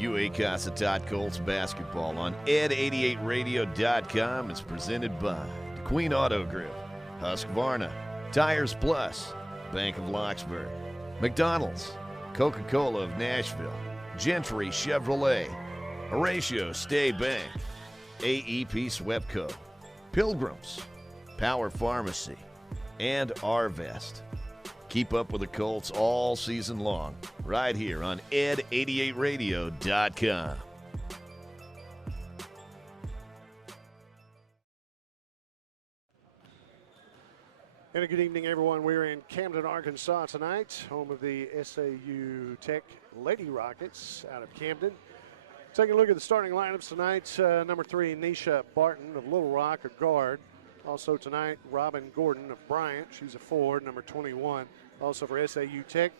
UAC Colts basketball on ed88radio.com is presented by Queen Auto Group, Husqvarna, Tires Plus, Bank of Locksburg, McDonald's, Coca-Cola of Nashville, Gentry Chevrolet, Horatio State Bank, AEP Swepco, Pilgrims, Power Pharmacy, and Arvest. Keep up with the Colts all season long, right here on ed88radio.com. And a good evening, everyone. We're in Camden, Arkansas tonight, home of the SAU Tech Lady Rockets out of Camden. Taking a look at the starting lineups tonight, number 3, Nisha Barton of Little Rock, a guard. Also tonight, Robin Gordon of Bryant. She's a forward, number 21. Also for SAU Tech,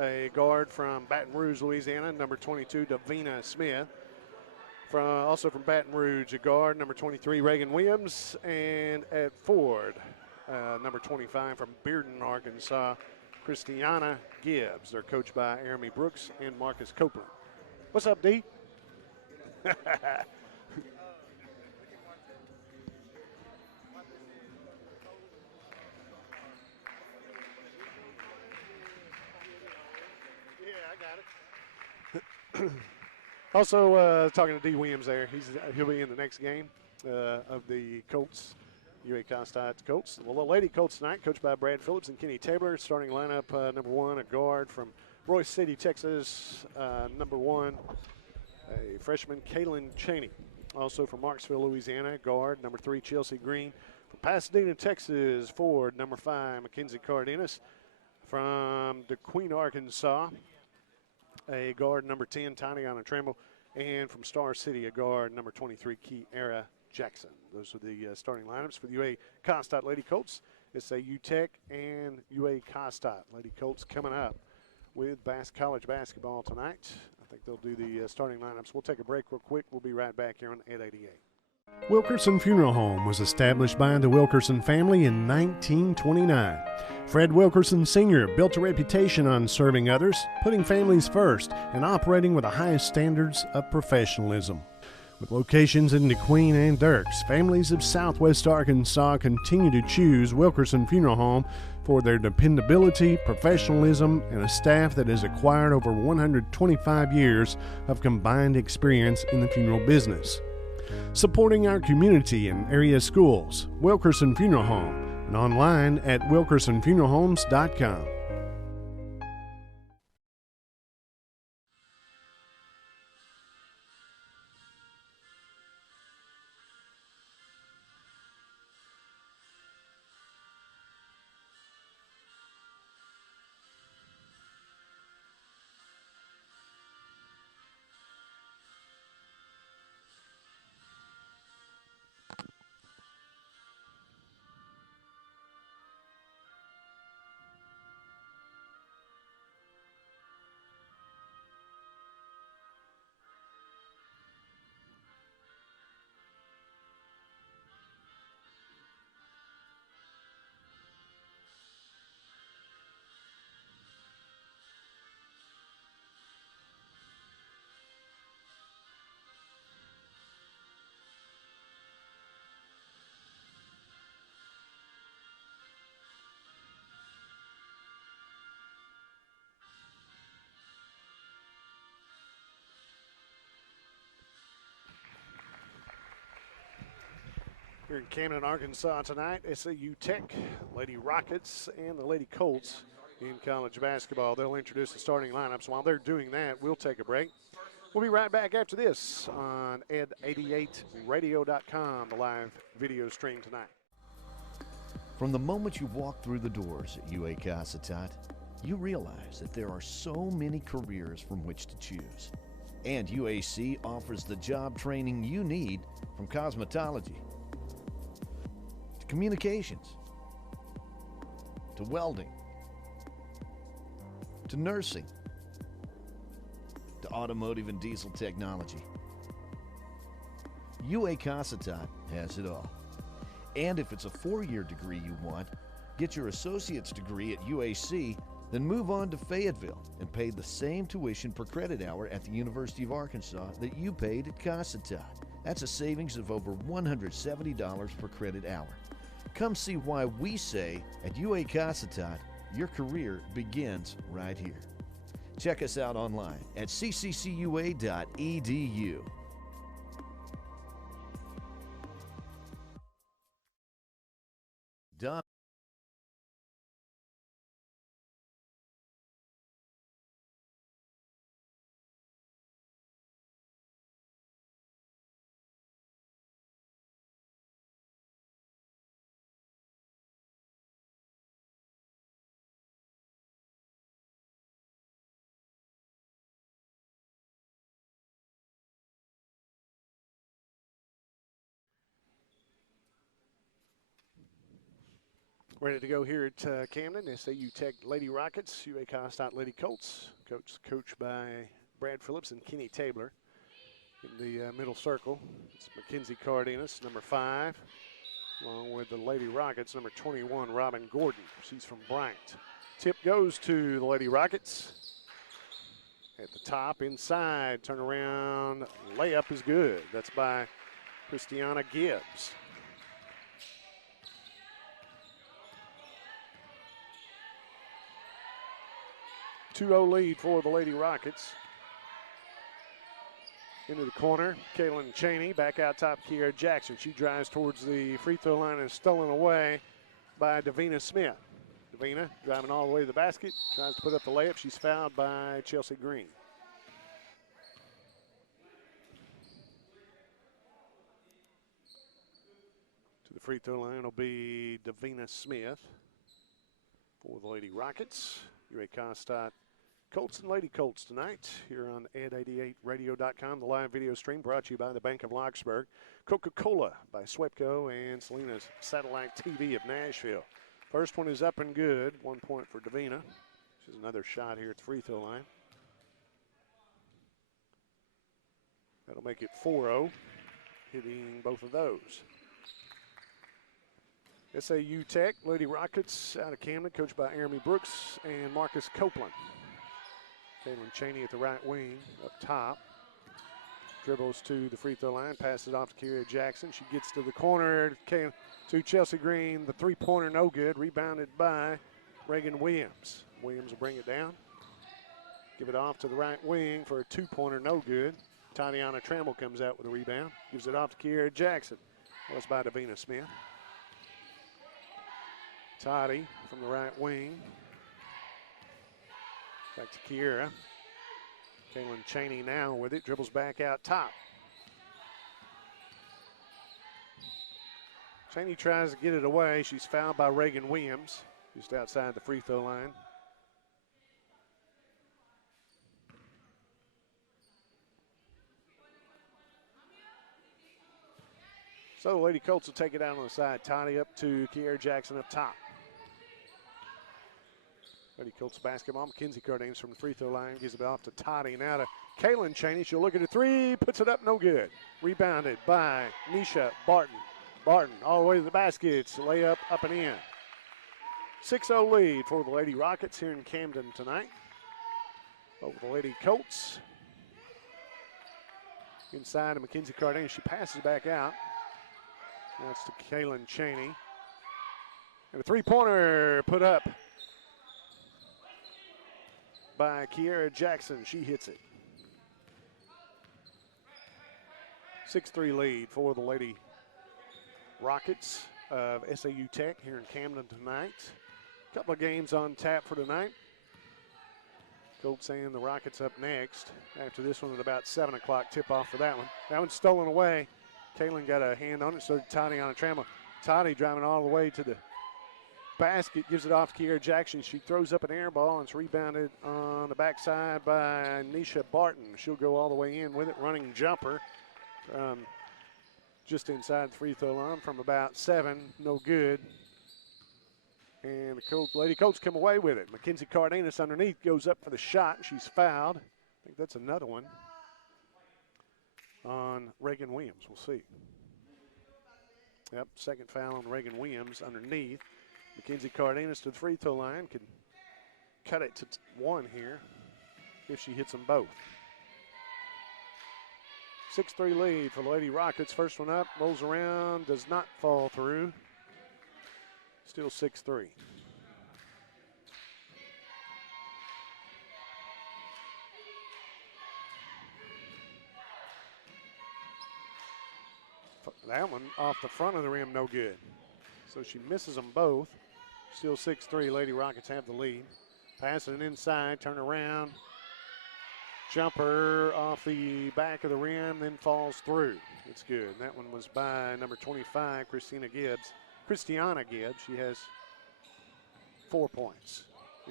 a guard from Baton Rouge, Louisiana, number 22, Davina Smith. Also from Baton Rouge, a guard, number 23, Reagan Williams. And at forward, number 25 from Bearden, Arkansas, Christiana Gibbs. They're coached by Jeremy Brooks and Marcus Copeland. What's up, D? Also, talking to D. Williams there. He'll be in the next game of the Colts, UAC Colts. Well, the Lady Colts tonight, coached by Brad Phillips and Kenny Tabor. Starting lineup, number 1, a guard from Royce City, Texas. Number 1, a freshman, Kaylin Cheney. Also from Marksville, Louisiana, guard. Number 3, Chelsea Green. From Pasadena, Texas, forward. Number 5, Mackenzie Cardenas. From DeQueen, Arkansas, a guard, number 10, Tatiana Tramble. And from Star City, a guard, number 23, Kiara Jackson. Those are the starting lineups for the UA Constat Lady Colts. SAU Tech and UA Constat Lady Colts coming up with college basketball tonight. I think they'll do the starting lineups. We'll take a break real quick. We'll be right back here on Ed 88. Wilkerson Funeral Home was established by the Wilkerson family in 1929. Fred Wilkerson Sr. built a reputation on serving others, putting families first, and operating with the highest standards of professionalism. With locations in DeQueen and Dirks, families of Southwest Arkansas continue to choose Wilkerson Funeral Home for their dependability, professionalism, and a staff that has acquired over 125 years of combined experience in the funeral business. Supporting our community and area schools, Wilkerson Funeral Home, and online at wilkersonfuneralhomes.com. Here in Camden, Arkansas tonight, SAU Tech, Lady Rockets, and the Lady Colts in college basketball. They'll introduce the starting lineups. While they're doing that, we'll take a break. We'll be right back after this on ed88radio.com, the live video stream tonight. From the moment you walk through the doors at UAC, you realize that there are so many careers from which to choose. And UAC offers the job training you need, from cosmetology to communications to welding to nursing to automotive and diesel technology. UAC has it all. And if it's a 4-year degree you want, get your associate's degree at UAC Then move on to Fayetteville and pay the same tuition per credit hour at the University of Arkansas that you paid at Cossatot. That's a savings of over $170 per credit hour. Come see why we say at UA Cossatot, your career begins right here. Check us out online at cccua.edu. Done. Ready to go here at Camden, SAU Tech Lady Rockets, UA Cossatot Lady Colts. Coached by Brad Phillips and Kenny Tabler. In the middle circle, it's Mackenzie Cardenas, number 5, along with the Lady Rockets, number 21, Robin Gordon. She's from Bryant. Tip goes to the Lady Rockets. At the top, inside, turn around, layup is good. That's by Christiana Gibbs. 2-0 lead for the Lady Rockets. Into the corner, Kaylin Cheney, back out top, Kiera Jackson. She drives towards the free throw line and is stolen away by Davina Smith. Davina driving all the way to the basket, tries to put up the layup. She's fouled by Chelsea Green. To the free throw line will be Davina Smith for the Lady Rockets. UA Cossatot Colts and Lady Colts tonight here on ed88radio.com. The live video stream brought to you by the Bank of Locksburg, Coca-Cola by Swepco, and Selena's Satellite TV of Nashville. First one is up and good. 1 point for Davina. She's another shot here at the free throw line. That'll make it 4-0, hitting both of those. SAU Tech, Lady Rockets out of Camden, coached by Jeremy Brooks and Marcus Copeland. Kaylin Cheney at the right wing, up top. Dribbles to the free throw line, passes off to Kiera Jackson. She gets to the corner to Chelsea Green. The three-pointer no good, rebounded by Reagan Williams. Williams will bring it down. Give it off to the right wing for a two-pointer no good. Tatiana Trammell comes out with a rebound. Gives it off to Kiera Jackson. That was by Davina Smith. Toddy from the right wing. Back to Kiera. Kaylin Cheney now with it. Dribbles back out top. Cheney tries to get it away. She's fouled by Reagan Williams, just outside the free throw line. So the Lady Colts will take it out on the side. Toddy up to Kiera Jackson up top. Lady Colts basketball. Mackenzie Cardenas from the free throw line gives it off to Toddy. Now to Kaylin Cheney. She'll look at a three, puts it up, no good. Rebounded by Nisha Barton. Barton all the way to the basket. It's a layup up and in. 6-0 lead for the Lady Rockets here in Camden tonight. Over the Lady Colts. Inside to Mackenzie Cardenas. She passes back out. Now it's to Kaylin Cheney. And a three-pointer put up by Kiera Jackson. She hits it. 6-3 lead for the Lady Rockets of SAU Tech here in Camden tonight. A couple of games on tap for tonight. Colts and the Rockets up next. After this one at about 7 o'clock tip-off for that one. That one's stolen away. Kaylin got a hand on it, so did Tatiana Trammell. Toddy driving all the way to the basket, gives it off to Kiera Jackson. She throws up an air ball, and it's rebounded on the backside by Nisha Barton. She'll go all the way in with it, running jumper. Just inside the free throw line from about 7, no good. And the Lady Colts come away with it. Mackenzie Cardenas underneath goes up for the shot. She's fouled. I think that's another one on Reagan Williams. We'll see. Yep, second foul on Reagan Williams underneath. Mackenzie Cardenas to the free throw line. Can cut it to 1 here if she hits them both. 6-3 lead for the Lady Rockets. First one up, rolls around, does not fall through. Still 6-3. That one off the front of the rim, no good. So she misses them both. Still 6-3. Lady Rockets have the lead. Passing it inside, turn around. Jumper off the back of the rim, then falls through. It's good. That one was by number 25, Christiana Gibbs. She has 4 points.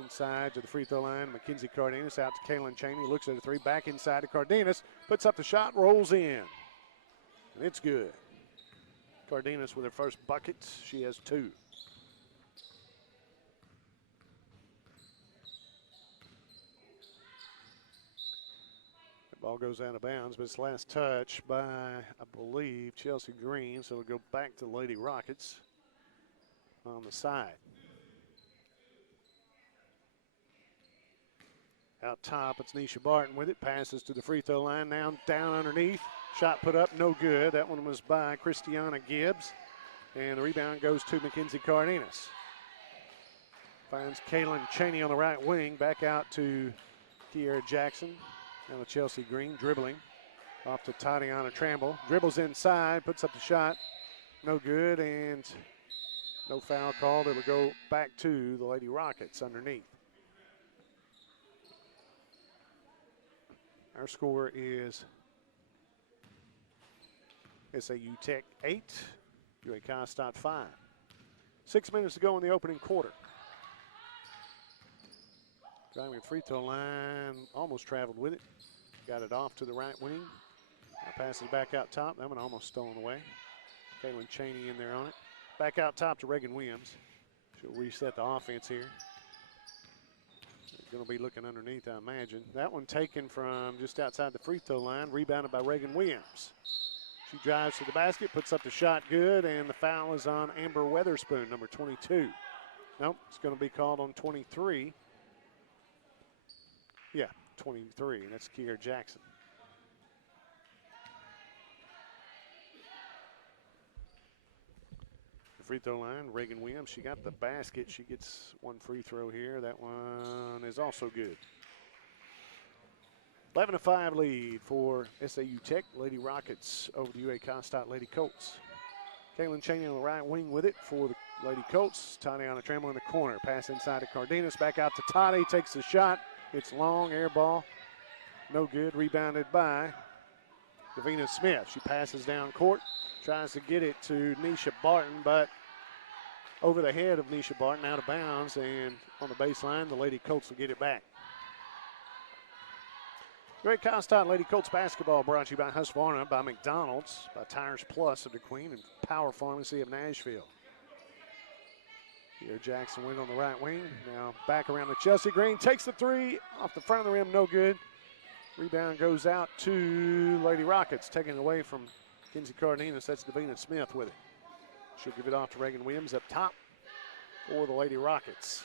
Inside to the free throw line, Mackenzie Cardenas out to Kaylin Cheney. Looks at a 3, back inside to Cardenas. Puts up the shot, rolls in. And it's good. Cardenas with her first bucket. She has 2. The ball goes out of bounds, but it's last touch by, I believe, Chelsea Green. So it'll go back to the Lady Rockets on the side. Out top, it's Nisha Barton with it. Passes to the free throw line. Now down underneath. Shot put up, no good. That one was by Christiana Gibbs. And the rebound goes to Mackenzie Cardenas. Finds Kaylin Cheney on the right wing. Back out to Kiera Jackson. Now to Chelsea Green dribbling. Off to Tatiana Tramble. Dribbles inside, puts up the shot. No good, and no foul called. It'll go back to the Lady Rockets underneath. Our score is SAU Tech 8, UAC Stott 5. 6 minutes to go in the opening quarter. Driving the free throw line, almost traveled with it. Got it off to the right wing. Now passes back out top. That one almost stolen away. Kaylin Cheney in there on it. Back out top to Reagan Williams. She'll reset the offense here. Going to be looking underneath, I imagine. That one taken from just outside the free throw line, rebounded by Reagan Williams. She drives to the basket, puts up the shot good, and the foul is on Amber Weatherspoon, number 22. Nope, it's going to be called on 23. Yeah, 23, and that's Kiera Jackson. Free throw line, Reagan Williams, she got the basket. She gets one free throw here. That one is also good. 11-5 lead for SAU Tech. Lady Rockets over the UAC Stott Lady Colts. Kaylin Cheney on the right wing with it for the Lady Colts. Tatiana Tramble in the corner. Pass inside to Cardenas. Back out to Toddy. Takes the shot. It's long, air ball. No good. Rebounded by Davina Smith. She passes down court. Tries to get it to Nisha Barton, but over the head of Nisha Barton, out of bounds, and on the baseline, the Lady Colts will get it back. Great Constant Lady Colts basketball brought to you by Husqvarna, by McDonald's, by Tires Plus of DeQueen, and Power Pharmacy of Nashville. Here Jackson went on the right wing. Now back around to Chelsea Green. Takes the 3 off the front of the rim, no good. Rebound goes out to Lady Rockets, taken away from Kinsey Cardenas. That's Davina Smith with it. She'll give it off to Reagan Williams up top for the Lady Rockets.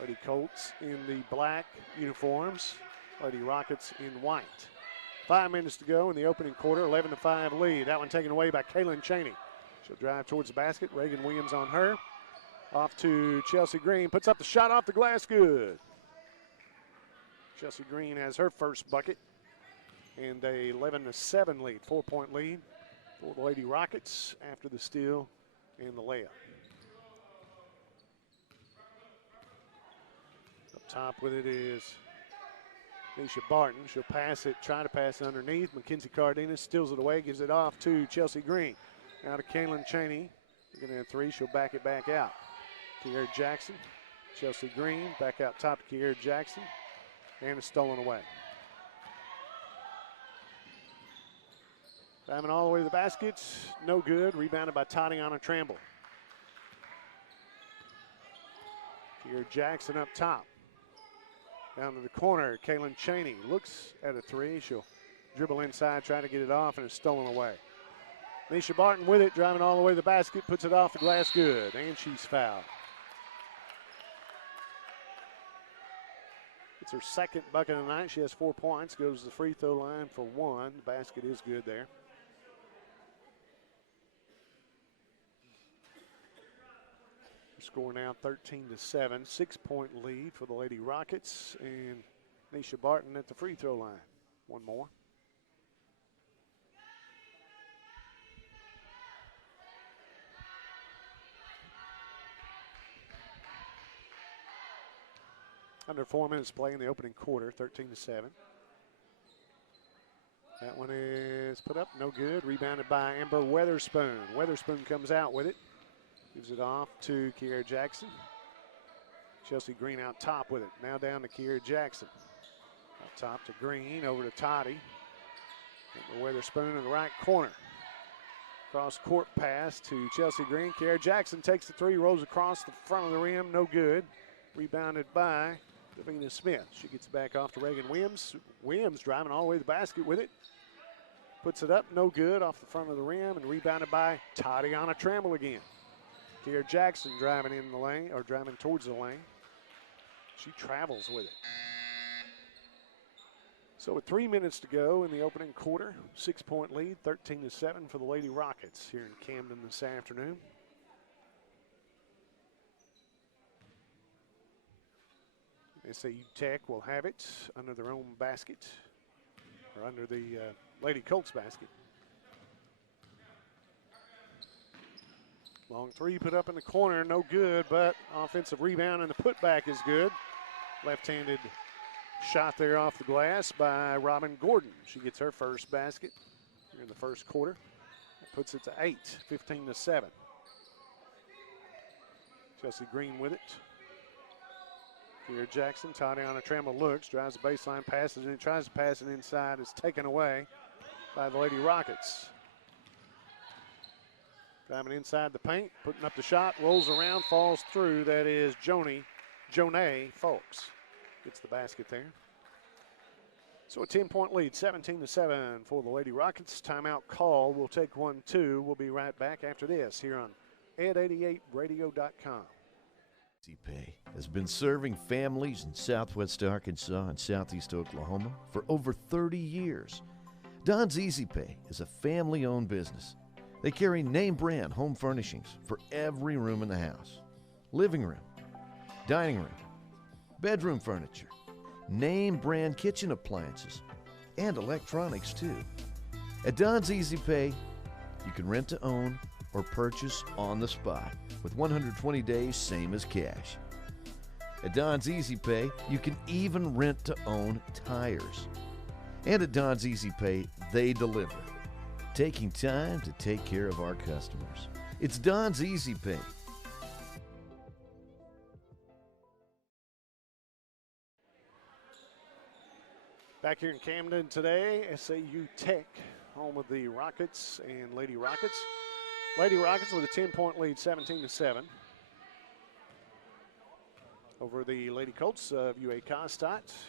Lady Colts in the black uniforms. Lady Rockets in white. 5 minutes to go in the opening quarter. 11-5 lead. That one taken away by Kaylin Cheney. She'll drive towards the basket. Reagan Williams on her. Off to Chelsea Green. Puts up the shot off the glass. Good. Chelsea Green has her first bucket. And a 11-7 lead, 4-point lead for the Lady Rockets after the steal and the layup. Up top with it is Nisha Barton. She'll pass it, try to pass it underneath. Mackenzie Cardenas steals it away, gives it off to Chelsea Green. Now to Kaylin Cheney. Looking at 3, she'll back it back out. Kiera Jackson, Chelsea Green, back out top to Kiera Jackson, and it's stolen away. Driving all the way to the basket, no good. Rebounded by Tatiana Tramble. Kiera Jackson up top. Down to the corner, Kaylin Cheney looks at a 3. She'll dribble inside, trying to get it off, and it's stolen away. Nisha Barton with it, driving all the way to the basket, puts it off the glass, good, and she's fouled. It's her second bucket of the night. She has 4 points. Goes to the free throw line for 1. The basket is good there. Score now 13-7. 6-point lead for the Lady Rockets. And Nisha Barton at the free throw line. One more. Under 4 minutes to play in the opening quarter, 13-7. That one is put up, no good. Rebounded by Amber Weatherspoon. Weatherspoon comes out with it. Gives it off to Kiera Jackson. Chelsea Green out top with it. Now down to Kiera Jackson. Out top to Green, over to Toddy. Amber Weatherspoon in the right corner. Cross court pass to Chelsea Green. Kiera Jackson takes the three, rolls across the front of the rim, no good. Rebounded by Davina Smith. She gets back off to Reagan Williams. Williams driving all the way to the basket with it. Puts it up, no good, off the front of the rim, and rebounded by Tatiana Trammell again. Kiera Jackson driving in the lane, or driving towards the lane. She travels with it. So with 3 minutes to go in the opening quarter, 6-point lead, 13-7 for the Lady Rockets here in Camden this afternoon. SAU Tech will have it under their own basket, or under the Lady Colts basket. Long three put up in the corner, no good, but offensive rebound and the putback is good. Left-handed shot there off the glass by Robin Gordon. She gets her first basket here in the first quarter. That puts it to 8, 15-7. Chelsea Green with it. Kiera Jackson, Tatiana Trammell looks, drives the baseline, passes it, tries to pass it inside. It's taken away by the Lady Rockets. Driving inside the paint, putting up the shot, rolls around, falls through. That is Jonay Folks. Gets the basket there. So a 10-point lead, 17-7 for the Lady Rockets. Timeout call. We'll take 1-2. We'll be right back after this here on ed88radio.com. Pay has been serving families in southwest Arkansas and southeast Oklahoma for over 30 years. Don's Easy Pay is a family-owned business. They carry name brand home furnishings for every room in the house. Living room, dining room, bedroom furniture, name brand kitchen appliances, and electronics too. At Don's Easy Pay, you can rent to own or purchase on the spot with 120 days, same as cash. At Don's Easy Pay, you can even rent to own tires. And at Don's Easy Pay, they deliver, taking time to take care of our customers. It's Don's Easy Pay. Back here in Camden today, SAU Tech, home of the Rockets and Lady Rockets. Lady Rockets with a 10-point lead, 17-7. Over the Lady Colts of UAC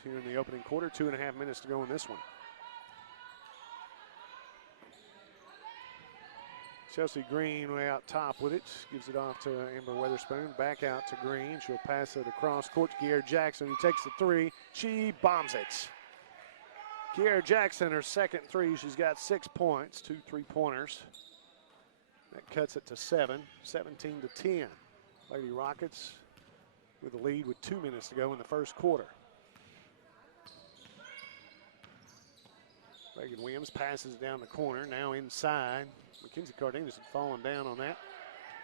here in the opening quarter. 2.5 minutes to go in this one. Chelsea Green way out top with it. Gives it off to Amber Weatherspoon. Back out to Green. She'll pass it across court to Kiera Jackson, who takes the three. She bombs it. Kiera Jackson, her second three. She's got 6 points, 2 3-pointers. That cuts it to 7, 17-10. Lady Rockets with the lead with 2 minutes to go in the first quarter. Reagan Williams passes down the corner, now inside. Mackenzie Cardenas had fallen down on that.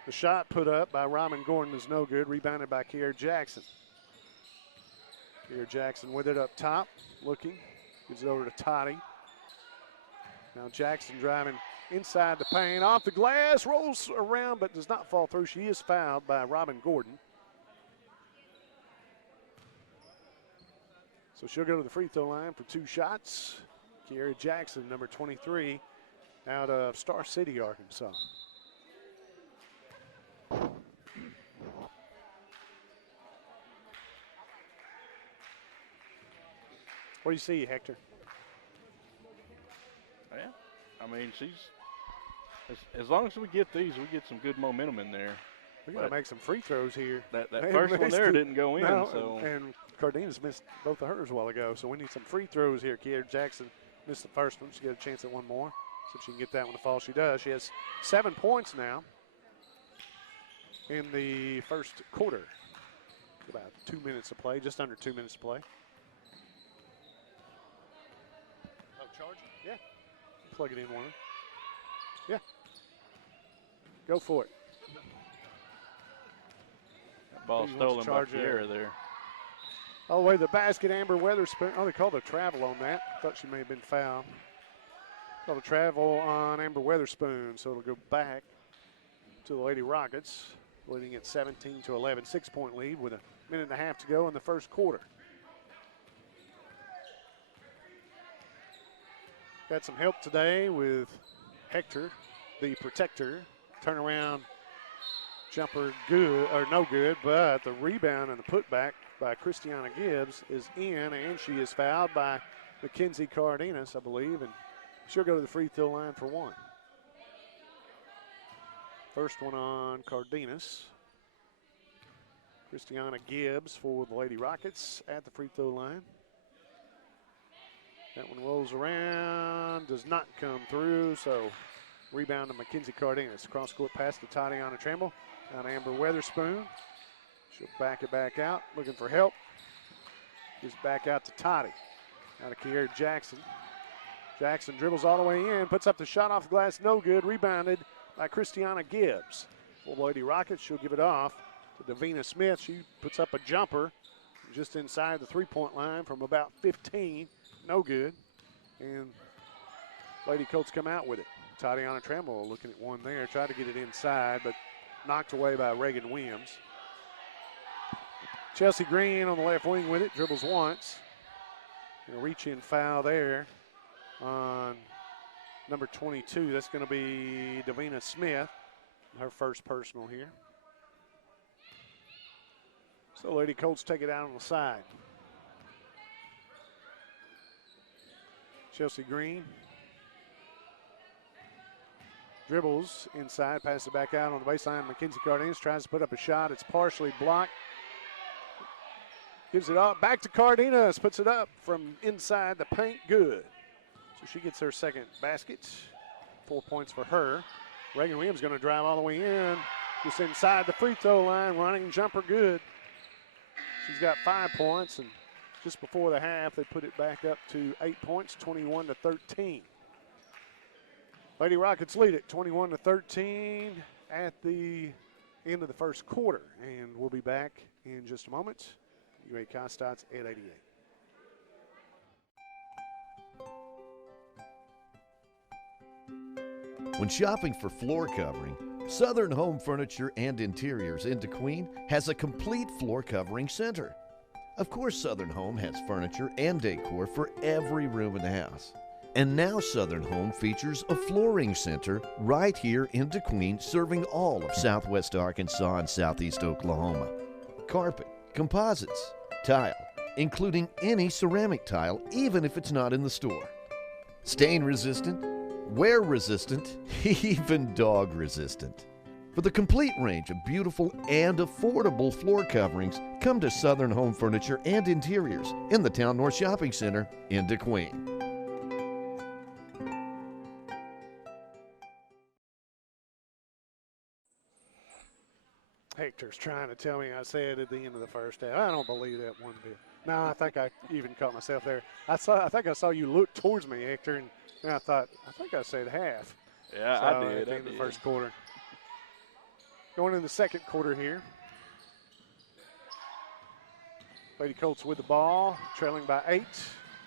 The shot put up by Robin Gordon is no good, rebounded by Kiera Jackson. Kiera Jackson with it up top, looking, gives it over to Toddy. Now Jackson driving inside the paint, off the glass, rolls around but does not fall through. She is fouled by Robin Gordon. So she'll go to the free throw line for 2 shots. Kiera Jackson, number 23, out of Star City, Arkansas. What do you see, Hector? Yeah, I mean, she's as long as we get these, we get some good momentum in there. We got to make some free throws here. That first one there didn't go in. No, so and Cardenas missed both of hers a while ago, so we need some free throws here. Kiera Jackson missed the first one. She got a chance at one more. So she can get that one to fall. She does. She has 7 points now in the first quarter. About 2 minutes to play, just under 2 minutes to play. Oh, charge it? Yeah. Plug it in one. Yeah. Go for it. That ball stolen by Kiera there. All the way to the basket, Amber Weatherspoon. Oh, they called a travel on that. Thought she may have been fouled. Called a travel on Amber Weatherspoon, so it'll go back to the Lady Rockets, leading at 17-11. 6-point lead with a minute and a half to go in the first quarter. Got some help today with Hector, the protector. Turnaround jumper good, or no good, but the rebound and the putback by Christiana Gibbs is in, and she is fouled by Mackenzie Cardenas, I believe, and she'll go to the free throw line for one. First one on Cardenas. Christiana Gibbs for the Lady Rockets at the free throw line. That one rolls around, does not come through, so rebound to Mackenzie Cardenas. Cross-court pass to Tatiana Tramble. Now to Amber Weatherspoon. She'll back it back out, looking for help. Gives back out to Toddy. Now to Kiera Jackson. Jackson dribbles all the way in, puts up the shot off the glass, no good. Rebounded by Christiana Gibbs. For the Lady Rockets, she'll give it off to Davina Smith. She puts up a jumper just inside the three-point line from about 15. No good. And Lady Colts come out with it. Tatiana Trammell looking at one there, tried to get it inside, but knocked away by Reagan Williams. Chelsea Green on the left wing with it, dribbles once. And a reach-in foul there on number 22. That's going to be Davina Smith, her first personal here. So Lady Colts take it out on the side. Chelsea Green dribbles inside, passes it back out on the baseline. Mackenzie Cardenas tries to put up a shot. It's partially blocked. Gives it up back to Cardenas, puts it up from inside the paint. Good. So she gets her second basket. 4 points for her. Reagan Williams going to drive all the way in. Just inside the free throw line, running jumper good. She's got 5 points, and just before the half, they put it back up to 8 points, 21-13. Lady Rockets lead it 21-13 at the end of the first quarter, and we'll be back in just a moment. UAC starts at 88. When shopping for floor covering, Southern Home Furniture and Interiors in DeQueen has a complete floor covering center. Of course, Southern Home has furniture and decor for every room in the house. And now Southern Home features a flooring center right here in DeQueen, serving all of Southwest Arkansas and Southeast Oklahoma. Carpet, composites, tile, including any ceramic tile, even if it's not in the store. Stain resistant, wear resistant, even dog resistant. For the complete range of beautiful and affordable floor coverings, come to Southern Home Furniture and Interiors in the Town North Shopping Center in DeQueen. Hector's trying to tell me I said at the end of the first half. I don't believe that one bit. No, I think I even caught myself there. I think I saw you look towards me, Hector, and I thought, I think I said half. Yeah, so I did. At the end of the first quarter. Going in the second quarter here. Lady Colts with the ball, trailing by 8.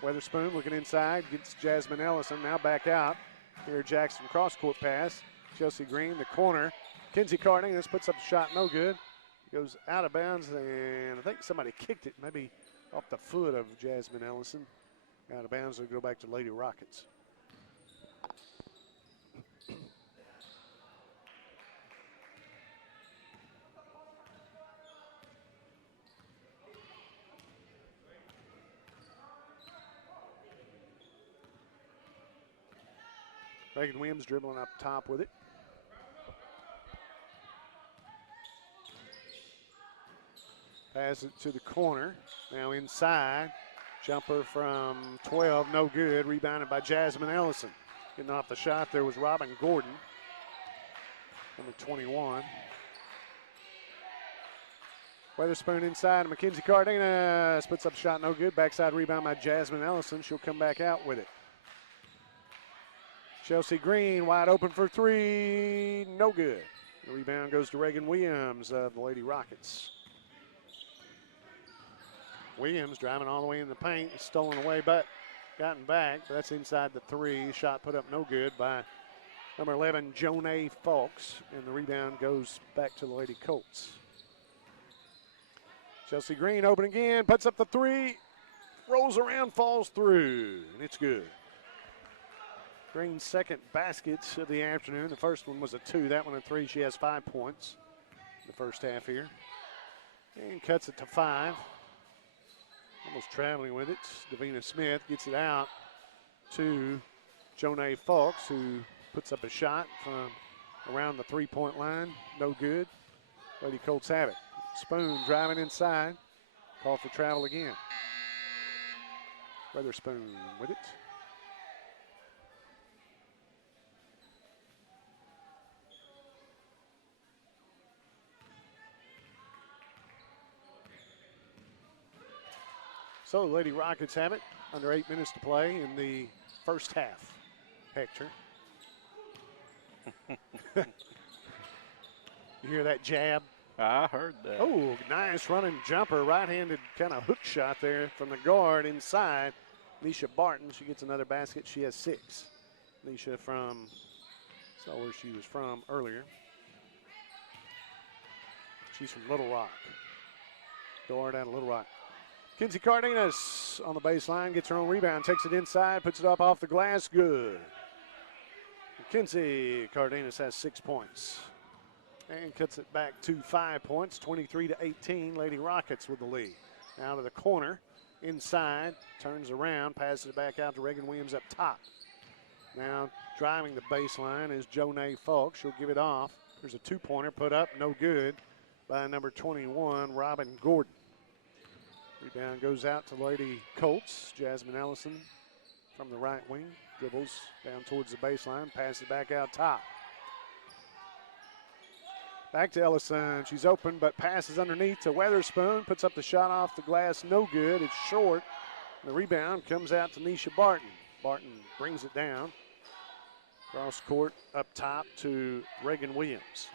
Weatherspoon looking inside, gets Jasmine Ellison, now back out. Here Jackson cross-court pass. Chelsea Green, the corner. Kenzie Cardenas puts up a shot, no good. Goes out of bounds, and I think somebody kicked it, maybe off the foot of Jasmine Ellison. Out of bounds, it'll go back to Lady Rockets. Reagan Williams dribbling up top with it. Pass it to the corner. Now inside. Jumper from 12, no good. Rebounded by Jasmine Ellison. Getting off the shot there was Robin Gordon, number 21. Weatherspoon inside. Mackenzie Cardenas puts up a shot, no good. Backside rebound by Jasmine Ellison. She'll come back out with it. Chelsea Green wide open for three, no good. The rebound goes to Reagan Williams of the Lady Rockets. Williams driving all the way in the paint, stolen away, but gotten back. But that's inside the three. Shot put up no good by number 11, Jonay Fawkes, and the rebound goes back to the Lady Colts. Chelsea Green open again, puts up the three, rolls around, falls through, and it's good. Green's second basket of the afternoon. The first one was a 2, that one a 3. She has 5 points in the first half here. And cuts it to 5. Almost traveling with it. Davina Smith gets it out to Jonay Fawkes, who puts up a shot from around the three-point line. No good. Lady Colts have it. Spoon driving inside. Call for travel again. Weatherspoon with it. So the Lady Rockets have it. Under 8 minutes to play in the first half. Hector. You hear that jab? I heard that. Oh, nice running jumper. Right-handed kind of hook shot there from the guard inside. Nisha Barton, she gets another basket. She has 6. Nisha from, saw where she was from earlier. She's from Little Rock. Guard out of Little Rock. Kinsey Cardenas on the baseline, gets her own rebound, takes it inside, puts it up off the glass, good. Kinsey Cardenas has 6 points and cuts it back to 5 points, 23-18. Lady Rockets with the lead. Now to the corner, inside, turns around, passes it back out to Reagan Williams up top. Now driving the baseline is Jonay Fawkes. She'll give it off. There's a 2-pointer put up, no good, by number 21, Robin Gordon. Rebound goes out to Lady Colts. Jasmine Ellison from the right wing. Dribbles down towards the baseline. Passes it back out top. Back to Ellison. She's open, but passes underneath to Weatherspoon. Puts up the shot off the glass. No good. It's short. The rebound comes out to Nisha Barton. Barton brings it down. Cross court up top to Reagan Williams.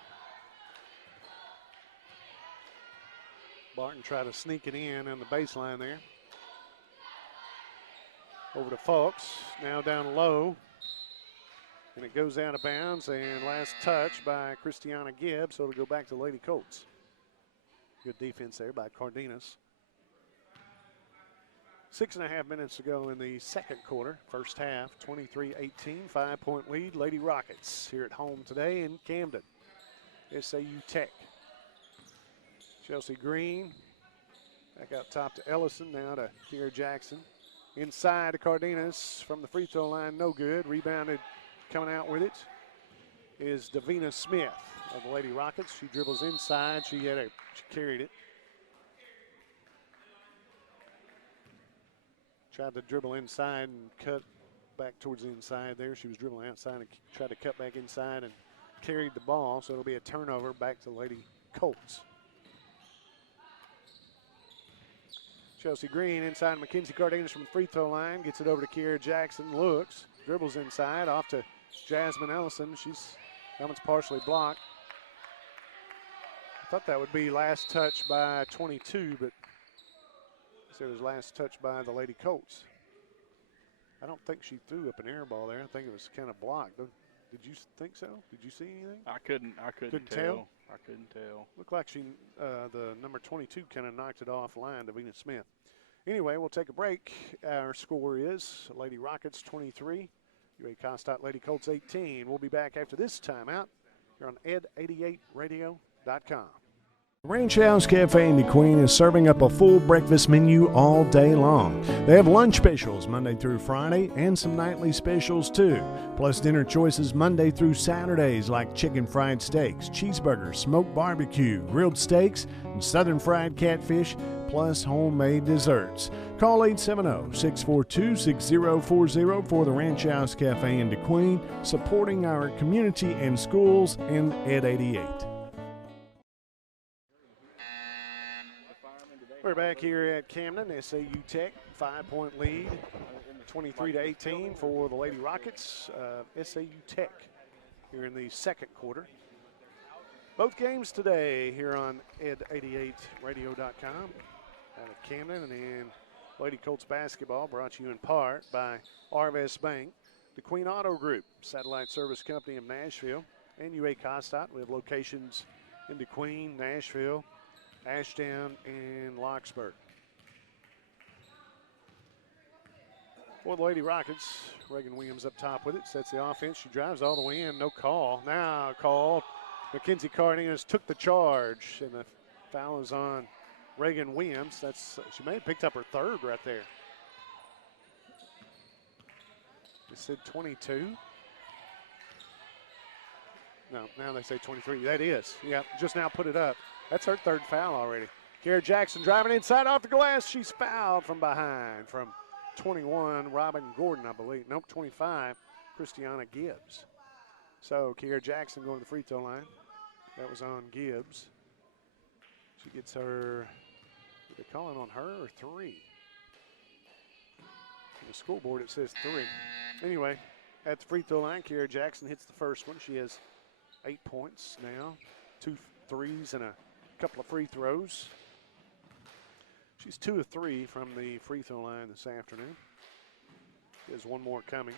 Barton tried to sneak it in on the baseline there. Over to Fawkes, now down low. And it goes out of bounds, and last touch by Christiana Gibbs, so it'll go back to Lady Colts. Good defense there by Cardenas. 6.5 minutes to go in the second quarter, first half, 23-18, 5-point lead. Lady Rockets here at home today in Camden, SAU Tech. Chelsea Green, back out top to Ellison, now to Kiera Jackson. Inside to Cardenas from the free throw line, no good. Rebounded, coming out with it is Davina Smith of the Lady Rockets. She dribbles inside, she carried it. Tried to dribble inside and cut back towards the inside there. She was dribbling outside and tried to cut back inside and carried the ball, so it'll be a turnover back to Lady Colts. Chelsea Green inside Mackenzie Cardenas from the free throw line. Gets it over to Kiera Jackson. Looks. Dribbles inside. Off to Jasmine Ellison. That one's partially blocked. I thought that would be last touch by 22, but it was last touch by the Lady Colts. I don't think she threw up an air ball there. I think it was kind of blocked. Did you think so? Did you see anything? I couldn't tell. I couldn't tell. Looked like the number 22 kind of knocked it offline, Davina Smith. Anyway, we'll take a break. Our score is Lady Rockets 23, UA Lady Colts 18. We'll be back after this timeout here on ed88radio.com. Ranch House Cafe in DeQueen is serving up a full breakfast menu all day long. They have lunch specials Monday through Friday and some nightly specials too. Plus dinner choices Monday through Saturdays like chicken fried steaks, cheeseburgers, smoked barbecue, grilled steaks, and southern fried catfish, plus homemade desserts. Call 870-642-6040 for the Ranch House Cafe in DeQueen, supporting our community and schools in Ed 88. We're back here at Camden. SAU Tech, 5-point lead, 23-18 for the Lady Rockets. SAU Tech here in the second quarter. Both games today here on ed88radio.com out of Camden, and then Lady Colts basketball brought to you in part by Arvest Bank, the Queen Auto Group, satellite service company of Nashville, and UAC. We have locations in DeQueen, Nashville, Ashdown, and Locksburg. For the Lady Rockets, Reagan Williams up top with it, sets the offense. She drives all the way in, no call. Now called. Mackenzie Cardenas took the charge, and the foul is on Reagan Williams. She may have picked up her third right there. They said 22. No, now they say 23. That is. Yeah, just now put it up. That's her third foul already. Kara Jackson driving inside off the glass. She's fouled from behind from 21, Robin Gordon, I believe. Nope, 25, Christiana Gibbs. So Kara Jackson going to the free throw line. That was on Gibbs. She gets her, are they calling on her or three? On the scoreboard it says 3. Anyway, at the free throw line, Kara Jackson hits the first one. She has 8 points now, 2 threes and a couple of free throws. She's 2 of 3 from the free throw line this afternoon. There's one more coming.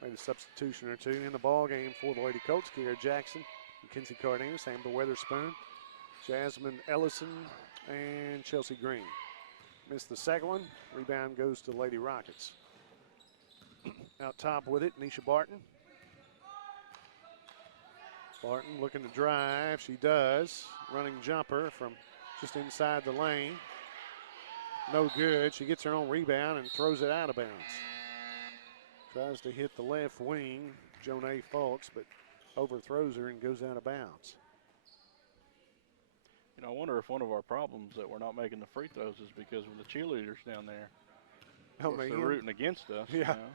Made a substitution or two in the ball game for the Lady Colts. Kara Jackson, Mackenzie Cardenas, Amber Weatherspoon, Jasmine Ellison, and Chelsea Green. Missed the second one. Rebound goes to the Lady Rockets. Out top with it, Nisha Barton. Barton looking to drive. She does. Running jumper from just inside the lane. No good. She gets her own rebound and throws it out of bounds. Tries to hit the left wing, Jonay Fulks, but overthrows her and goes out of bounds. You know, I wonder if one of our problems that we're not making the free throws is because of the cheerleaders down there. They're rooting against us. Yeah. You know?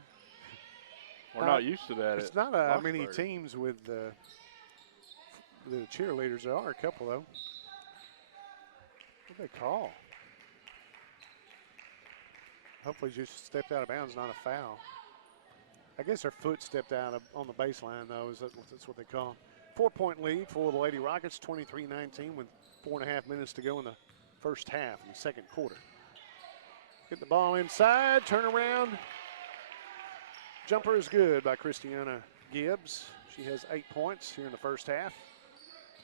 We're not used to that. It's not many teams with the cheerleaders. There are a couple, though. What do they call? Hopefully just stepped out of bounds, not a foul. I guess her foot stepped out on the baseline, though. That's what they call. 4-point lead for the Lady Rockets, 23-19 with 4.5 minutes to go in the first half in the second quarter. Get the ball inside, turn around. Jumper is good by Christiana Gibbs. She has 8 points here in the first half.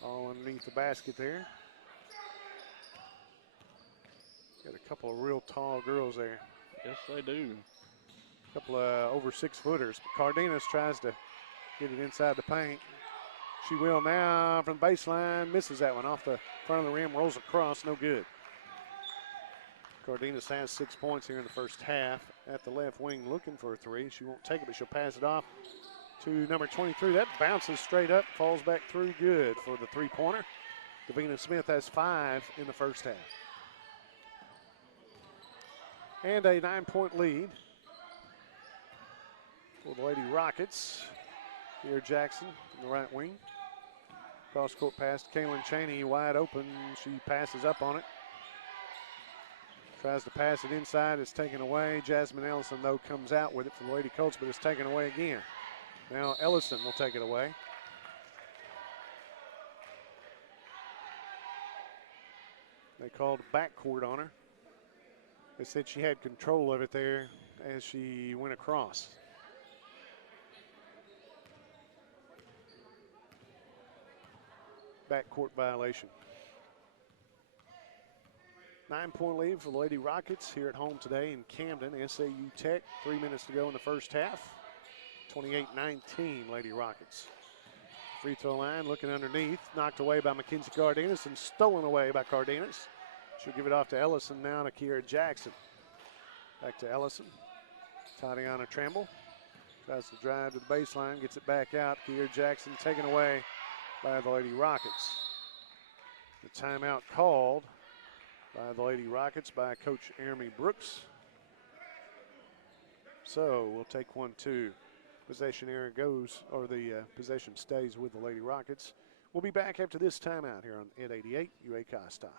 All underneath the basket there. Got a couple of real tall girls there. Yes, they do. A couple of over 6-footers. Cardenas tries to get it inside the paint. She will now from the baseline. Misses that one off the front of the rim. Rolls across. No good. Cardenas has 6 points here in the first half. At the left wing looking for a three. She won't take it, but she'll pass it off to number 23. That bounces straight up. Falls back through. Good for the three-pointer. Davina Smith has 5 in the first half. And a 9-point lead for the Lady Rockets. Here Jackson in the right wing. Cross-court pass to Kaylin Chaney, wide open. She passes up on it. Tries to pass it inside. It's taken away. Jasmine Ellison, though, comes out with it for the Lady Colts, but it's taken away again. Now Ellison will take it away. They called backcourt on her. They said she had control of it there as she went across. Backcourt violation. 9-point lead for the Lady Rockets here at home today in Camden. SAU Tech, 3 minutes to go in the first half. 28-19 Lady Rockets. free throw line, looking underneath, knocked away by Mackenzie Cardenas and stolen away by Cardenas. She'll give it off to Ellison now to Kiera Jackson. Back to Ellison. Tatiana Tramble tries to drive to the baseline, gets it back out. Kiera Jackson taken away by the Lady Rockets. The timeout called by the Lady Rockets by Coach Jeremy Brooks. So we'll take 1-2. Possession area goes, or the possession stays with the Lady Rockets. We'll be back after this timeout here on at 88 UAC Stott.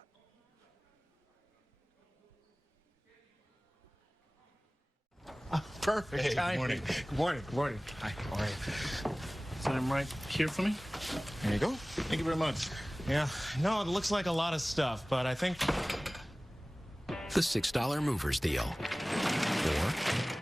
Perfect. Hey, good morning. Good morning. Good morning. Hi. How are you? Sign right here for me. There you go. Thank you very much. Yeah. No, it looks like a lot of stuff, but I think the $6 movers deal. Or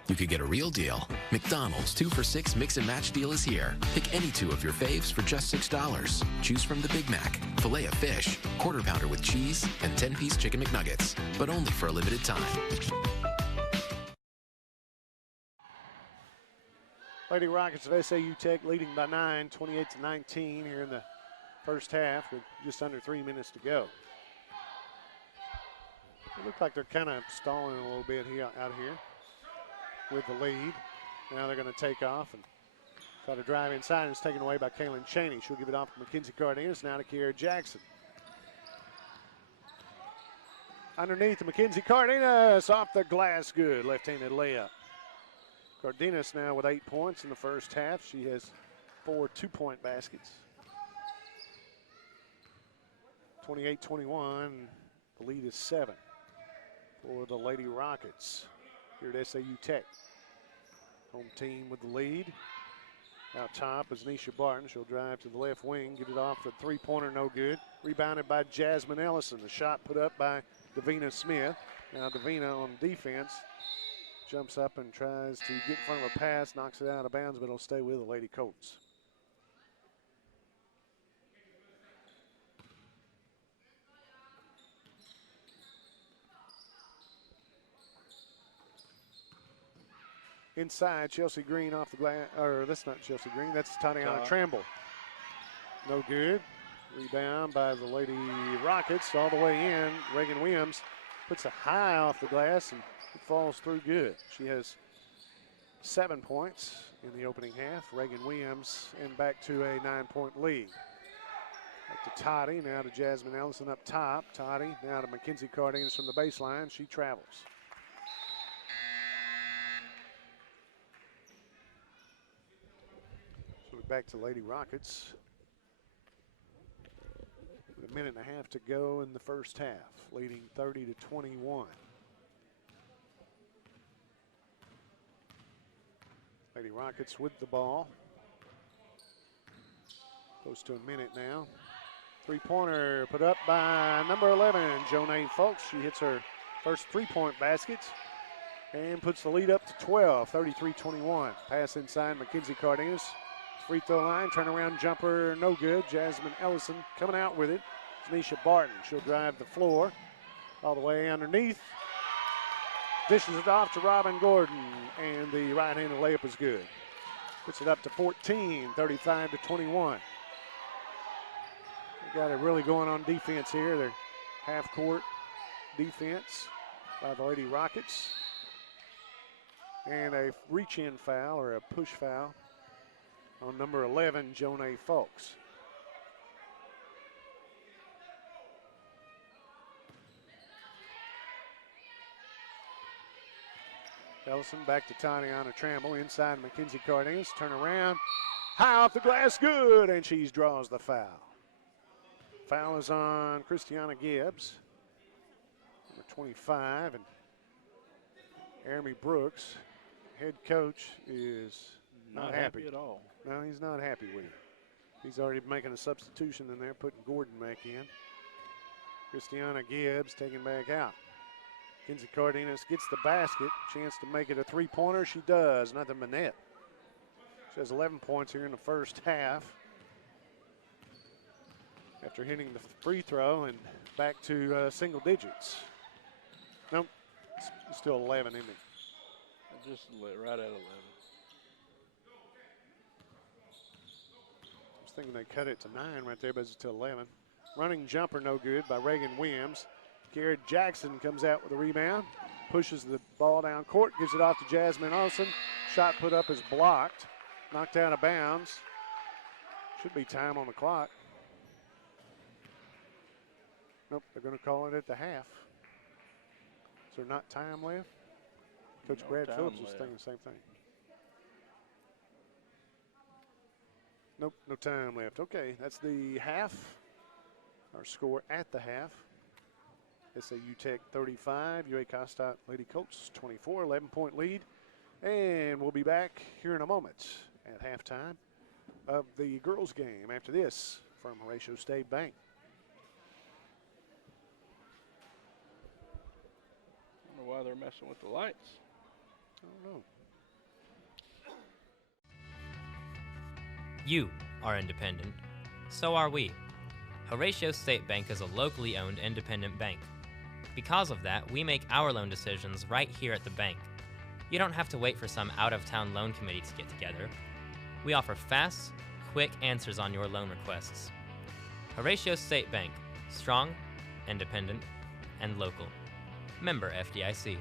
you could get a real deal. McDonald's 2 for $6 mix and match deal is here. Pick any two of your faves for just $6. Choose from the Big Mac, filet of fish, quarter pounder with cheese, and 10-piece chicken McNuggets, but only for a limited time. Lady Rockets of SAU Tech leading by 9, 28-19 here in the first half with just under 3 minutes to go. It looks like they're kind of stalling a little bit here, out here with the lead. Now they're going to take off and try to drive inside, and it's taken away by Kaylin Cheney. She'll give it off to Mackenzie Cardenas, now to Kiera Jackson. Underneath, Mackenzie Cardenas off the glass, good left-handed layup. Cardenas now with 8 points in the first half. She has 4 two-point baskets. 28-21, the lead is 7 for the Lady Rockets here at SAU Tech. Home team with the lead. Out top is Nisha Barton. She'll drive to the left wing, get it off the three-pointer, no good. Rebounded by Jasmine Ellison. The shot put up by Davina Smith. Now Davina on defense. Jumps up and tries to get in front of a pass, knocks it out of bounds, but it'll stay with the Lady Colts. Inside, Chelsea Green off the glass, or that's not Chelsea Green, that's Tatiana Tramble. No good. Rebound by the Lady Rockets all the way in. Reagan Williams puts a high off the glass and it falls through good. She has 7 points in the opening half. Reagan Williams and back to a 9-point lead. Back to Toddy, now to Jasmine Ellison up top. Toddy now to Mackenzie Cardenas from the baseline. She travels. So we're back to Lady Rockets. With a minute and a half to go in the first half, leading 30-21. Lady Rockets with the ball. Close to a minute now. Three-pointer put up by number 11, Jonay Folks. She hits her first three-point basket and puts the lead up to 12, 33-21. Pass inside, Mackenzie Cardenas. Free throw line, turnaround jumper, no good. Jasmine Ellison coming out with it. It's Nisha Barton. She'll drive the floor all the way underneath. Dishes it off to Robin Gordon, and the right-handed layup is good. Puts it up to 14, 35-21. They got it really going on defense here. They're half-court defense by the Lady Rockets. And a reach-in foul, or a push foul, on number 11, Jonay Folks. Ellison back to Tatiana Tramble. Inside, Mackenzie Cardenas. Turn around. High off the glass. Good. And she draws the foul. Foul is on Christiana Gibbs, number 25. And Jeremy Brooks, head coach, is not happy at all. No, he's not happy with it. He's already making a substitution in there, putting Gordon back in. Christiana Gibbs taken back out. Mackenzie Cardenas gets the basket. Chance to make it a three-pointer. She does. Nothing but net. She has 11 points here in the first half. After hitting the free throw and back to single digits. Nope, it's still 11, isn't it? Just right at 11. was thinking they cut it to 9 right there, but it's to 11. Running jumper no good by Reagan Williams. Garrett Jackson comes out with a rebound, pushes the ball down court, gives it off to Jasmine Olsen. Shot put up is blocked, knocked out of bounds. Should be time on the clock. Nope, they're going to call it at the half. Is there not time left? Coach Brad Phillips was thinking the same thing. Nope, no time left. Okay, that's the half. Our score at the half. SAU Tech 35, UA Costite Lady Colts 24, 11-point lead. And we'll be back here in a moment at halftime of the girls' game after this from Horatio State Bank. I don't know why they're messing with the lights. I don't know. You are independent. So are we. Horatio State Bank is a locally owned independent bank. Because of that, we make our loan decisions right here at the bank. You don't have to wait for some out-of-town loan committee to get together. We offer fast, quick answers on your loan requests. Horatio State Bank, strong, independent, and local. Member FDIC.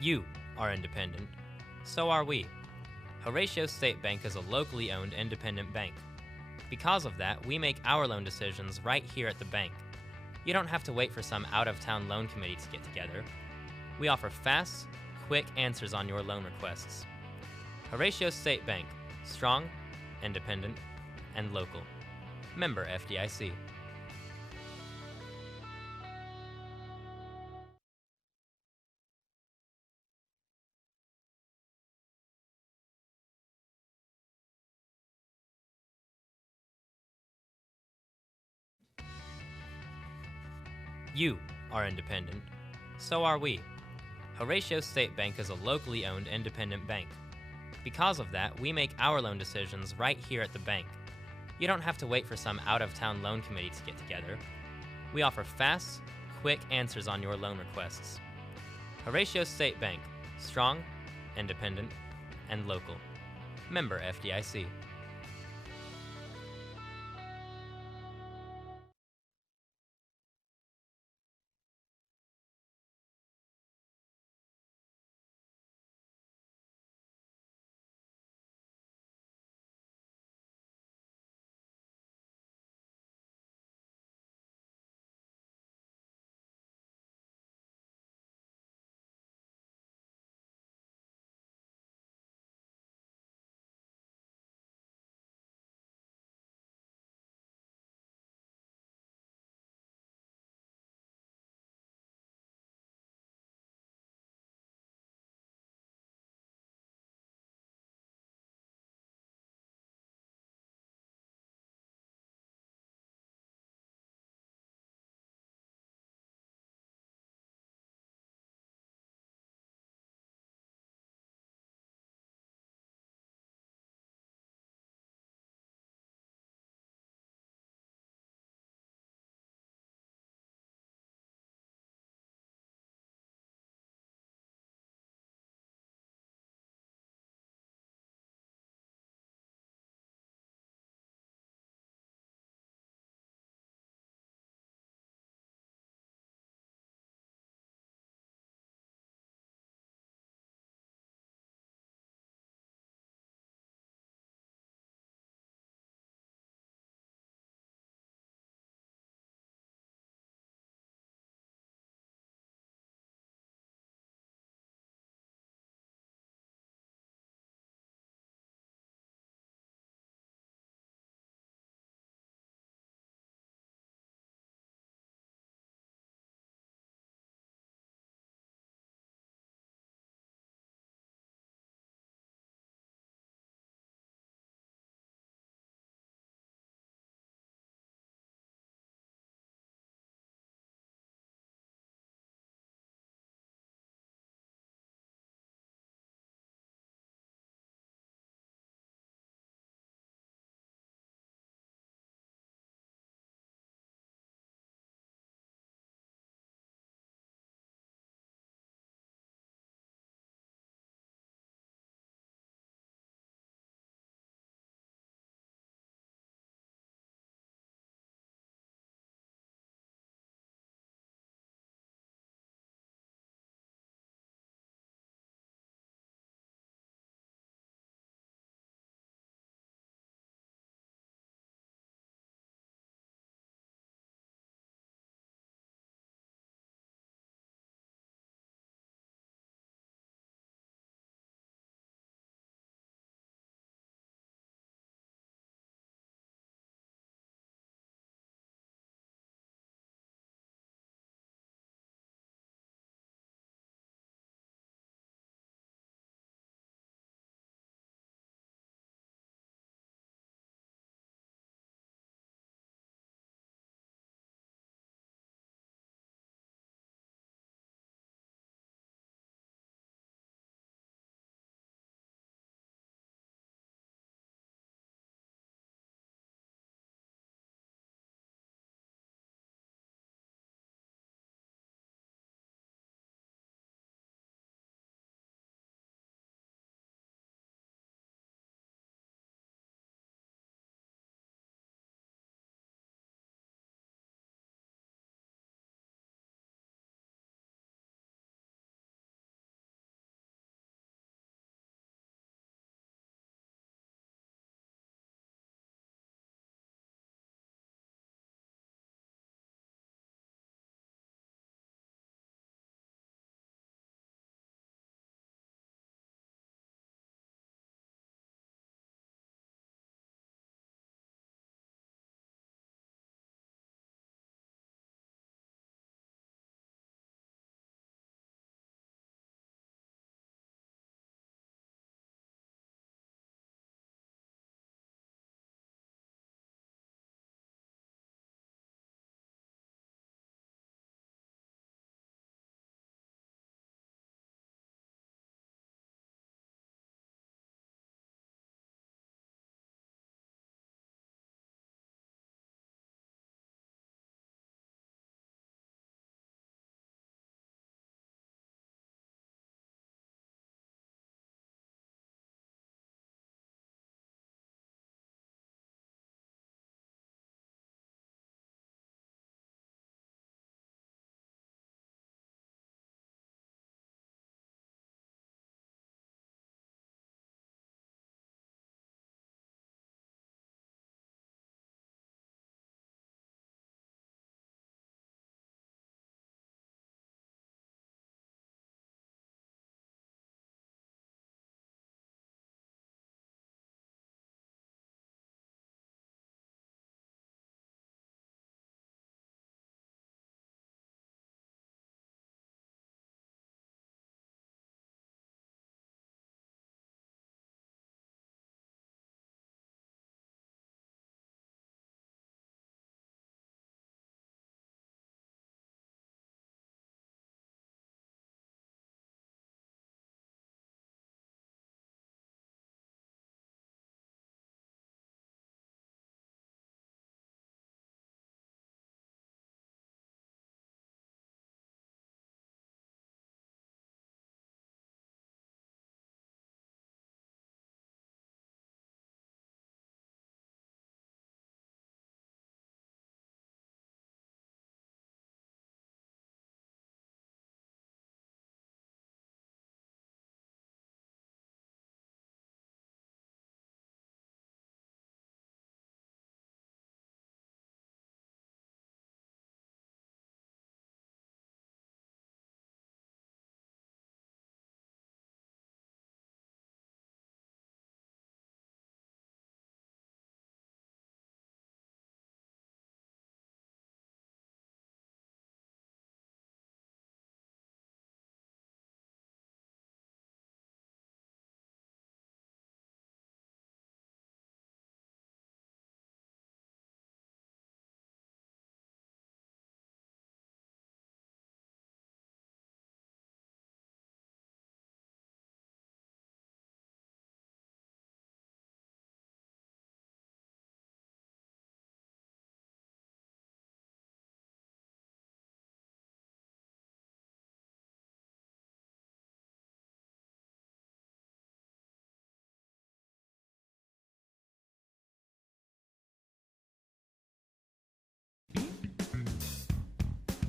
You are independent. So are we. Horatio State Bank is a locally owned independent bank. Because of that, we make our loan decisions right here at the bank. You don't have to wait for some out-of-town loan committee to get together. We offer fast, quick answers on your loan requests. Horatio State Bank, strong, independent, and local. Member FDIC. You are independent. So are we. Horatio State Bank is a locally owned independent bank. Because of that, we make our loan decisions right here at the bank. You don't have to wait for some out-of-town loan committee to get together. We offer fast, quick answers on your loan requests. Horatio State Bank, strong, independent, and local. Member FDIC.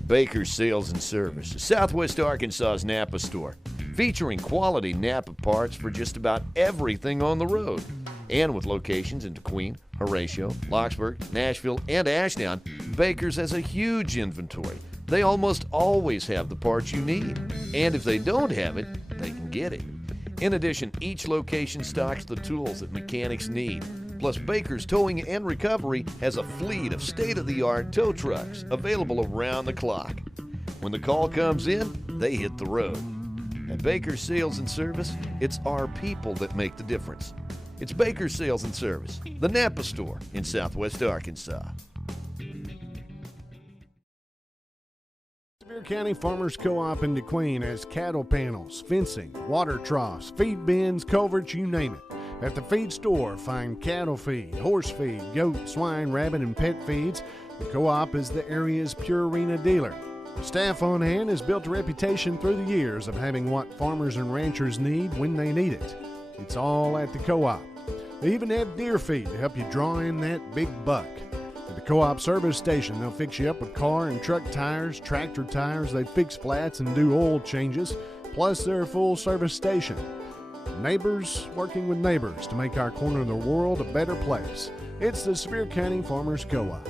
Baker's Sales and Service, Southwest Arkansas's Napa store, featuring quality Napa parts for just about everything on the road. And with locations in DeQueen, Horatio, Locksburg, Nashville, and Ashdown, Baker's has a huge inventory. They almost always have the parts you need. And if they don't have it, they can get it. In addition, each location stocks the tools that mechanics need. Plus, Baker's Towing and Recovery has a fleet of state-of-the-art tow trucks available around the clock. When the call comes in, they hit the road. At Baker's Sales and Service, it's our people that make the difference. It's Baker's Sales and Service, the Napa store in Southwest Arkansas. Sevier County Farmers Co-op in DeQueen has cattle panels, fencing, water troughs, feed bins, culverts, you name it. At the feed store, find cattle feed, horse feed, goat, swine, rabbit, and pet feeds. The co-op is the area's Purina dealer. Staff on hand has built a reputation through the years of having what farmers and ranchers need when they need it. It's all at the co-op. They even have deer feed to help you draw in that big buck. At the co-op service station, they'll fix you up with car and truck tires, tractor tires. They fix flats and do oil changes. Plus, they're a full service station. Neighbors working with neighbors to make our corner of the world a better place. It's the Sevier County Farmers Co-op.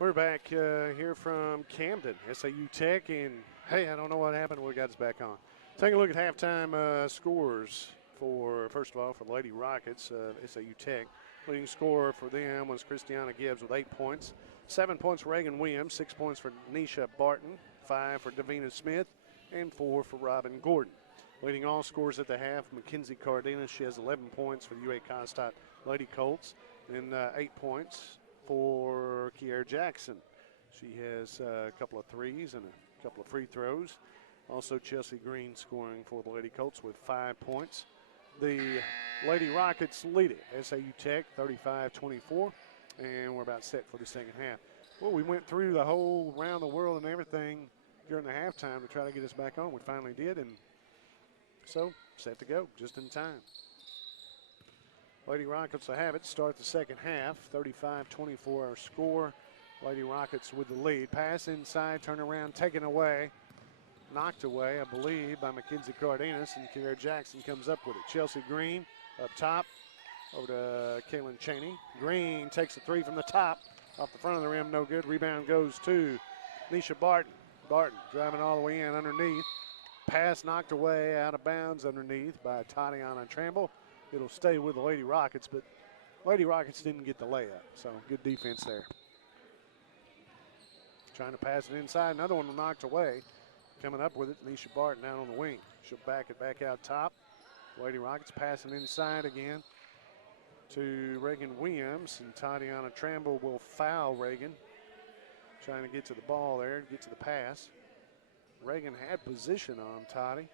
We're back here from Camden, SAU Tech, and hey, I don't know what happened. We got us back on. Take a look at halftime scores for, first of all, for the Lady Rockets, SAU Tech. Leading scorer for them was Christiana Gibbs with 8 points. 7 points for Reagan Williams, 6 points for Nisha Barton, 5 for Davina Smith, and 4 for Robin Gordon. Leading all scores at the half, Mackenzie Cardenas. She has 11 points for the UA Constat Lady Colts, and 8 points for Kiera Jackson. She has a couple of threes and a couple of free throws. Also, Chelsea Green scoring for the Lady Colts with 5 points. The Lady Rockets lead it, SAU Tech 35-24, and we're about set for the second half. Well, we went through the whole round the world and everything during the halftime to try to get us back on. We finally did, and so set to go just in time. Lady Rockets will have it, start the second half, 35-24 our score. Lady Rockets with the lead. Pass inside, turn around, taken away. Knocked away, I believe, by Mackenzie Cardenas, and Kiera Jackson comes up with it. Chelsea Green up top, over to Kaylin Cheney. Green takes a three from the top, off the front of the rim, no good. Rebound goes to Nisha Barton. Barton driving all the way in underneath. Pass knocked away, out of bounds underneath by Tatiana Tramble. It'll stay with the Lady Rockets, but Lady Rockets didn't get the layup, so good defense there. Trying to pass it inside, another one knocked away. Coming up with it, Nisha Barton out on the wing. She'll back it back out top. Lady Rockets passing inside again to Reagan Williams, and Tatiana Tramble will foul Reagan. Trying to get to the ball there, get to the pass. Reagan had position on Toddy.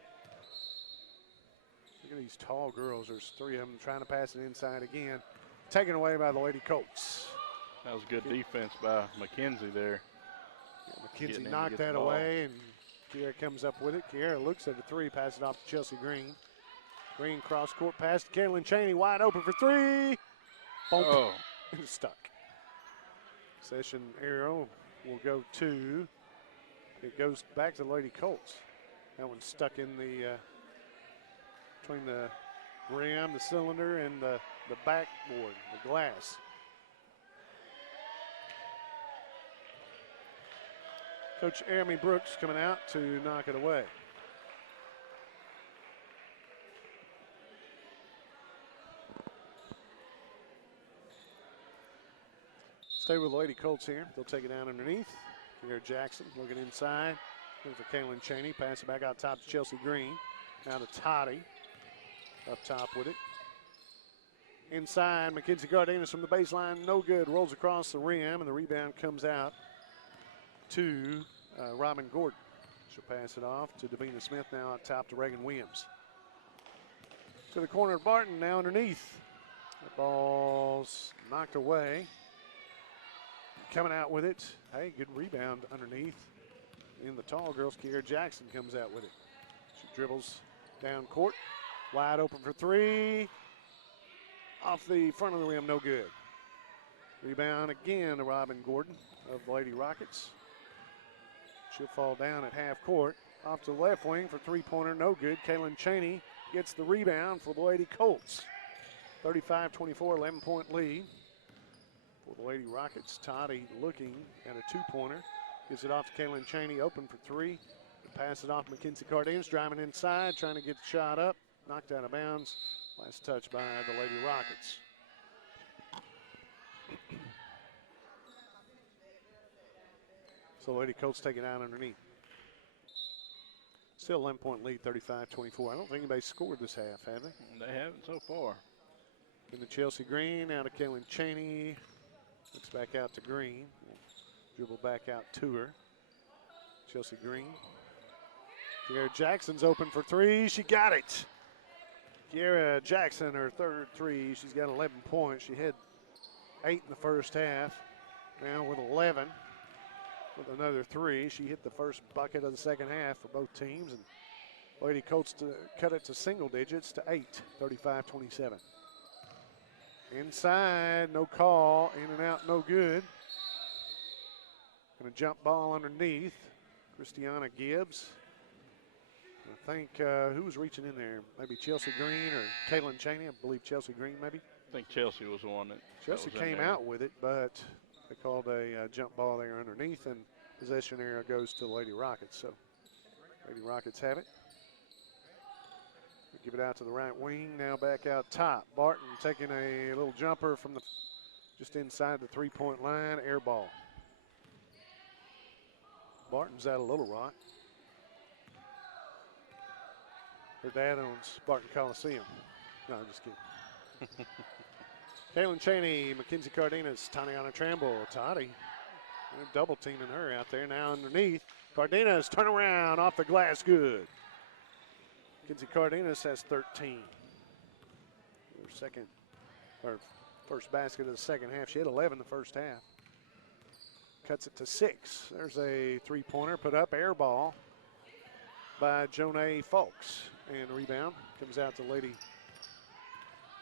Look at these tall girls. There's three of them trying to pass it inside again. Taken away by the Lady Colts. That was good defense by Mackenzie there. Yeah, Mackenzie knocked that away, and Kiera comes up with it. Kiera looks at the three, passes it off to Chelsea Green. Green cross-court pass to Kaylin Cheney, wide open for three. Boom. Oh. Stuck. Session arrow will go to, it goes back to the Lady Colts. That one's stuck in the, between the rim, the cylinder, and the backboard, the glass. Coach Amy Brooks coming out to knock it away. Stay with the Lady Colts here. They'll take it down underneath. Kiera Jackson looking inside. Looking for Kaylin Cheney. Pass it back out top to Chelsea Green. Now to Toddy. Up top with it. Inside, Mackenzie Cardenas from the baseline. No good. Rolls across the rim, and the rebound comes out to Robin Gordon. She'll pass it off to Davina Smith now out top to Reagan Williams. To the corner of Barton now underneath. The ball's knocked away. Coming out with it. Hey, good rebound underneath. In the tall girls, Kiera Jackson comes out with it. She dribbles down court. Wide open for three. Off the front of the rim, no good. Rebound again to Robin Gordon of the Lady Rockets. She'll fall down at half court. Off to the left wing for three-pointer, no good. Kaylin Cheney gets the rebound for the Lady Colts. 35-24, 11-point lead for the Lady Rockets. Toddy looking at a two-pointer. Gives it off to Kaylin Cheney, open for three. Pass it off Mackenzie Cardenas, driving inside, trying to get the shot up. Knocked out of bounds. Last touch by the Lady Rockets. So Lady Colts take it out underneath. Still 11-point lead, 35-24. I don't think anybody scored this half, have they? They haven't so far. Into Chelsea Green, out to Kaylin Cheney. Looks back out to Green. Dribble back out to her. Chelsea Green. Kiara Jackson's open for three. She got it. Kiara Jackson, her third three. She's got 11 points. She had 8 in the first half. Now with 11 with another three. She hit the first bucket of the second half for both teams. And Lady Colts cut it to single digits to 8, 35-27. Inside, no call. In and out, no good. And a jump ball underneath. Christiana Gibbs. I think who was reaching in there? Maybe Chelsea Green or Kaylin Cheney. I believe Chelsea Green maybe. I think Chelsea was the one that Chelsea came out with it, but they called a jump ball there underneath, and possession area goes to the Lady Rockets. So Lady Rockets have it. Give it out to the right wing. Now back out top. Barton taking a little jumper from the just inside the three-point line. Air ball. Barton's out of Little Rock. Her dad owns Barton Coliseum. No, I'm just kidding. Kaylin Cheney, Mackenzie Cardenas, Tatiana Tramble, Toddy. They're double teaming her out there. Now underneath. Cardenas, turn around off the glass, good. Mackenzie Cardenas has 13. Her first basket of the second half. She had 11 the first half. Cuts it to 6. There's a three-pointer put up, air ball by Jonay Folks. And rebound comes out to Lady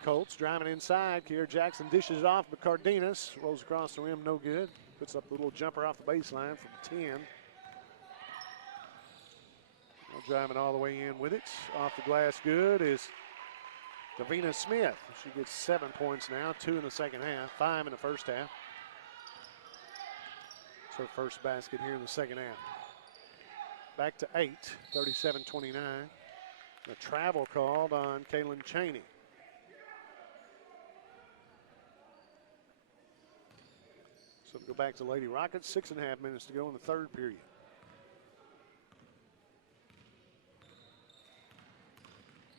Colts. Driving inside, Kiera Jackson dishes it off, but Cardenas rolls across the rim, no good. Puts up a little jumper off the baseline from 10. Driving all the way in with it. Off the glass, good, is Davina Smith. She gets 7 points now, 2 in the second half, 5 in the first half. It's her first basket here in the second half. Back to 8, 37-29. A travel called on Kaylin Cheney. So we'll go back to Lady Rockets, 6.5 minutes to go in the third period.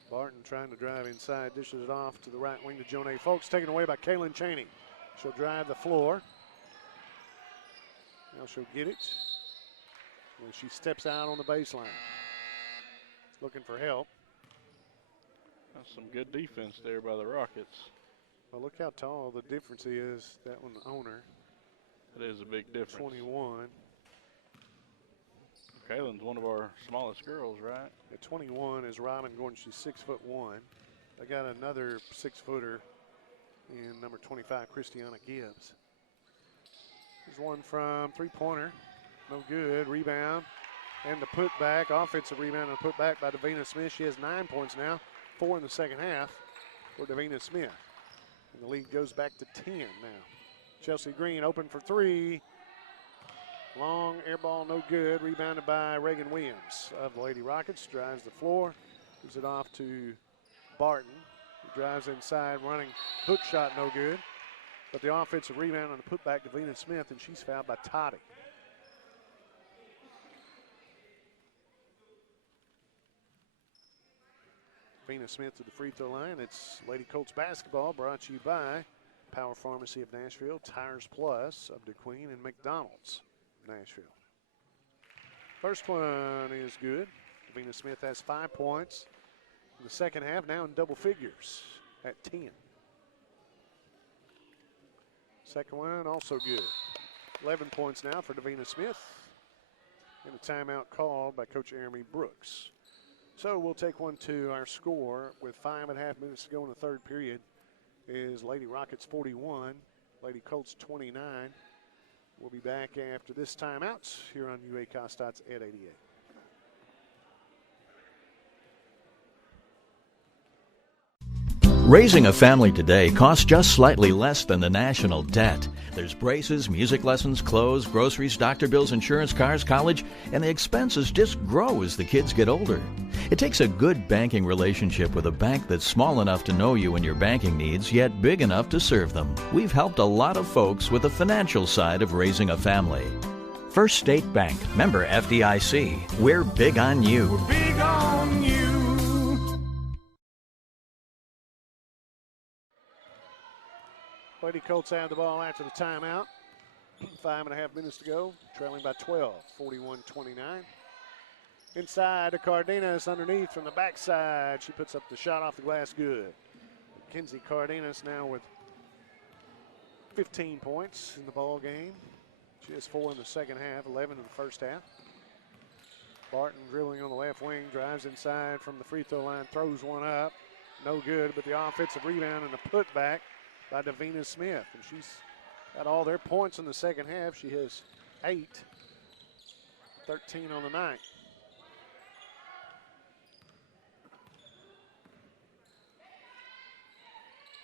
Barton trying to drive inside, dishes it off to the right wing to Jonay Folks, taken away by Kaylin Cheney. She'll drive the floor. Now she'll get it when she steps out on the baseline. Looking for help. That's some good defense there by the Rockets. Well, look how tall the difference is, that one on her. It is a big difference. 21. Kaylin's one of our smallest girls, right? At 21 is Robin Gordon. She's 6'1". They got another 6-footer in number 25, Christiana Gibbs. There's one from three-pointer. No good. Rebound. And the putback, offensive rebound and putback by Davina Smith. She has 9 points now, 4 in the second half for Davina Smith. And the lead goes back to 10 now. Chelsea Green open for three. Long air ball, no good. Rebounded by Reagan Williams of the Lady Rockets. Drives the floor. Gives it off to Barton. He drives inside, running hook shot, no good. But the offensive rebound on the putback to Davina Smith, and she's fouled by Toddy. Davina Smith to the free throw line. It's Lady Colts basketball, brought to you by Power Pharmacy of Nashville, Tires Plus of DeQueen, and McDonald's Nashville. First one is good. Davina Smith has 5 points in the second half, now in double figures at 10. Second one also good. 11 points now for Davina Smith. And a timeout called by Coach Jeremy Brooks. So we'll take one to our score with 5.5 minutes to go in the third period. Is Lady Rockets 41, Lady Colts 29. We'll be back after this timeout here on UA Kostad's at 88. Raising a family today costs just slightly less than the national debt. There's braces, music lessons, clothes, groceries, doctor bills, insurance, cars, college, and the expenses just grow as the kids get older. It takes a good banking relationship with a bank that's small enough to know you and your banking needs, yet big enough to serve them. We've helped a lot of folks with the financial side of raising a family. First State Bank, member FDIC. We're big on you. We're big on you. Lady Colts have the ball after the timeout. 5.5 minutes to go, trailing by 12, 41-29. Inside to Cardenas underneath from the backside. She puts up the shot off the glass, good. Mackenzie Cardenas now with 15 points in the ball game. She has 4 in the second half, 11 in the first half. Barton dribbling on the left wing, drives inside from the free throw line, throws one up. No good, but the offensive rebound and a putback by Davina Smith. And she's got all their points in the second half. She has 8, 13 on the night.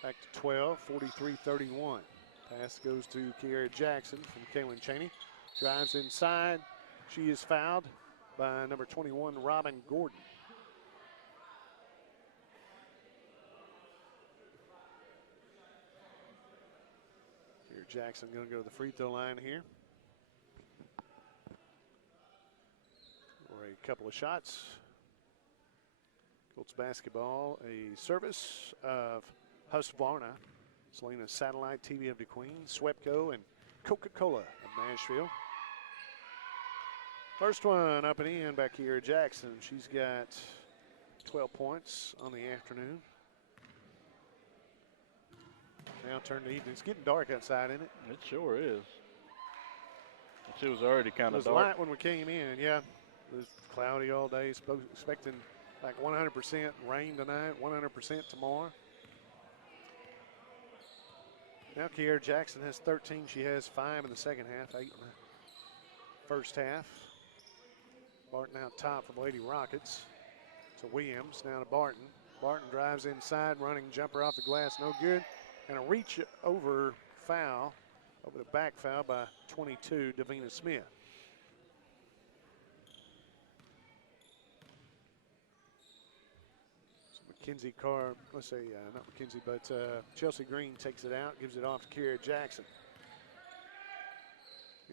Back to 12, 43-31. Pass goes to Kiera Jackson from Kaylin Cheney. Drives inside. She is fouled by number 21, Robin Gordon. Jackson going to go to the free throw line here for a couple of shots. Colts basketball, a service of Husqvarna, Selena Satellite TV of DeQueen, Swepco, and Coca-Cola of Nashville. First one up and in back here, Jackson. She's got 12 points on the afternoon. Now turn to evening. It's getting dark outside, isn't it? It sure is. It was already kind of dark. It was light when we came in, yeah. It was cloudy all day. Expecting like 100% rain tonight, 100% tomorrow. Now Kiera Jackson has 13. She has 5 in the second half, 8 in the first half. Barton out top for Lady Rockets. To Williams, now to Barton. Barton drives inside, running jumper off the glass, no good. And a reach over foul, over the back foul by 22, Davina Smith. So Mackenzie Carr, let's say, not Mackenzie, but Chelsea Green takes it out, gives it off to Kiera Jackson.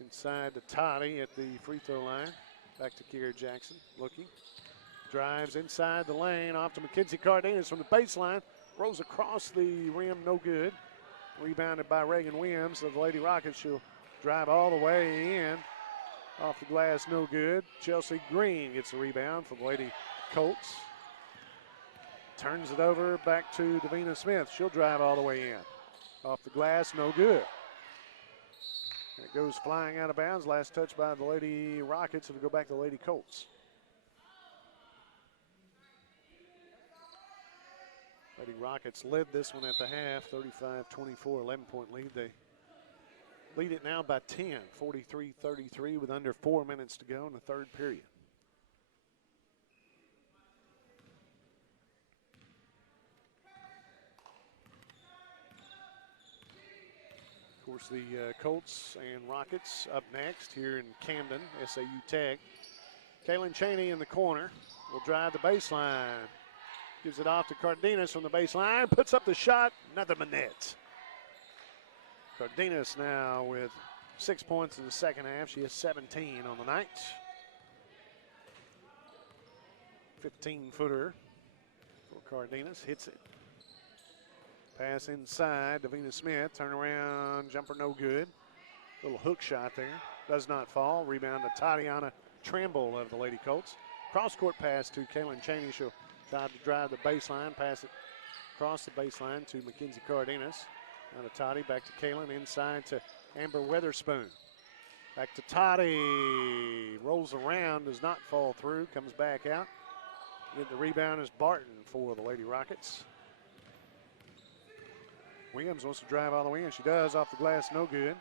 Inside to Toddy at the free throw line. Back to Kiera Jackson, looking. Drives inside the lane, off to Mackenzie Cardenas from the baseline. Rolls across the rim, no good. Rebounded by Reagan Williams of the Lady Rockets. She'll drive all the way in. Off the glass, no good. Chelsea Green gets the rebound for the Lady Colts. Turns it over back to Davina Smith. She'll drive all the way in. Off the glass, no good. And it goes flying out of bounds. Last touch by the Lady Rockets. It'll go back to the Lady Colts. Lady Rockets led this one at the half, 35-24, 11-point lead. They lead it now by 10, 43-33 with under 4 minutes to go in the third period. Of course, the Colts and Rockets up next here in Camden, SAU Tech. Kaylin Cheney in the corner will drive the baseline. Gives it off to Cardenas from the baseline. Puts up the shot. Nothing but net. Cardenas now with 6 points in the second half. She has 17 on the night. 15-footer for Cardenas. Hits it. Pass inside. Davina Smith. Turnaround. Jumper no good. Little hook shot there. Does not fall. Rebound to Tatiana Tramble of the Lady Colts. Cross-court pass to Kaylin Cheney. She'll try to drive the baseline, pass it across the baseline to Mackenzie Cardenas. Now to Toddy, back to Kaylin, inside to Amber Weatherspoon. Back to Toddy, rolls around, does not fall through, comes back out. Get the rebound is Barton for the Lady Rockets. Williams wants to drive all the way in. She does off the glass, no good.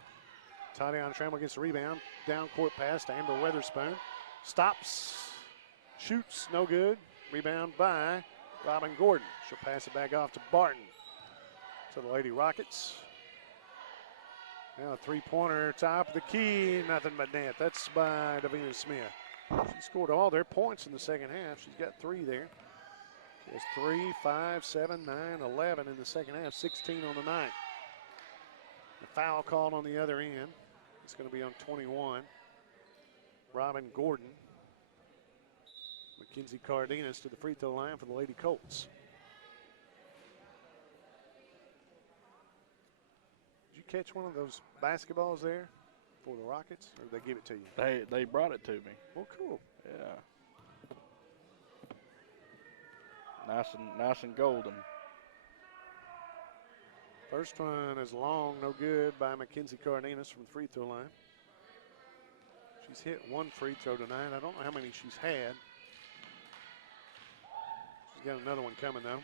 Tatiana Trammell gets the rebound. Down court pass to Amber Weatherspoon. Stops, shoots, no good. Rebound by Robin Gordon. She'll pass it back off to Barton. To the Lady Rockets. Now a three-pointer, top of the key, nothing but net. That's by Davina Smith. She scored all their points in the second half. She's got 3 there. She has 3, 5, 7, 9, 11 in the second half, 16 on the night. The foul called on the other end. It's going to be on 21. Robin Gordon. Mackenzie Cardenas to the free throw line for the Lady Colts. Did you catch one of those basketballs there for the Rockets, or did they give it to you? They brought it to me. Oh, cool. Yeah. Nice and golden. First one is long, no good by Mackenzie Cardenas from the free throw line. She's hit 1 free throw tonight. I don't know how many she's had. She's got another one coming though.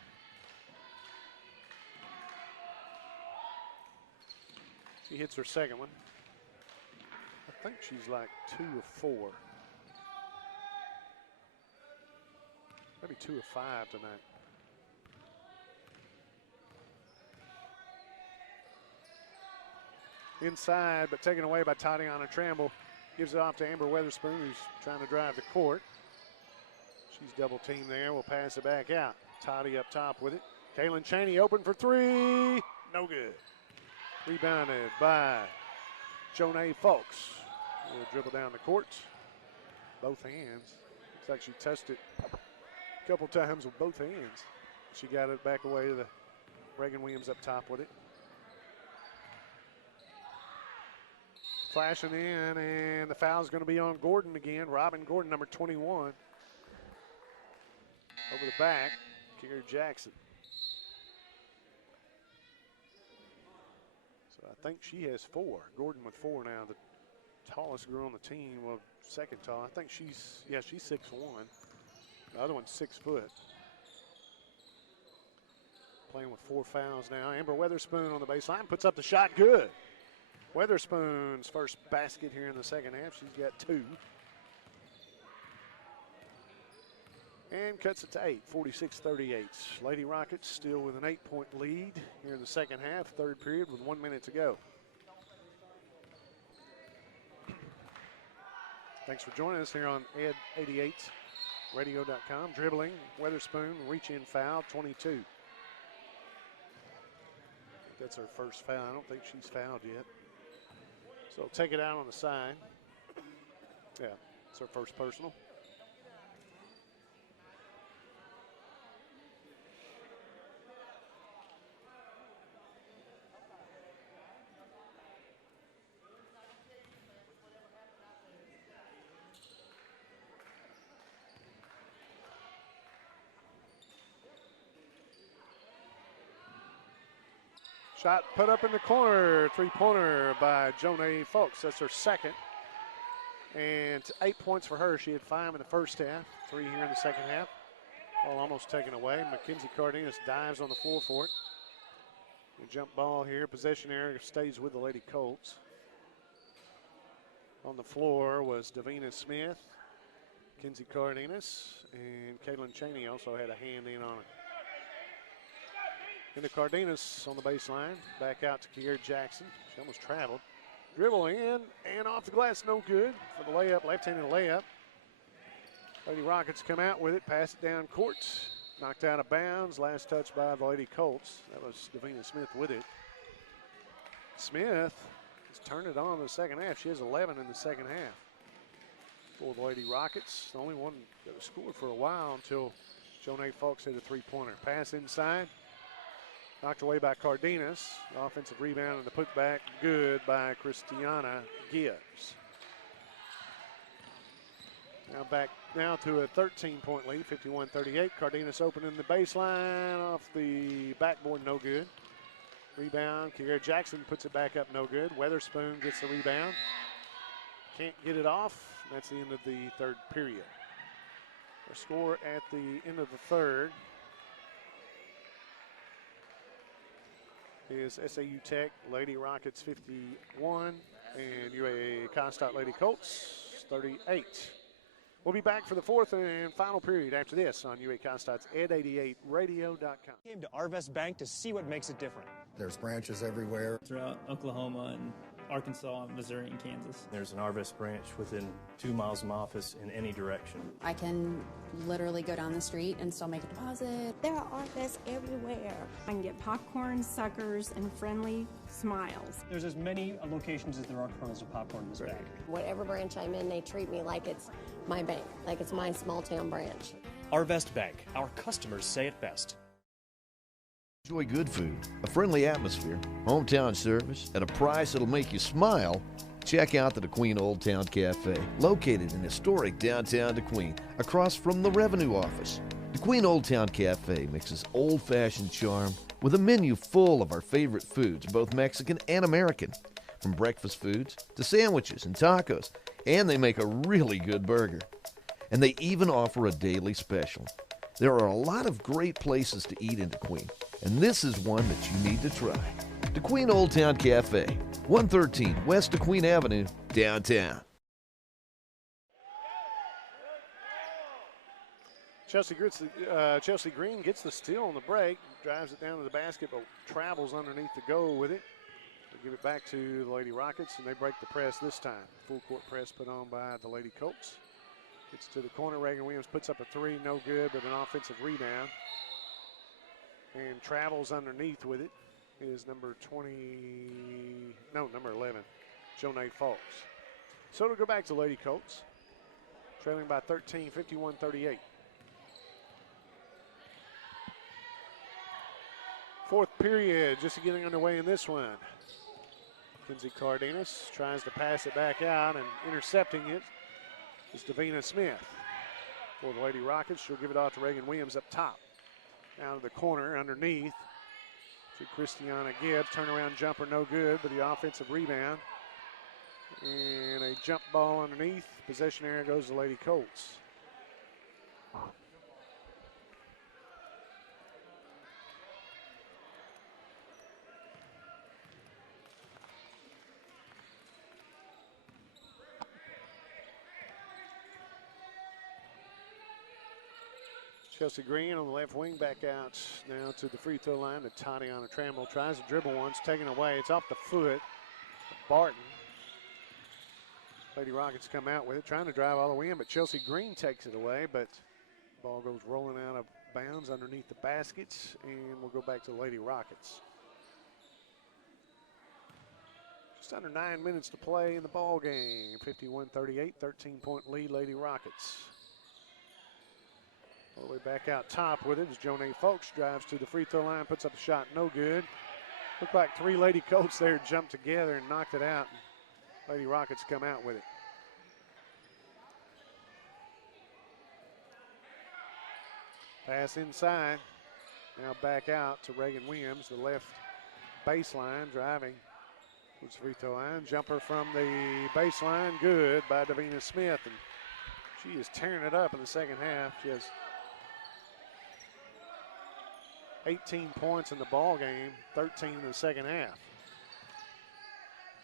She hits her second one. I think she's like 2 of 4. Maybe 2 of 5 tonight. Inside, but taken away by Tatiana Trammell. Gives it off to Amber Weatherspoon, who's trying to drive the court. She's double teamed there. We'll pass it back out. Toddy up top with it. Kaylin Chaney open for 3. No good. Rebounded by Jonay Folks. We'll dribble down the court. Both hands. Looks like she touched it a couple times with both hands. She got it back away to the Reagan Williams up top with it. Flashing in, and the foul is going to be on Gordon again. Robin Gordon, number 21. Over the back, Kinger Jackson. So I think she has 4. Gordon with 4 now. The tallest girl on the team, well, second tall. I think she's 6'1". The other one's 6 foot. Playing with 4 fouls now. Amber Weatherspoon on the baseline, puts up the shot, good. Weatherspoon's first basket here in the second half. She's got 2. And cuts it to 8, 46-38. Lady Rockets still with an 8-point lead here in the second half, third period with 1 minute to go. Thanks for joining us here on ed88radio.com. Dribbling, Weatherspoon, reach-in foul, 22. That's her first foul. I don't think she's fouled yet. So take it out on the side. Yeah, it's her first personal. Shot put up in the corner, three-pointer by Jonay Folks. That's her second. And 8 points for her. She had 5 in the first half, 3 here in the second half. Ball almost taken away. Mackenzie Cardenas dives on the floor for it. The jump ball here, possession area stays with the Lady Colts. On the floor was Davina Smith, Mackenzie Cardenas, and Kaylin Chaney also had a hand in on it. Into Cardenas on the baseline. Back out to Kiera Jackson. She almost traveled. Dribble in and off the glass, no good for the layup, left-handed layup. Lady Rockets come out with it, pass it down court. Knocked out of bounds. Last touch by the Lady Colts. That was Davina Smith with it. Smith has turned it on in the second half. She has 11 in the second half for the Lady Rockets. The only one that was scored for a while until Jonay Folks hit a three-pointer. Pass inside. Knocked away by Cardenas. Offensive rebound and the putback good by Christiana Gibbs. Now back now to a 13-point lead, 51-38. Cardenas opening the baseline off the backboard, no good. Rebound, Kiera Jackson puts it back up, no good. Weatherspoon gets the rebound. Can't get it off. That's the end of the third period. Our score at the end of the third is SAU Tech Lady Rockets 51 and UAA Comstock Lady Colts 38. We'll be back for the fourth and final period after this on UA Comstock's ed88radio.com. Came to Arvest Bank to see what makes it different. There's branches everywhere. Throughout Oklahoma and Arkansas, Missouri, and Kansas. There's an Arvest branch within 2 miles of my office in any direction. I can literally go down the street and still make a deposit. There are Arvests everywhere. I can get popcorn, suckers, and friendly smiles. There's as many locations as there are kernels of popcorn in this bag. Whatever branch I'm in, they treat me like it's my bank, like it's my small town branch. Arvest Bank. Our customers say it best. Enjoy good food, a friendly atmosphere, hometown service, at a price that'll make you smile. Check out the DeQueen Old Town Cafe, located in historic downtown DeQueen, across from the Revenue Office. DeQueen Old Town Cafe mixes old-fashioned charm with a menu full of our favorite foods, both Mexican and American, from breakfast foods to sandwiches and tacos, and they make a really good burger. And they even offer a daily special. There are a lot of great places to eat in DeQueen, and this is one that you need to try. DeQueen Old Town Cafe, 113 West DeQueen Avenue, downtown. Chelsea Green gets the steal on the break, drives it down to the basket, but travels underneath to go with it. They give it back to the Lady Rockets, and they break the press this time. Full court press put on by the Lady Colts. Gets to the corner. Reagan Williams puts up a three, no good, but an offensive rebound. And travels underneath with it is number 11, Jonay Falks. So it'll go back to Lady Colts, trailing by 13, 51-38. Fourth period, just getting underway in this one. Kinsey Cardenas tries to pass it back out, and intercepting it is Davina Smith. For the Lady Rockets, she'll give it off to Reagan Williams up top. Down to the corner underneath to Christiana Gibbs. Turnaround jumper, no good, but the offensive rebound. And a jump ball underneath. Possession area goes to Lady Colts. Chelsea Green on the left wing, back out now to the free throw line to Tatiana Trammell. Tries to dribble once, taken away. It's off the foot of Barton. Lady Rockets come out with it, trying to drive all the way in, but Chelsea Green takes it away, but the ball goes rolling out of bounds underneath the baskets, and we'll go back to the Lady Rockets. Just under 9 minutes to play in the ball game. 51-38, 13-point lead, Lady Rockets. All the way back out top with it is Jonay Folks. Drives to the free throw line, puts up a shot, no good. Looked like three Lady Colts there jumped together and knocked it out. Lady Rockets come out with it. Pass inside. Now back out to Reagan Williams, the left baseline, driving towards the free throw line. Jumper from the baseline, good by Davina Smith. And she is tearing it up in the second half. She has 18 points in the ball game, 13 in the second half.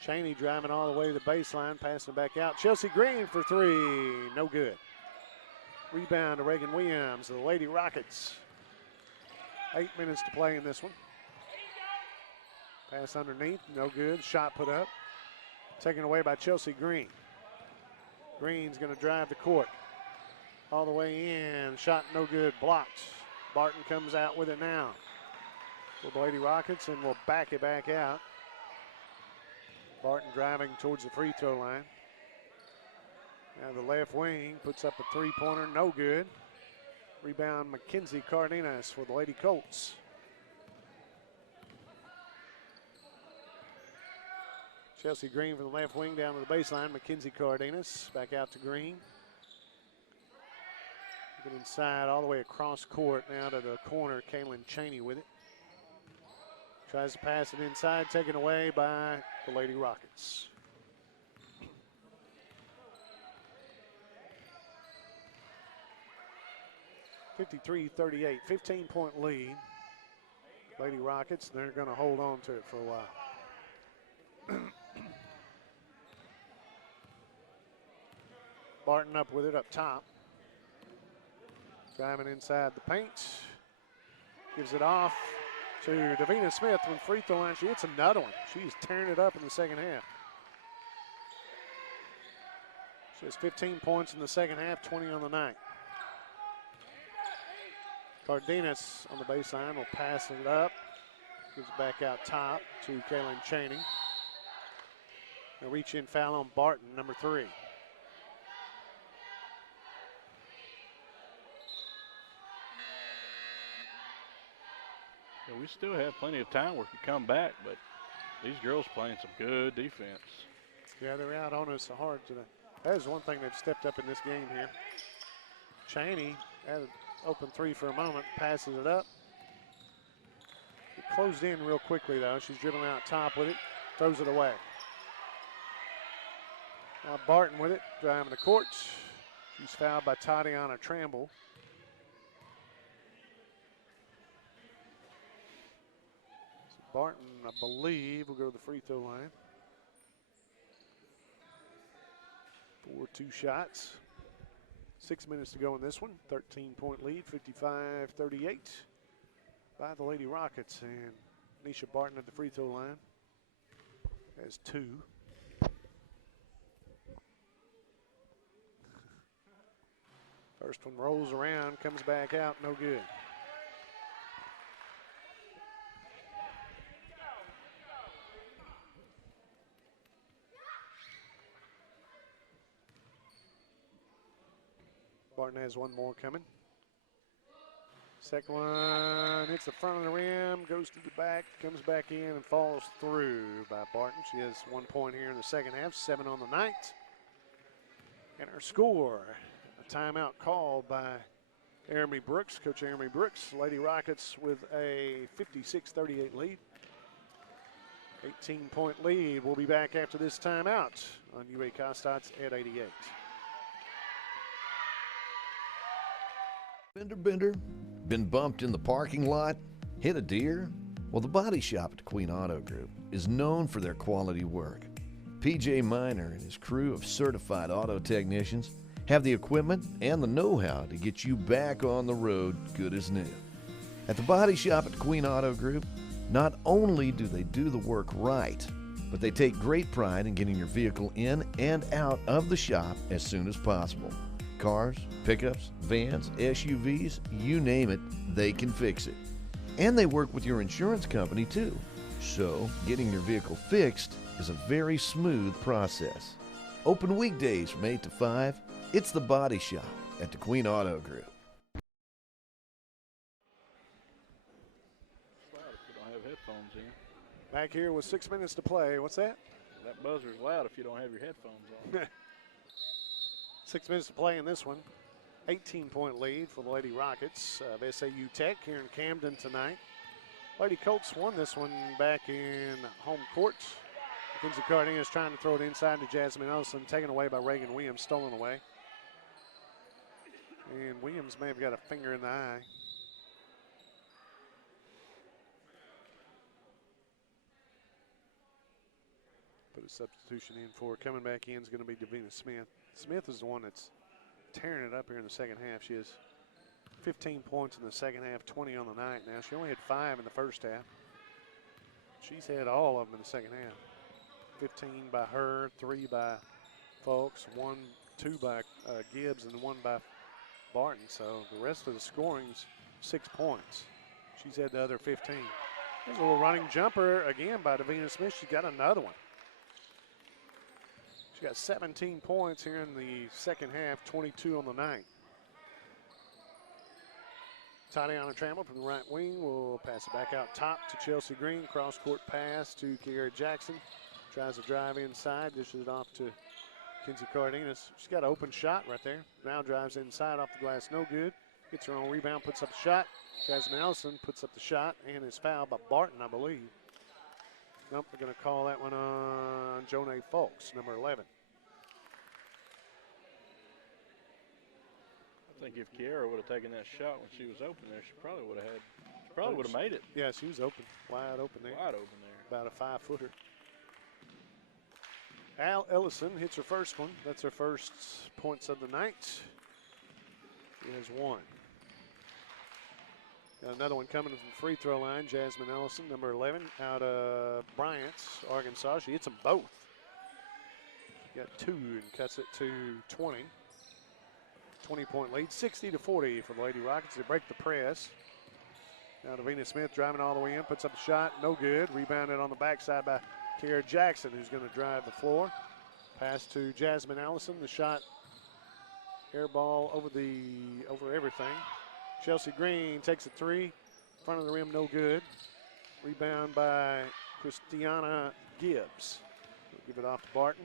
Cheney driving all the way to the baseline, passing back out. Chelsea Green for three, no good. Rebound to Reagan Williams, the Lady Rockets. 8 minutes to play in this one. Pass underneath, no good. Shot put up. Taken away by Chelsea Green. Green's going to drive the court. All the way in, shot no good, blocked. Barton comes out with it now for the Lady Rockets, and will back it back out. Barton driving towards the free throw line. Now the left wing puts up a three-pointer, no good. Rebound Mackenzie Cardenas for the Lady Colts. Chelsea Green from the left wing down to the baseline. Mackenzie Cardenas back out to Green. Get inside all the way across court now to the corner. Kaylin Cheney with it. Tries to pass it inside, taken away by the Lady Rockets. 53-38, 15-point lead. Lady Rockets, they're going to hold on to it for a while. Barton up with it up top. Driving inside the paint. Gives it off to Davina Smith from free throw line. She hits another one. She's tearing it up in the second half. She has 15 points in the second half, 20 on the night. Cardenas on the baseline will pass it up. Gives it back out top to Kaylin Chaney. A reach-in foul on Barton, number 3. Yeah, we still have plenty of time where we can come back, but these girls playing some good defense. Yeah, they're out on us hard today. That is one thing they've stepped up in this game here. Chaney had an open 3 for a moment, passes it up. It closed in real quickly, though. She's dribbling out top with it, throws it away. Now Barton with it, driving the court. She's fouled by Tatiana Tramble. So Barton, I believe, will go to the free throw line. 4-2 shots. 6 minutes to go in this one. 13-point lead, 55-38 by the Lady Rockets. And Nisha Barton at the free throw line has 2. First one rolls around, comes back out, no good. Barton has one more coming. Second one hits the front of the rim, goes to the back, comes back in and falls through by Barton. She has 1 point here in the second half, 7 on the night. And her score, a timeout called by Jeremy Brooks, Coach Jeremy Brooks. Lady Rockets with a 56-38 lead. 18-point lead. We'll be back after this timeout on UA Costats at 88. Bender, been bumped in the parking lot, hit a deer? Well, the body shop at Queen Auto Group is known for their quality work. PJ Miner and his crew of certified auto technicians have the equipment and the know-how to get you back on the road good as new. At the body shop at Queen Auto Group, not only do they do the work right, but they take great pride in getting your vehicle in and out of the shop as soon as possible. Cars, pickups, vans, SUVs, you name it, they can fix it. And they work with your insurance company too. So getting your vehicle fixed is a very smooth process. Open weekdays from 8 to 5. It's the Body Shop at the Queen Auto Group. Loud if you don't have headphones in. Back here with 6 minutes to play. What's that? That buzzer's loud if you don't have your headphones on. 6 minutes to play in this one. 18-point lead for the Lady Rockets of SAU Tech here in Camden tonight. Lady Colts won this one back in home court. Mackenzie Cardenas trying to throw it inside to Jasmine Ellison, taken away by Reagan Williams, stolen away. And Williams may have got a finger in the eye. Put a substitution in for coming back in is going to be Davina Smith. Smith is the one that's tearing it up here in the second half. She has 15 points in the second half, 20 on the night now. She only had 5 in the first half. She's had all of them in the second half. 15 by her, 3 by Folks, 2 by Gibbs, and 1 by Barton. So the rest of the scoring's 6 points. She's had the other 15. There's a little running jumper again by Davina Smith. She got another one. She got 17 points here in the second half, 22 on the night. Tatiana Tramble from the right wing will pass it back out top to Chelsea Green. Cross-court pass to Kiara Jackson. Tries to drive inside, dishes it off to Kinsey Cardenas. She's got an open shot right there. Now drives inside off the glass, no good. Gets her own rebound, puts up the shot. Jasmine Ellison puts up the shot and is fouled by Barton, I believe. Nope, they're going to call that one on Jonay Folks, number 11. I think if Kiara would have taken that shot when she was open there, she probably would have made it. Yeah, she was open, wide open there. Wide open there. About a 5-footer. Al Ellison hits her first one. That's her first points of the night. She has 1. Got another one coming from the free throw line. Jasmine Ellison, number 11, out of Bryant, Arkansas. She hits them both. Got 2 and cuts it to 20. 20-point lead, 60-40 for the Lady Rockets. They break the press. Now Davina Smith driving all the way in, puts up a shot, no good. Rebounded on the backside by Kiara Jackson, who's going to drive the floor. Pass to Jasmine Allison. The shot, air ball over everything. Chelsea Green takes a 3. Front of the rim, no good. Rebound by Christiana Gibbs. We'll give it off to Barton.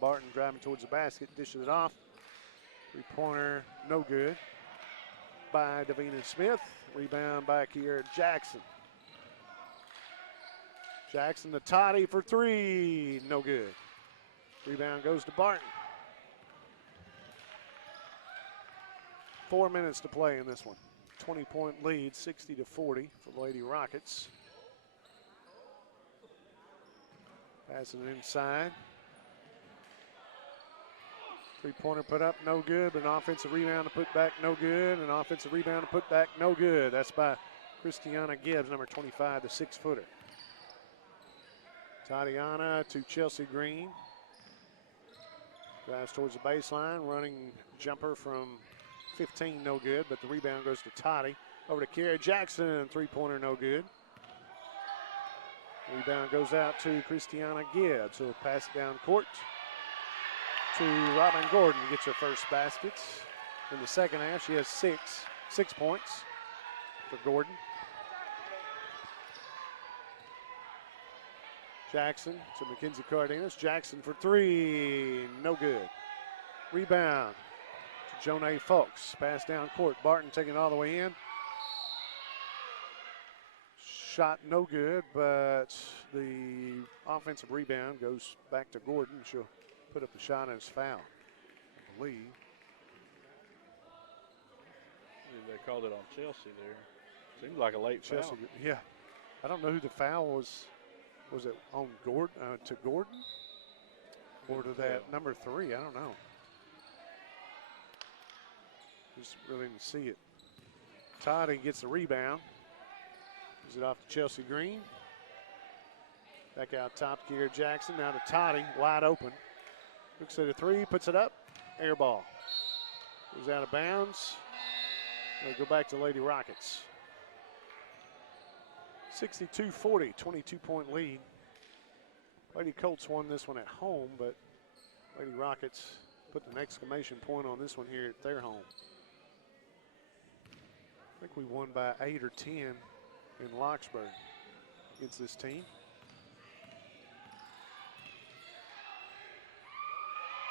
Barton driving towards the basket, dishes it off. 3-pointer, no good. By Davina Smith. Rebound by Kiara Jackson. Jackson to Toddy for 3, no good. Rebound goes to Barton. 4 minutes to play in this one. 20-point lead, 60-40 for the Lady Rockets. Passing it inside. 3-pointer put up, no good, but an offensive rebound to put back, no good. An offensive rebound to put back, no good. That's by Christiana Gibbs, number 25, the 6-footer. Tatiana to Chelsea Green. Drives towards the baseline, running jumper from 15, no good, but the rebound goes to Toddy. Over to Kiara Jackson, 3-pointer, no good. Rebound goes out to Christiana Gibbs, who will pass it down court to Robin Gordon. Gets her first baskets. In the second half, she has 6 points for Gordon. Jackson to Mackenzie Cardenas. Jackson for 3, no good. Rebound to Jonay Folks. Pass down court. Barton taking it all the way in. Shot no good, but the offensive rebound goes back to Gordon. She'll put up the shot and it's foul, I believe. They called it on Chelsea there. Seemed like a late foul. Yeah. I don't know who the foul was. Was it on Gordon, to Gordon? Or to that number 3? I don't know. Just really didn't see it. Toddy gets the rebound. Gives it off to Chelsea Green. Back out top, Kiara Jackson. Now to Toddy, wide open. Looks at a 3, puts it up. Air ball. Goes out of bounds. They'll go back to Lady Rockets. 62-40, 22-point lead. Lady Colts won this one at home, but Lady Rockets put an exclamation point on this one here at their home. I think we won by 8 or 10 in Locksburg against this team.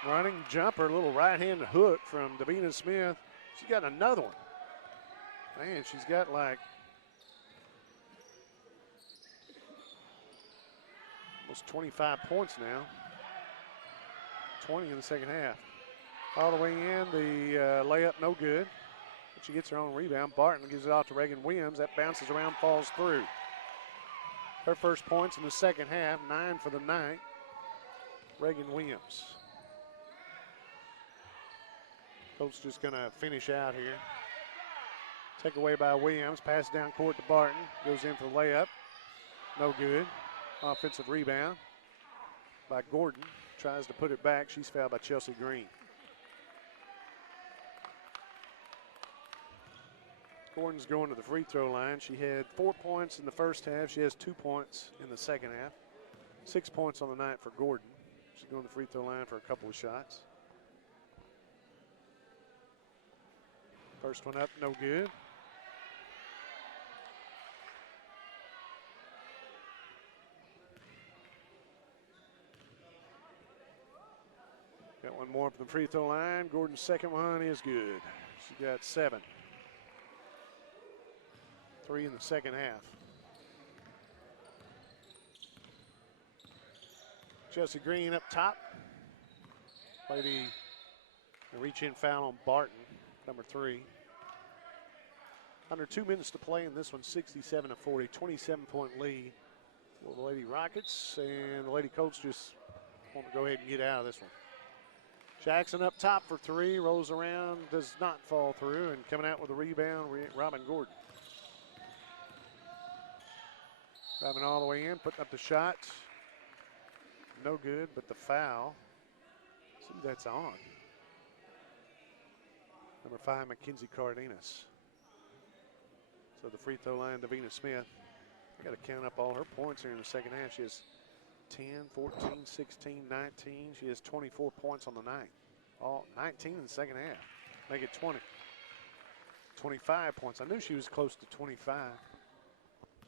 Running jumper, little right-hand hook from Davina Smith. She's got another one. Man, she's got like almost 25 points now. 20 in the second half. All the way in, the layup no good. But she gets her own rebound. Barton gives it off to Reagan Williams. That bounces around, falls through. Her first points in the second half, 9 for the night. Reagan Williams. Coach just going to finish out here. Take away by Williams. Pass down court to Barton. Goes in for the layup. No good. Offensive rebound by Gordon. Tries to put it back. She's fouled by Chelsea Green. Gordon's going to the free throw line. She had 4 points in the first half. She has 2 points in the second half. 6 points on the night for Gordon. She's going to the free throw line for a couple of shots. First one up, no good. Got one more from the free throw line. Gordon's second one is good. She got 7. 3 in the second half. Chelsea Green up top. Lady reach-in foul on Barton. number 3. Under 2 minutes to play in this one, 67-40, 27-point lead for the Lady Rockets, and the Lady Colts just want to go ahead and get out of this one. Jackson up top for 3, rolls around, does not fall through, and coming out with a rebound, Robin Gordon. Driving all the way in, putting up the shot. No good, but the foul. Let's see, that's on. Number 5, Mackenzie Cardenas. So the free throw line, Davina Smith. I got to count up all her points here in the second half. She has 10, 14, 16, 19. She has 24 points on the night. All 19 in the second half. Make it 20. 25 points. I knew she was close to 25.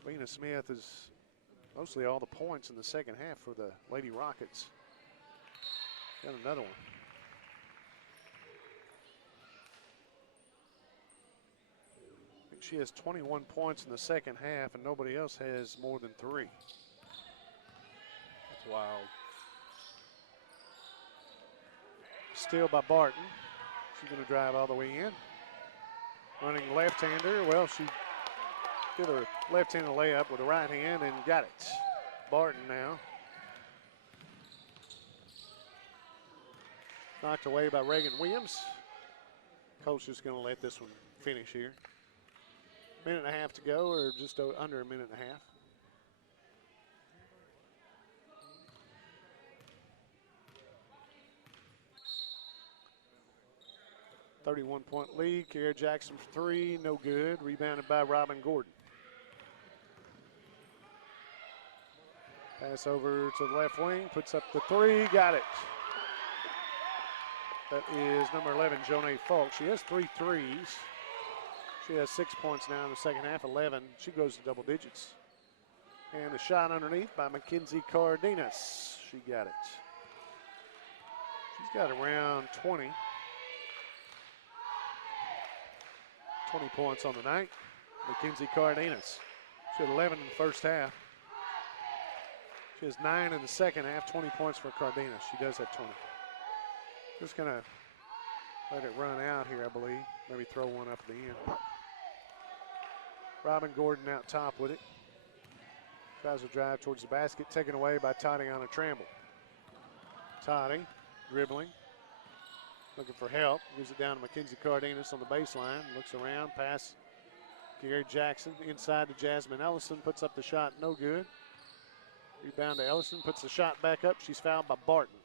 Davina Smith is mostly all the points in the second half for the Lady Rockets. Got another one. She has 21 points in the second half, and nobody else has more than 3. That's wild. Steal by Barton. She's going to drive all the way in. Running left-hander. Well, she did a left-handed layup with a right hand and got it. Barton now. Knocked away by Reagan Williams. Coach is going to let this one finish here. Minute and a half to go, or just under a minute and a half. .31-point lead. Kiera Jackson for 3, no good. Rebounded by Robin Gordon. Pass over to the left wing, puts up the 3, got it. That is number 11, Jonay Falk. She has 3 threes. She has 6 points now in the second half, 11. She goes to double digits. And a shot underneath by Mackenzie Cardenas. She got it. She's got around 20 points on the night. Mackenzie Cardenas. She had 11 in the first half. She has 9 in the second half, 20 points for Cardenas. She does have 20. Just going to let it run out here, I believe. Maybe throw one up at the end. Robin Gordon out top with it. Tries to drive towards the basket, taken away by Tatiana Tramble. Toddy dribbling, looking for help. Gives it down to Mackenzie Cardenas on the baseline. Looks around, pass Gary Jackson inside to Jasmine Ellison. Puts up the shot, no good. Rebound to Ellison, puts the shot back up. She's fouled by Barton.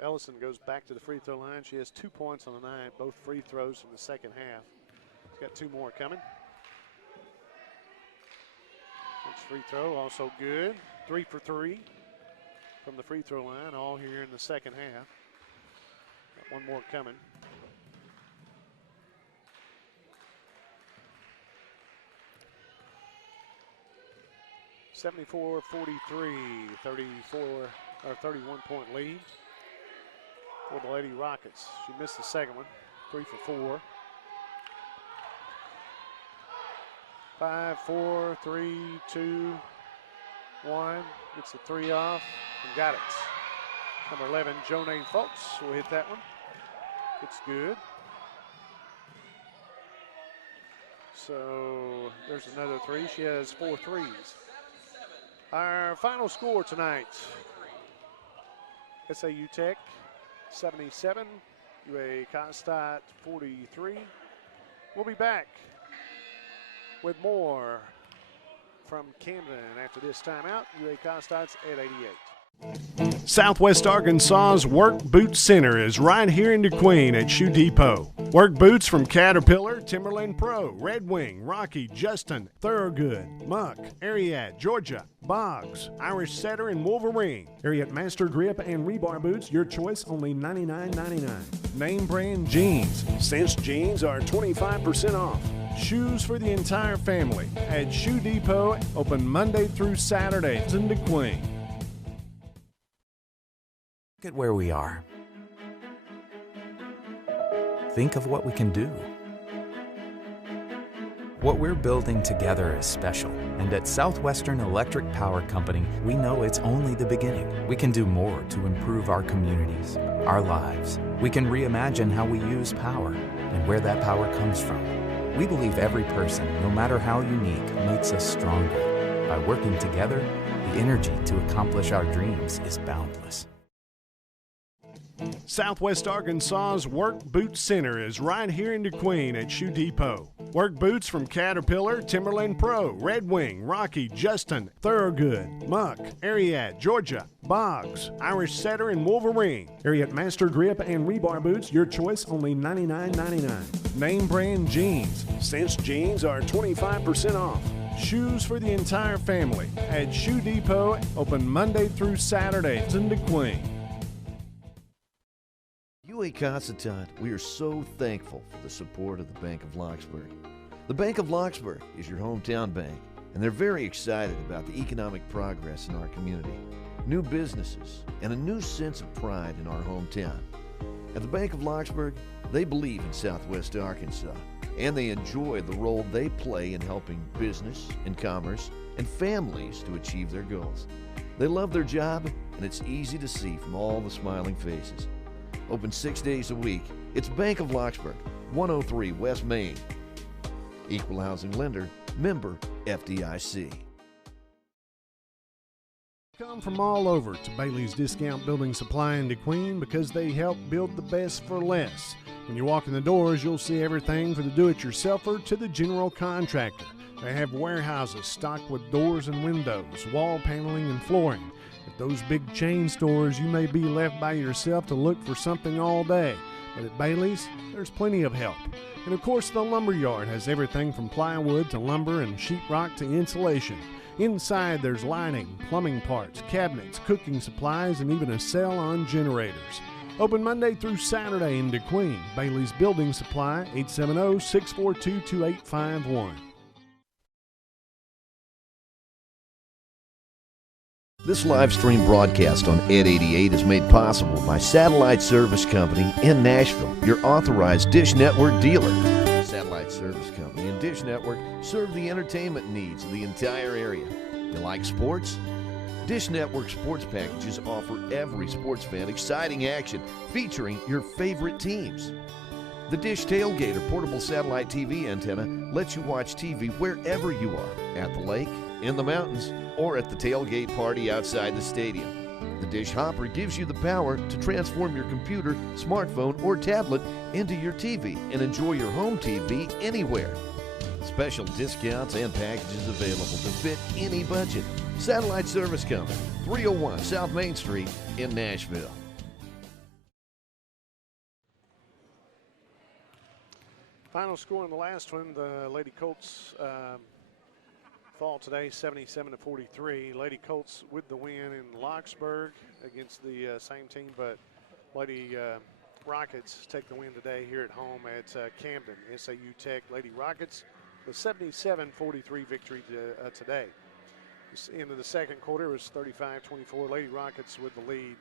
Ellison goes back to the free throw line. She has 2 points on the night, both free throws from the second half. She's got 2 more coming. Next free throw, also good. 3 for 3 from the free throw line, all here in the second half. Got 1 more coming. (74-43), 31-point lead for the Lady Rockets. She missed the second one, 3 for 4. 5, 4, 3, 2, 1. Gets the 3 off and got it. Number 11, Jonay Folks will hit that one. It's good. So there's another 3. She has 4 threes. Our final score tonight, SAU Tech 77, UA Constat 43. We'll be back with more from Camden after this timeout. UA Constat's at 88. Southwest Arkansas's Work Boot Center is right here in DeQueen at Shoe Depot. Work boots from Caterpillar, Timberland Pro, Red Wing, Rocky, Justin, Thorogood, Muck, Ariat, Georgia, Boggs, Irish Setter, and Wolverine. Ariat Master Grip and Rebar boots, your choice, only $99.99. Name brand jeans. Cinch jeans are 25% off. Shoes for the entire family at Shoe Depot, open Monday through Saturday in DeQueen. Look at where we are. Think of what we can do. What we're building together is special, and at Southwestern Electric Power Company, we know it's only the beginning. We can do more to improve our communities, our lives. We can reimagine how we use power and where that power comes from. We believe every person, no matter how unique, makes us stronger. By working together, the energy to accomplish our dreams is boundless. Southwest Arkansas's Work Boot Center is right here in DeQueen at Shoe Depot. Work boots from Caterpillar, Timberland Pro, Red Wing, Rocky, Justin, Thorogood, Muck, Ariat, Georgia, Boggs, Irish Setter, and Wolverine. Ariat Master Grip and Rebar boots, your choice, only $99.99. Name brand jeans. Cinch jeans are 25% off. Shoes for the entire family at Shoe Depot, open Monday through Saturdays in DeQueen. UA Constantine, we are so thankful for the support of the Bank of Locksburg. The Bank of Locksburg is your hometown bank, and they're very excited about the economic progress in our community, new businesses, and a new sense of pride in our hometown. At the Bank of Locksburg, they believe in Southwest Arkansas, and they enjoy the role they play in helping business and commerce and families to achieve their goals. They love their job, and it's easy to see from all the smiling faces. Open 6 days a week. It's Bank of Locksburg, 103 West Main. Equal housing lender, member FDIC. Come from all over to Bailey's Discount Building Supply in DeQueen because they help build the best for less. When you walk in the doors, you'll see everything from the do-it-yourselfer to the general contractor. They have warehouses stocked with doors and windows, wall paneling, and flooring. At those big chain stores, you may be left by yourself to look for something all day. But at Bailey's, there's plenty of help. And of course, the lumber yard has everything from plywood to lumber and sheetrock to insulation. Inside, there's lighting, plumbing parts, cabinets, cooking supplies, and even a sale on generators. Open Monday through Saturday in DeQueen. Bailey's Building Supply, 870-642-2851. This live stream broadcast on Ed 88 is made possible by Satellite Service Company in Nashville, your authorized Dish Network dealer. Satellite Service Company and Dish Network serve the entertainment needs of the entire area. You like sports? Dish Network sports packages offer every sports fan exciting action featuring your favorite teams. The Dish Tailgate or portable satellite TV antenna lets you watch TV wherever you are, at the lake, in the mountains, or at the tailgate party outside the stadium. The Dish Hopper gives you the power to transform your computer, smartphone, or tablet into your TV and enjoy your home TV anywhere. Special discounts and packages available to fit any budget. Satellite Service Company, 301 South Main Street in Nashville. Final score in the last one, the Lady Colts fall today 77-43. Lady Colts with the win in Locksburg against the same team, but Lady Rockets take the win today here at home at Camden. SAU Tech Lady Rockets, the 77-43 victory today. Into the second quarter, it was 35-24. Lady Rockets with the lead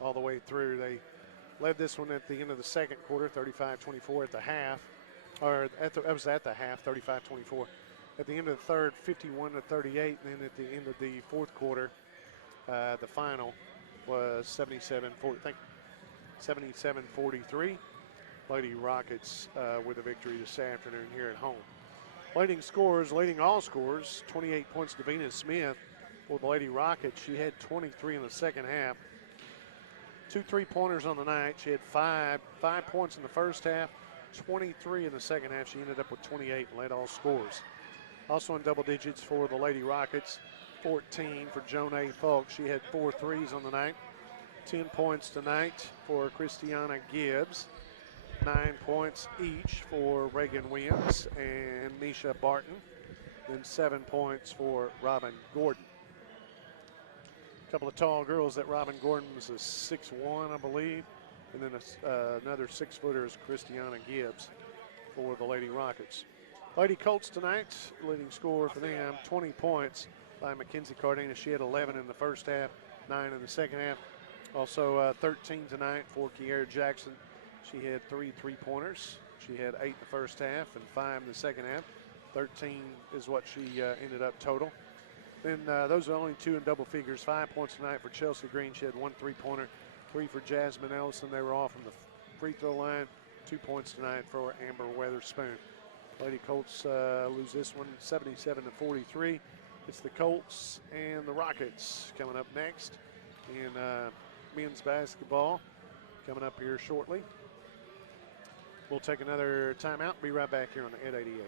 all the way through. They led this one at the end of the second quarter, 35-24 at the half. That was at the half, 35-24. At the end of the third, 51-38, and then at the end of the fourth quarter, the final was 77-43. Lady Rockets with a victory this afternoon here at home. Leading all scores, 28 points to Davina Smith for the Lady Rockets. She had 23 in the second half. 2 3-pointers on the night. She had 5 points in the first half, 23 in the second half. She ended up with 28 and led all scores. Also in double digits for the Lady Rockets, 14 for Jonay Falk. She had 4 threes on the night. 10 points tonight for Christiana Gibbs. 9 points each for Reagan Williams and Nisha Barton. Then 7 points for Robin Gordon. A couple of tall girls. That Robin Gordon was a 6'1", I believe. And then another 6-footer is Christiana Gibbs for the Lady Rockets. Lady Colts tonight, leading scorer for them, 20 points by Mackenzie Cardenas. She had 11 in the first half, 9 in the second half. Also 13 tonight for Kiera Jackson. She had 3 3-pointers. She had 8 in the first half and 5 in the second half. 13 is what she ended up total. Then those are only 2 in double figures. 5 points tonight for Chelsea Green. She had 1 3-pointer, 3 for Jasmine Ellison. They were all from the free throw line. 2 points tonight for Amber Weatherspoon. Lady Colts lose this one 77-43. It's the Colts and the Rockets coming up next in men's basketball coming up here shortly. We'll take another timeout. Be right back here on the Ed 88.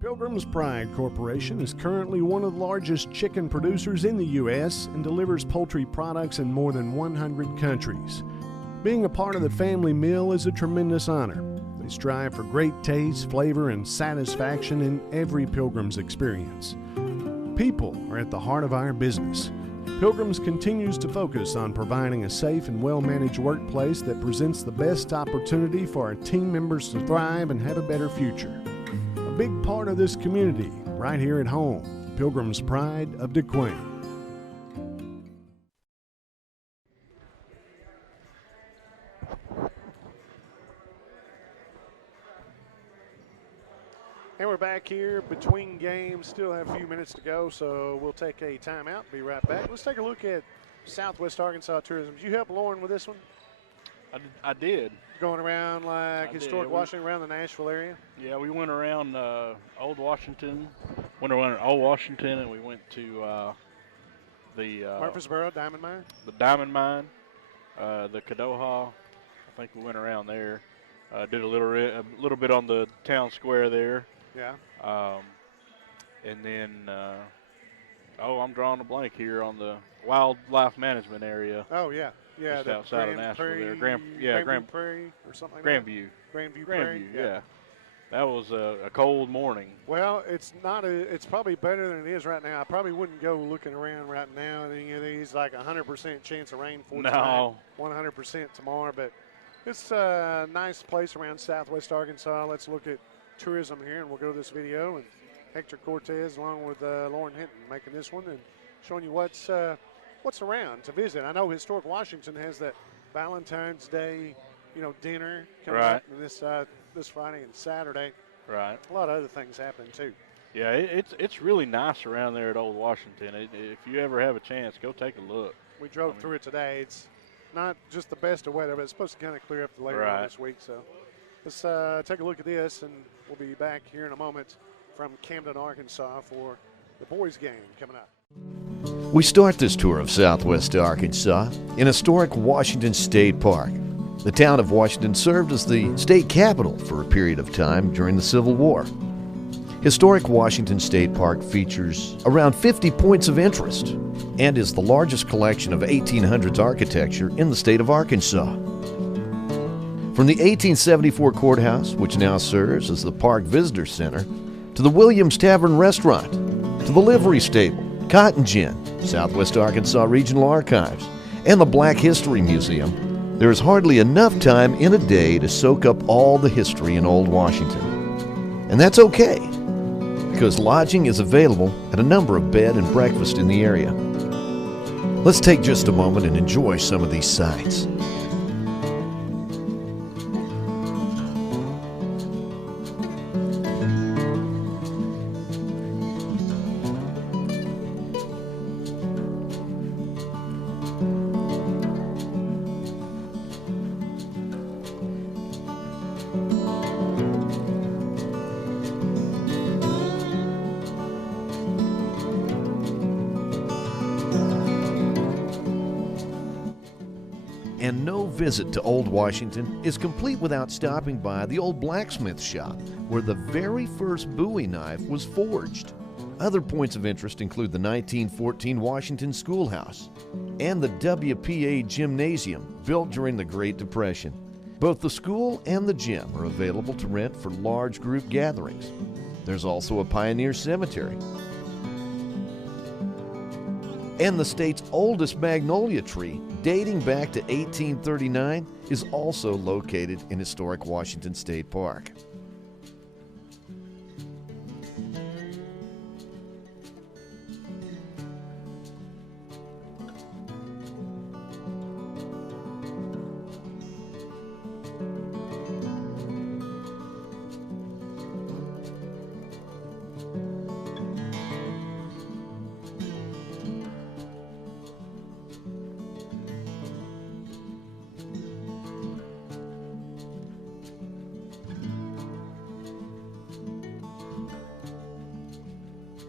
Pilgrim's Pride Corporation is currently one of the largest chicken producers in the U.S. and delivers poultry products in more than 100 countries. Being a part of the family meal is a tremendous honor. They strive for great taste, flavor, and satisfaction in every Pilgrim's experience. People are at the heart of our business. Pilgrim's continues to focus on providing a safe and well-managed workplace that presents the best opportunity for our team members to thrive and have a better future. A big part of this community, right here at home, Pilgrim's Pride of DeQueen. And we're back here between games. Still have a few minutes to go, so we'll take a timeout. Be right back. Let's take a look at Southwest Arkansas Tourism. Did you help Lauren with this one? I did. Going around like historic Washington, around the Nashville area? Yeah, we went around Old Washington. Went around Old Washington, and we went to the Murfreesboro Diamond Mine. The Diamond Mine, the Kadoha. I think we went around there. Did a little bit on the town square there. Yeah. And then, I'm drawing a blank here on the wildlife management area. Oh yeah, yeah. Just outside of Nashville there. Grandview Prairie or something like Grandview. that. Grandview Prairie. Yeah. That was a cold morning. Well, it's not. It's probably better than it is right now. I probably wouldn't go looking around right now. These like 100% chance of rain for tonight. 100% tomorrow, but it's a nice place around Southwest Arkansas. Let's look at tourism here, and we'll go to this video. And Hector Cortez, along with Lauren Hinton, making this one and showing you what's around to visit. I know Historic Washington has that Valentine's Day, dinner coming up this Friday and Saturday. Right. A lot of other things happening too. Yeah, it's really nice around there at Old Washington. If you ever have a chance, go take a look. We drove through it today. It's not just the best of weather, but it's supposed to kind of clear up later on this week. So let's take a look at this, and we'll be back here in a moment from Camden, Arkansas for the boys' game coming up. We start this tour of Southwest Arkansas in historic Washington State Park. The town of Washington served as the state capital for a period of time during the Civil War. Historic Washington State Park features around 50 points of interest and is the largest collection of 1800s architecture in the state of Arkansas. From the 1874 courthouse, which now serves as the Park Visitor Center, to the Williams Tavern Restaurant, to the Livery Stable, Cotton Gin, Southwest Arkansas Regional Archives, and the Black History Museum, there is hardly enough time in a day to soak up all the history in Old Washington. And that's okay, because lodging is available at a number of bed and breakfast in the area. Let's take just a moment and enjoy some of these sights. And no visit to Old Washington is complete without stopping by the old blacksmith shop where the very first Bowie knife was forged. Other points of interest include the 1914 Washington Schoolhouse and the WPA Gymnasium, built during the Great Depression. Both the school and the gym are available to rent for large group gatherings. There's also a Pioneer Cemetery. And the state's oldest magnolia tree, dating back to 1839, is also located in historic Washington State Park.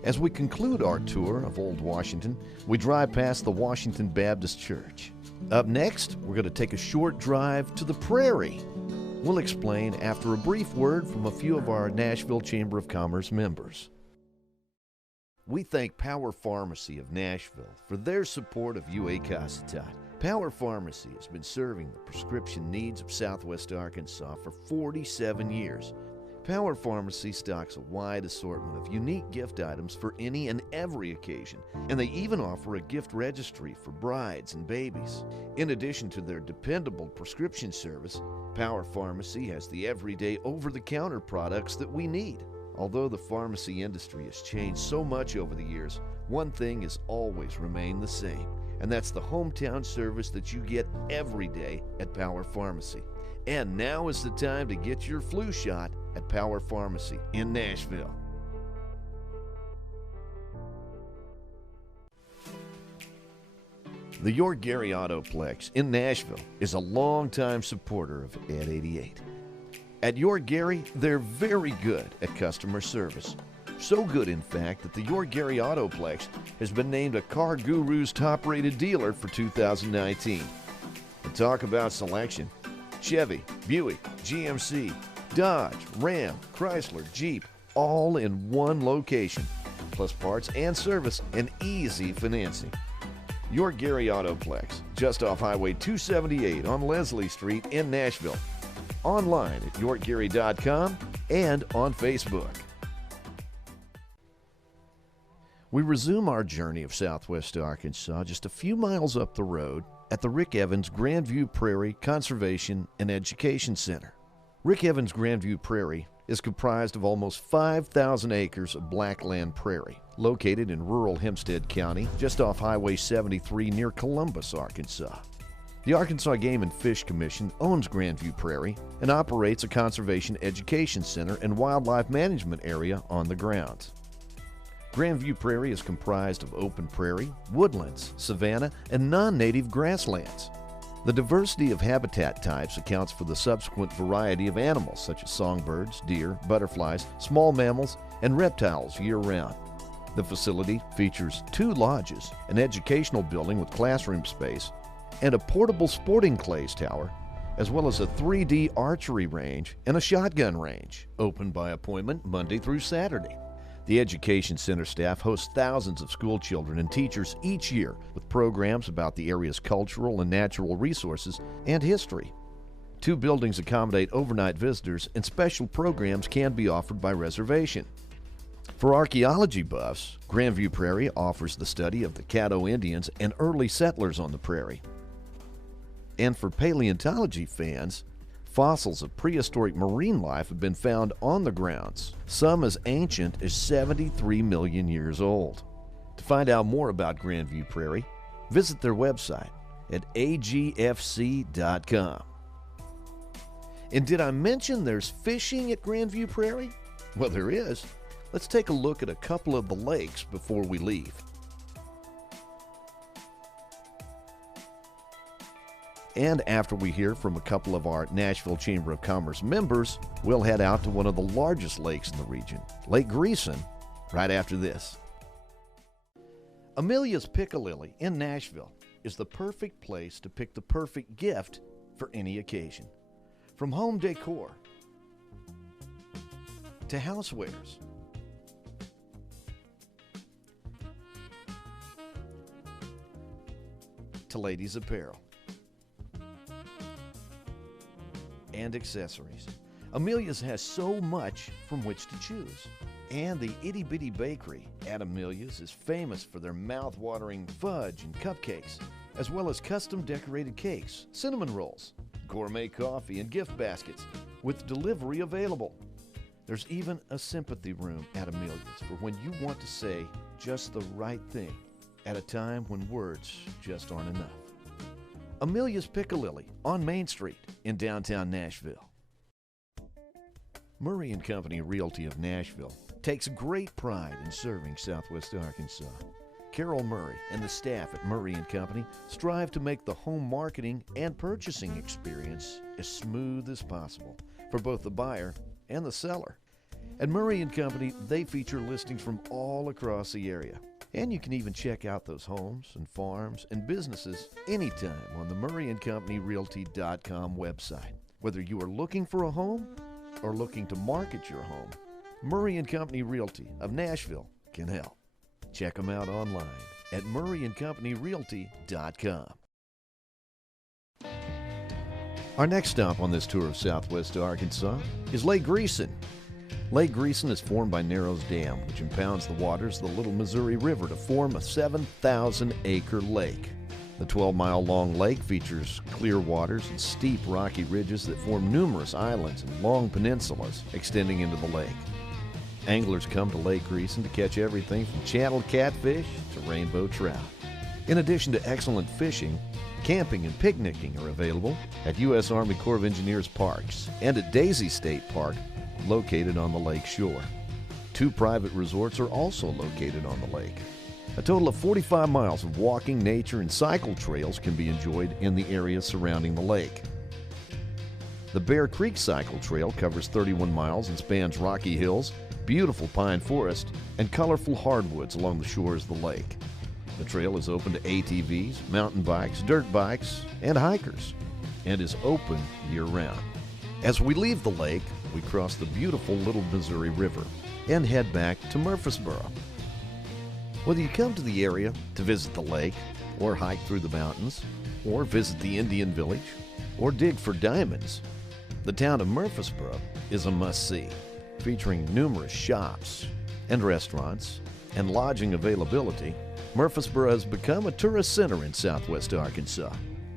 As we conclude our tour of Old Washington, we drive past the Washington Baptist Church. Up next, we're going to take a short drive to the Prairie. We'll explain after a brief word from a few of our Nashville Chamber of Commerce members. We thank Power Pharmacy of Nashville for their support of UAC. Power Pharmacy has been serving the prescription needs of Southwest Arkansas for 47 years. Power Pharmacy stocks a wide assortment of unique gift items for any and every occasion, and they even offer a gift registry for brides and babies. In addition to their dependable prescription service, Power Pharmacy has the everyday over-the-counter products that we need. Although the pharmacy industry has changed so much over the years, one thing has always remained the same, and that's the hometown service that you get every day at Power Pharmacy. And now is the time to get your flu shot at Power Pharmacy in Nashville. The York Gary Autoplex in Nashville is a longtime supporter of Ed 88. At York Gary, they're very good at customer service. So good, in fact, that the York Gary Autoplex has been named a Car Guru's top-rated dealer for 2019. And talk about selection. Chevy, Buick, GMC, Dodge, Ram, Chrysler, Jeep, all in one location, plus parts and service and easy financing. York Gary Autoplex, just off Highway 278 on Leslie Street in Nashville. Online at yorkgary.com and on Facebook. We resume our journey of Southwest Arkansas just a few miles up the road at the Rick Evans Grandview Prairie Conservation and Education Center. Rick Evans Grandview Prairie is comprised of almost 5,000 acres of blackland prairie, located in rural Hempstead County, just off Highway 73 near Columbus, Arkansas. The Arkansas Game and Fish Commission owns Grandview Prairie and operates a conservation education center and wildlife management area on the grounds. Grandview Prairie is comprised of open prairie, woodlands, savanna, and non-native grasslands. The diversity of habitat types accounts for the subsequent variety of animals such as songbirds, deer, butterflies, small mammals, and reptiles year-round. The facility features 2 lodges, an educational building with classroom space, and a portable sporting clays tower, as well as a 3D archery range and a shotgun range, open by appointment Monday through Saturday. The Education Center staff hosts thousands of school children and teachers each year with programs about the area's cultural and natural resources and history. 2 buildings accommodate overnight visitors, and special programs can be offered by reservation. For archaeology buffs, Grandview Prairie offers the study of the Caddo Indians and early settlers on the prairie. And for paleontology fans, fossils of prehistoric marine life have been found on the grounds, some as ancient as 73 million years old. To find out more about Grandview Prairie, visit their website at agfc.com. And did I mention there's fishing at Grandview Prairie? Well, there is. Let's take a look at a couple of the lakes before we leave. And after we hear from a couple of our Nashville Chamber of Commerce members, we'll head out to one of the largest lakes in the region, Lake Greeson, right after this. Amelia's Piccalilli in Nashville is the perfect place to pick the perfect gift for any occasion. From home decor to housewares, to ladies' apparel and accessories. Amelia's has so much from which to choose. And the Itty Bitty Bakery at Amelia's is famous for their mouth-watering fudge and cupcakes, as well as custom decorated cakes, cinnamon rolls, gourmet coffee, and gift baskets with delivery available. There's even a sympathy room at Amelia's for when you want to say just the right thing at a time when words just aren't enough. Amelia's Piccalilli on Main Street in downtown Nashville. Murray & Company Realty of Nashville takes great pride in serving Southwest Arkansas. Carol Murray and the staff at Murray & Company strive to make the home marketing and purchasing experience as smooth as possible for both the buyer and the seller. At Murray & Company, they feature listings from all across the area. And you can even check out those homes and farms and businesses anytime on the murrayandcompanyrealty.com website. Whether you are looking for a home or looking to market your home, Murray & Company Realty of Nashville can help. Check them out online at murrayandcompanyrealty.com. Our next stop on this tour of Southwest Arkansas is Lake Greeson. Lake Greeson is formed by Narrows Dam, which impounds the waters of the Little Missouri River to form a 7,000-acre lake. The 12-mile-long lake features clear waters and steep rocky ridges that form numerous islands and long peninsulas extending into the lake. Anglers come to Lake Greeson to catch everything from channel catfish to rainbow trout. In addition to excellent fishing, camping and picnicking are available at U.S. Army Corps of Engineers parks and at Daisy State Park, located on the lake shore. 2 private resorts are also located on the lake. A total of 45 miles of walking, nature, and cycle trails can be enjoyed in the area surrounding the lake. The Bear Creek Cycle Trail covers 31 miles and spans rocky hills, beautiful pine forest, and colorful hardwoods along the shores of the lake. The trail is open to ATVs, mountain bikes, dirt bikes, and hikers, and is open year-round. As we leave the lake, we cross the beautiful Little Missouri River and head back to Murfreesboro. Whether you come to the area to visit the lake, or hike through the mountains, or visit the Indian Village, or dig for diamonds, the town of Murfreesboro is a must-see, featuring numerous shops and restaurants and lodging availability. Murfreesboro has become a tourist center in Southwest Arkansas.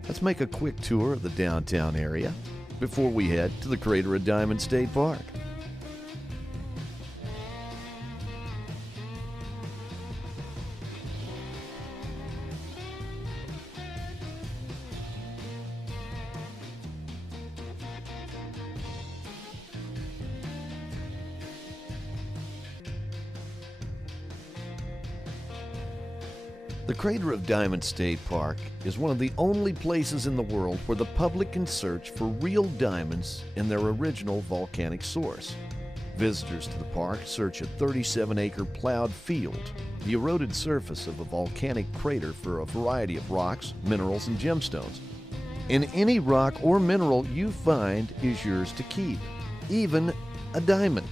Let's make a quick tour of the downtown area before we head to the Crater of Diamond State Park. The Crater of Diamond State Park is one of the only places in the world where the public can search for real diamonds in their original volcanic source. Visitors to the park search a 37-acre plowed field, the eroded surface of a volcanic crater, for a variety of rocks, minerals, and gemstones. And any rock or mineral you find is yours to keep, even a diamond.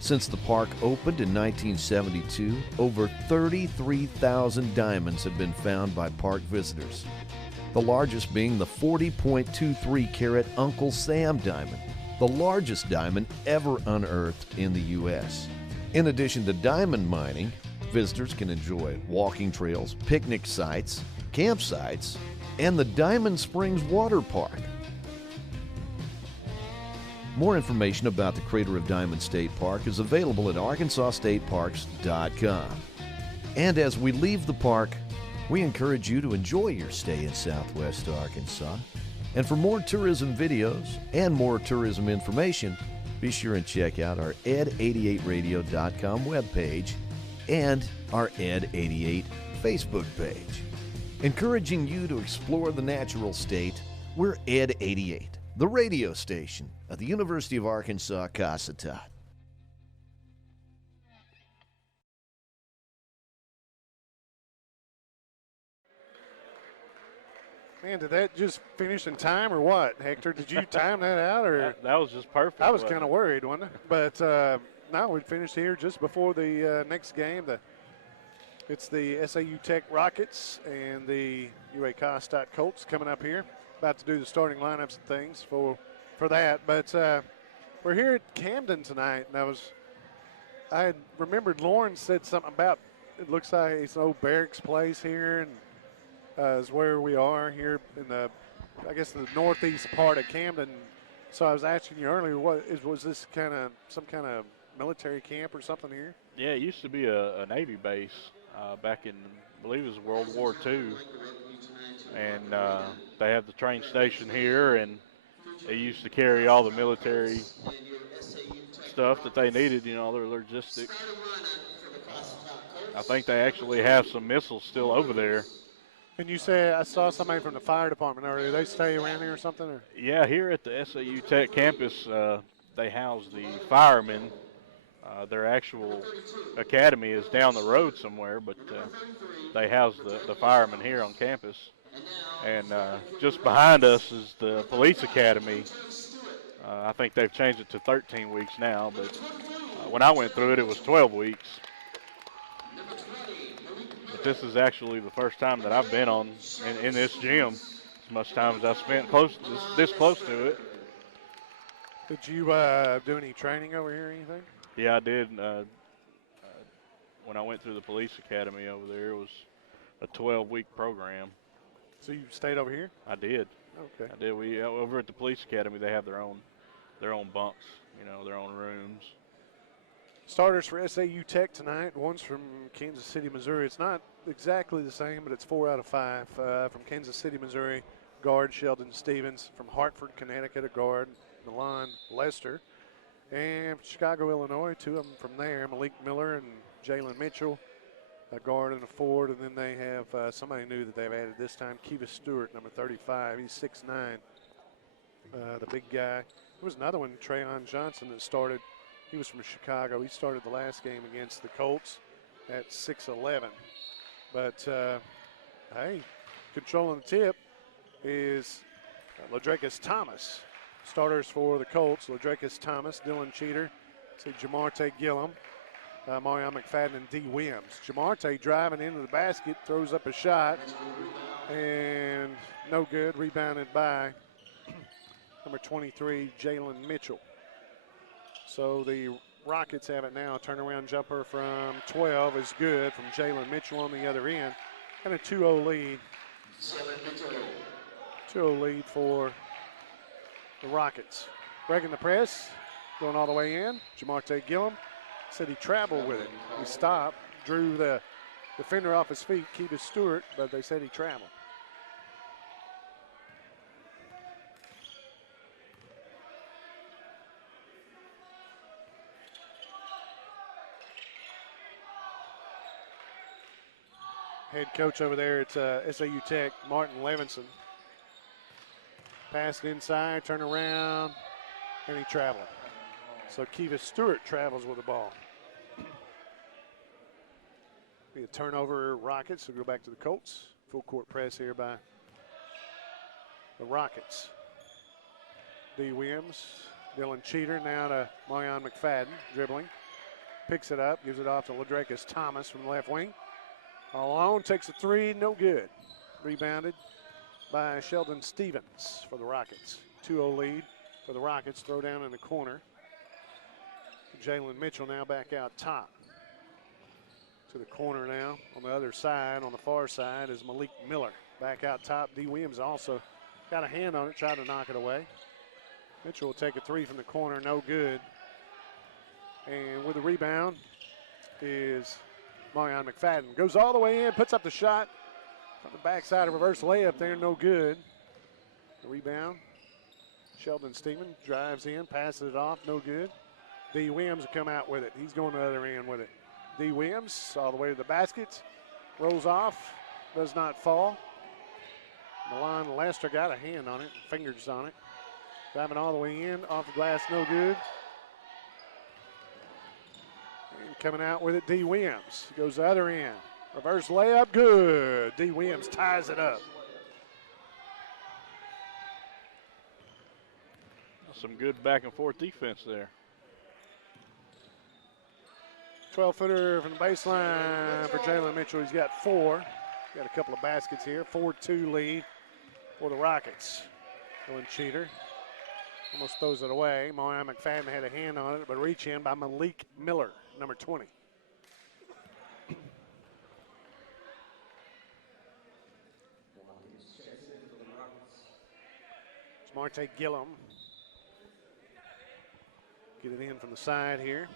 Since the park opened in 1972, over 33,000 diamonds have been found by park visitors. The largest being the 40.23 carat Uncle Sam diamond, the largest diamond ever unearthed in the U.S. In addition to diamond mining, visitors can enjoy walking trails, picnic sites, campsites, and the Diamond Springs Water Park. More information about the Crater of Diamond State Park is available at arkansasstateparks.com. And as we leave the park, we encourage you to enjoy your stay in Southwest Arkansas. And for more tourism videos and more tourism information, be sure and check out our ed88radio.com webpage and our Ed88 Facebook page. Encouraging you to explore the natural state, we're Ed88, the radio station at the University of Arkansas, Cossatot. Man, did that just finish in time or what, Hector? Did you time that out? Or that was just perfect. I was kind of worried, wasn't I? But now we finished here just before the next game. It's the SAU Tech Rockets and the UA Colts coming up here. About to do the starting lineups and things for that. But we're here at Camden tonight, and I had remembered Lauren said something about, it looks like it's an old barracks place here, and is where we are here in the, I guess, the northeast part of Camden. So I was asking you earlier, was this some kind of military camp or something here? Yeah, it used to be a Navy base back in, I believe it was World War II. And they have the train station here, and they used to carry all the military stuff that they needed, their logistics. I think they actually have some missiles still over there. And you say, I saw somebody from the fire department earlier. They stay around here or something? Or? Yeah, here at the SAU Tech campus, they house the firemen Their actual academy is down the road somewhere, but they house the firemen here on campus. And just behind us is the police academy. I think they've changed it to 13 weeks now, but when I went through it, it was 12 weeks. But this is actually the first time that I've been in this gym as much time as I spent this close to it. Did you do any training over here or anything? Yeah, I did. When I went through the police academy over there, it was a 12-week program. So you stayed over here? I did. Okay. I did. We over at the police academy, they have their own bunks, their own rooms. Starters for SAU Tech tonight. One's from Kansas City, Missouri. It's not exactly the same, but it's 4 out of 5. From Kansas City, Missouri, guard Sheldon Stevens. From Hartford, Connecticut, a guard, Milan Lester. And from Chicago, Illinois, 2 of them from there, Malik Miller and Jalen Mitchell, a guard and a forward. And then they have somebody new that they've added this time, Keva Stewart, number 35. He's 6'9", the big guy. There was another one, Trayon Johnson, that started. He was from Chicago. He started the last game against the Colts at 6'11". But, hey, controlling the tip is Ladrekis Thomas. Starters for the Colts, Ladrekis Thomas, Dylan Cheater, Jamarte Gillum, Marion McFadden, and D. Williams. Jamarte driving into the basket, throws up a shot, and no good. Rebounded by number 23, Jalen Mitchell. So the Rockets have it now. Turnaround jumper from 12 is good from Jalen Mitchell on the other end. And a 2-0 lead. 2-0 lead for the Rockets. Breaking the press, going all the way in. Jamarte Gillum said he traveled with it. He stopped, drew the defender off his feet, Keva Stewart, but they said he traveled. Head coach over there at SAU Tech, Martin Levinson. Passed inside, turn around, and he traveled. So Keva Stewart travels with the ball. Be a turnover, Rockets. We'll go back to the Colts. Full court press here by the Rockets. D. Williams, Dylan Cheater now to Marion McFadden, dribbling. Picks it up, gives it off to Ladrekis Thomas from the left wing. All alone, takes a 3, no good. Rebounded by Sheldon Stevens for the Rockets. 2-0 lead for the Rockets. Throw down in the corner. Jalen Mitchell now back out top. To the corner now. On the other side, on the far side, is Malik Miller. Back out top. D. Williams also got a hand on it, tried to knock it away. Mitchell will take a 3 from the corner, no good. And with the rebound is Marion McFadden. Goes all the way in, puts up the shot. On the backside, a reverse layup there, no good. The rebound. Sheldon Stevens drives in, passes it off, no good. D. Williams will come out with it. He's going to the other end with it. D. Williams all the way to the basket. Rolls off, does not fall. Milan Lester got a hand on it, fingers on it. Driving all the way in, off the glass, no good. And coming out with it, D. Williams. Goes the other end. Reverse layup, good. D. Williams ties it up. Some good back and forth defense there. 12-footer from the baseline for Jalen Mitchell. He's got 4. Got a couple of baskets here. 4-2 lead for the Rockets. Dylan Cheater almost throws it away. Marion McFadden had a hand on it, but reach in by Malik Miller, number 20. Jamarte Gillum. Get it in from the side here.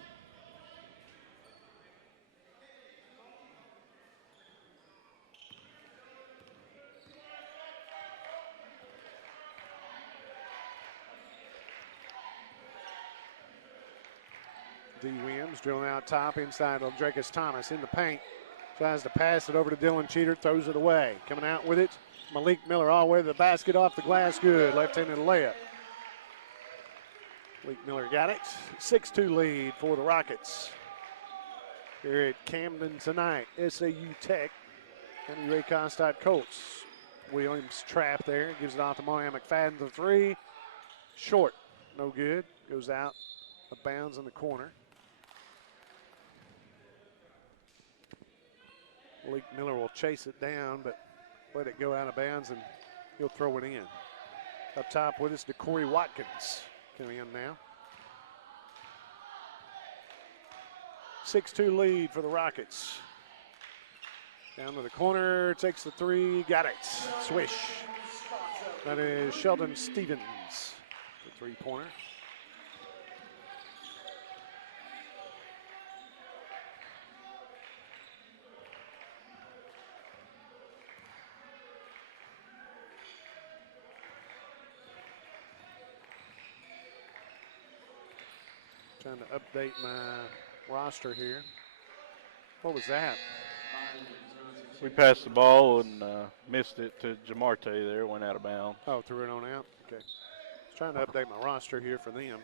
D. Williams drilling out top inside of Ladrekis Thomas in the paint. Tries to pass it over to Dylan Cheater, throws it away. Coming out with it, Malik Miller all the way to the basket, off the glass, good. Left-handed layup. Malik Miller got it. 6-2 lead for the Rockets. Here at Camden tonight, SAU Tech and UAC Constite Colts. Williams trap there, gives it off to Marion McFadden for three. Short, no good. Goes out of bounds in the corner. Malik Miller will chase it down, but let it go out of bounds, and he'll throw it in. Up top with us, DeCorey Watkins coming in now. 6-2 lead for the Rockets. Down to the corner, takes the three, got it. Swish. That is Sheldon Stevens, the three-pointer. Trying to update my roster here. What was that? We passed the ball and missed it to Jamarte there. Went out of bounds. Oh, threw it on out? Okay. Trying to update my roster here for them.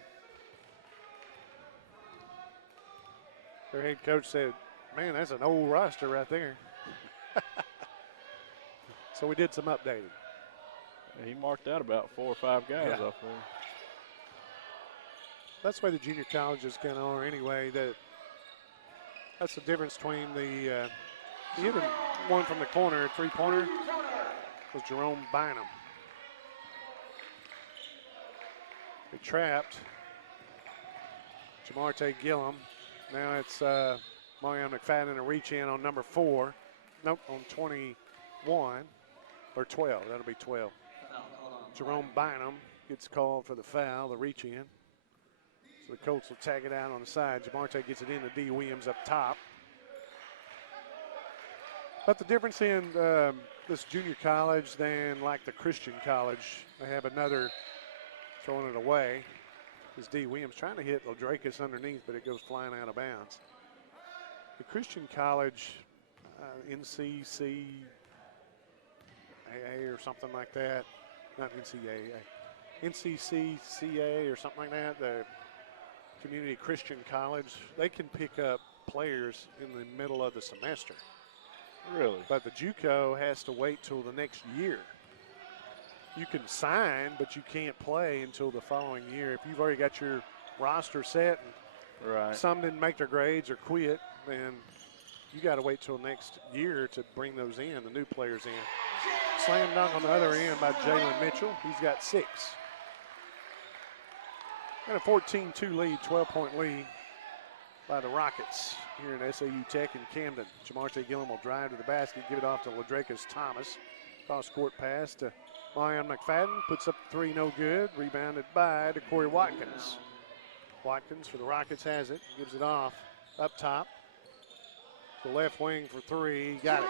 Their head coach said, man, that's an old roster right there. So we did some updating. Yeah, he marked out about 4 or 5 guys off there. That's the way the junior colleges kind of are anyway. That's the difference between the even one from the corner, three-pointer, was Jerome Bynum. They trapped Jamarte Gillum. Now it's Marion McFadden in a reach-in on number 4. Nope, on 21 or 12. That'll be 12. Jerome Bynum gets called for the foul, the reach-in. So the Colts will tag it out on the side. Jamarte gets it into D. Williams up top. But the difference in this junior college than like the Christian college, they have another throwing it away. Is D. Williams trying to hit Ladrakus underneath, but it goes flying out of bounds. The Christian college, NCCAA or something like that, not NCAA, NCCCA or something like that, the Community Christian College, they can pick up players in the middle of the semester. Really? But the JUCO has to wait till the next year. You can sign, but you can't play until the following year. If you've already got your roster set and some didn't make their grades or quit, then you got to wait till next year to bring those in, the new players in. Slam dunk on the other end by Jalen Mitchell. He's got 6. And a 14-2 lead, 12-point lead by the Rockets here in SAU Tech and Camden. Jamarte Gillum will drive to the basket, give it off to Ladrakus Thomas. Cross-court pass to Marion McFadden, puts up 3, no good. Rebounded by DeCorey Watkins. Watkins for the Rockets has it, gives it off up top. The left wing for 3, got it.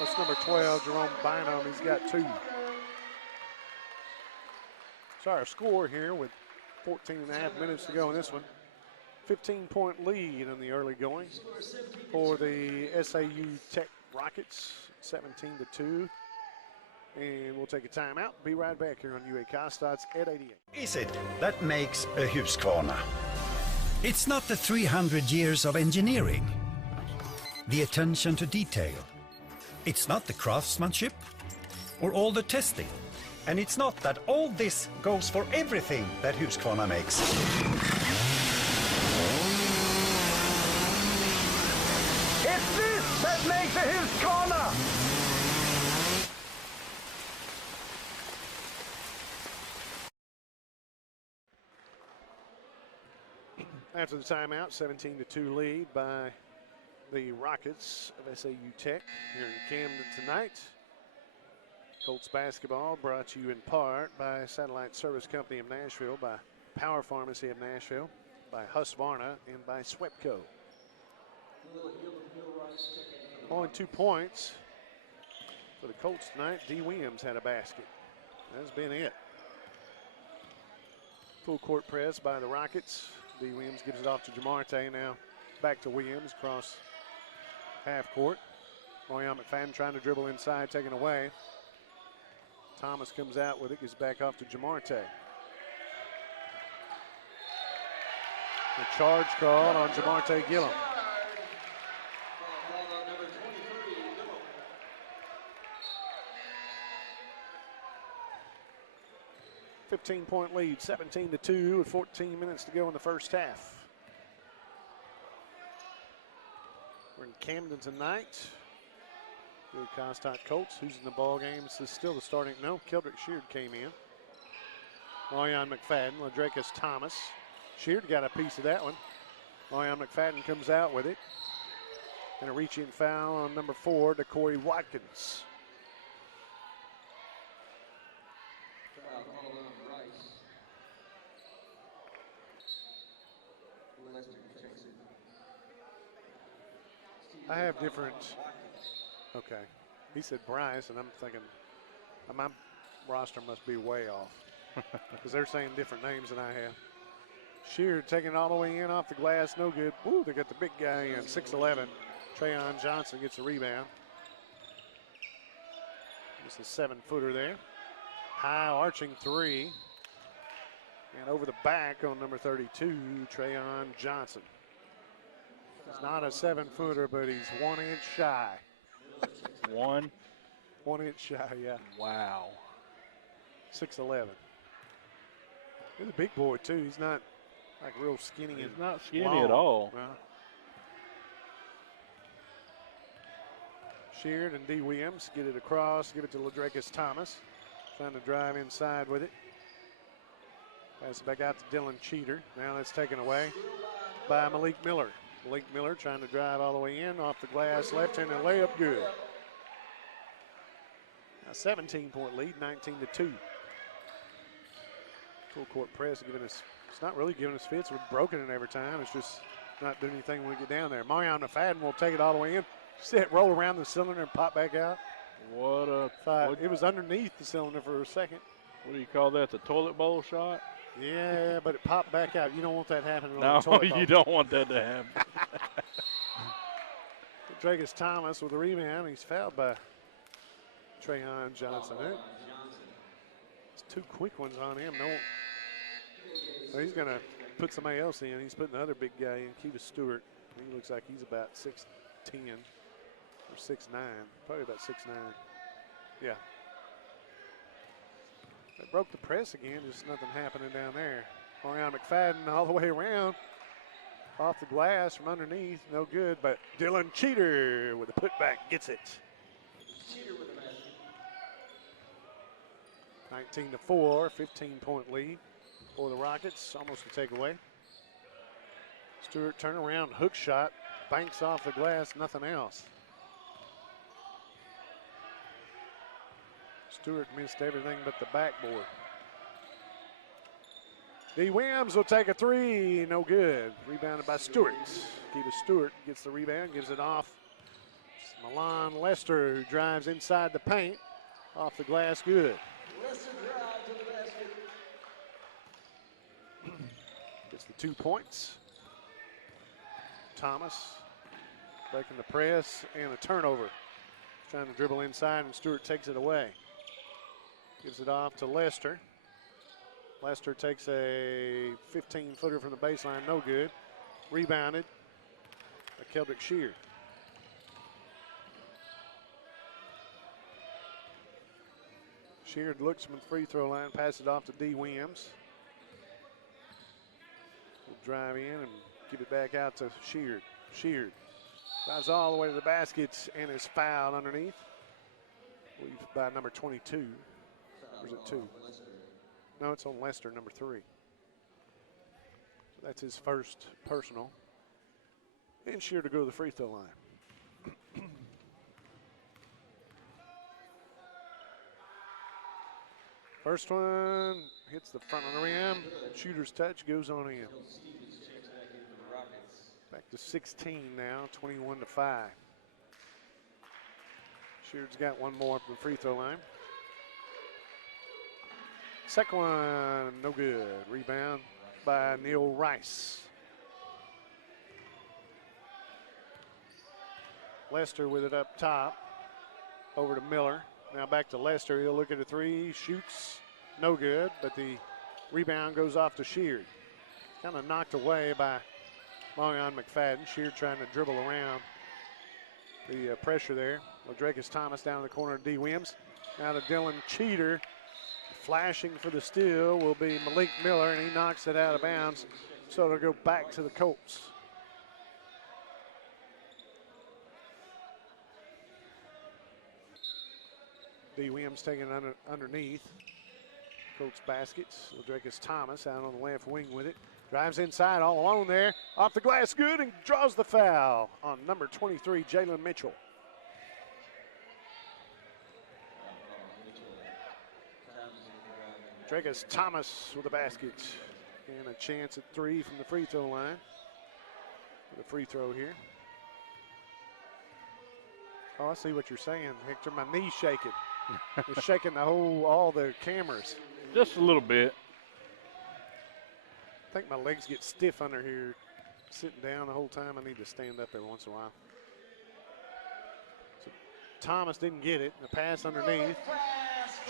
That's number 12, Jerome Bynum, he's got 2. So our score here with 14.5 minutes to go in this one. 15-point lead in the early going for the SAU Tech Rockets, 17-2. And we'll take a timeout. Be right back here on UA Constance at 88. Is it that makes a Husqvarna? It's not the 300 years of engineering, the attention to detail. It's not the craftsmanship or all the testing. And it's not that all this goes for everything that Husqvarna makes. It's this that makes a Husqvarna! After the timeout, 17-2 lead by the Rockets of SAU Tech here in Camden tonight. Colts basketball brought to you in part by Satellite Service Company of Nashville, by Power Pharmacy of Nashville, by Husqvarna, and by Swepco. Only 2 points for the Colts tonight. D. Williams had a basket. That's been it. Full court press by the Rockets. D. Williams gives it off to Jamarte. Now back to Williams across half court. Marion McFadden trying to dribble inside, taken away. Thomas comes out with it, gets back off to Jamarte. A charge called on Jamarte Gillum. .5 lead, 17-2 with 14 minutes to go in the first half. We're in Camden tonight. The Comstock Colts, who's in the ball game. This is still the starting. No, Keldrick Sheard came in. Loyan McFadden, Ladrakis Thomas. Sheard got a piece of that one. Loyan McFadden comes out with it. And a reaching foul on number 4 to Corey Watkins. I have different. Okay. He said Bryce, and I'm thinking my roster must be way off because they're saying different names than I have. Sheard taking it all the way in off the glass, no good. Woo, they got the big guy in, 6'11". Trayon Johnson gets the rebound. Just a 7-footer there. High arching three. And over the back on number 32, Trayon Johnson. He's not a 7-footer, but he's 1 inch shy. 1 inch shy, yeah. Wow. 6'11". He's a big boy, too. He's not like real skinny. He's and not skinny long. at all. Well, Sheard and D. Williams get it across, give it to Ladrakis Thomas. Trying to drive inside with it. Pass it back out to Dylan Cheater. Now that's taken away by Malik Miller. Malik Miller trying to drive all the way in, off the glass, left-handed layup, good. A 17-point lead, 19-2. Full court press giving us, it's not really giving us fits. We're broken it every time. It's just not doing anything when we get down there. Marion McFadden will take it all the way in. Sit, roll around the cylinder and pop back out. What a. It was underneath the cylinder for a second. What do you call that? The toilet bowl shot? Yeah, but it popped back out. You don't want that happening on no, the toilet bowl. You don't want that to happen. Dragus Thomas with the rebound. He's fouled by Trayon Johnson. It's 2 quick ones on him. No, so he's going to put somebody else in. He's putting the other big guy in, Keva Stewart. He looks like he's about 6'10". Or 6'9", probably about 6'9". Yeah. They broke the press again, just nothing happening down there. Marion McFadden all the way around. Off the glass from underneath, no good, but Dylan Cheater with a putback gets it. 19-4, 15-point lead for the Rockets, almost a takeaway. Stewart turnaround hook shot, banks off the glass, nothing else. Stewart missed everything but the backboard. D. Williams will take a 3, no good. Rebounded by Stewart. Keva Stewart gets the rebound, gives it off. It's Milan Lester who drives inside the paint. Off the glass, good. Lester drives to the basket. Gets the 2 points. Thomas breaking the press and a turnover. Trying to dribble inside and Stewart takes it away. Gives it off to Lester. Lester takes a 15-footer from the baseline, no good. Rebounded by Keldrick Sheard. Sheard looks from the free throw line, passes it off to D. Williams. We'll drive in and give it back out to Sheard. Sheard drives all the way to the basket and is fouled underneath. By number 22. Or is it 2? No, it's on Lester, number 3. So that's his first personal. And Sheard to go to the free throw line. First one hits the front of the rim. Shooter's touch goes on in. Back to 16 now, 21-5. Sheard's got one more from the free throw line. Second one, no good. Rebound by Neil Rice. Lester with it up top. Over to Miller. Now back to Lester. He'll look at a 3, shoots, no good, but the rebound goes off to Sheard. Kind of knocked away by Marion McFadden. Sheard trying to dribble around the pressure there. Ladrakis Thomas down in the corner of D. Williams. Now to Dylan Cheater. Flashing for the steal will be Malik Miller, and he knocks it out of bounds. So it'll go back to the Colts. D. Williams taking it underneath. Colts baskets. Ladrakis Thomas out on the left wing with it. Drives inside all alone there. Off the glass, good, and draws the foul on number 23, Jalen Mitchell. Ladrakis Thomas with the basket. And a chance at 3 from the free throw line. The free throw here. Oh, I see what you're saying, Hector. My knee's shaking. It's shaking all the cameras. Just a little bit. I think my legs get stiff under here, sitting down the whole time. I need to stand up every once in a while. So Thomas didn't get it. The pass underneath.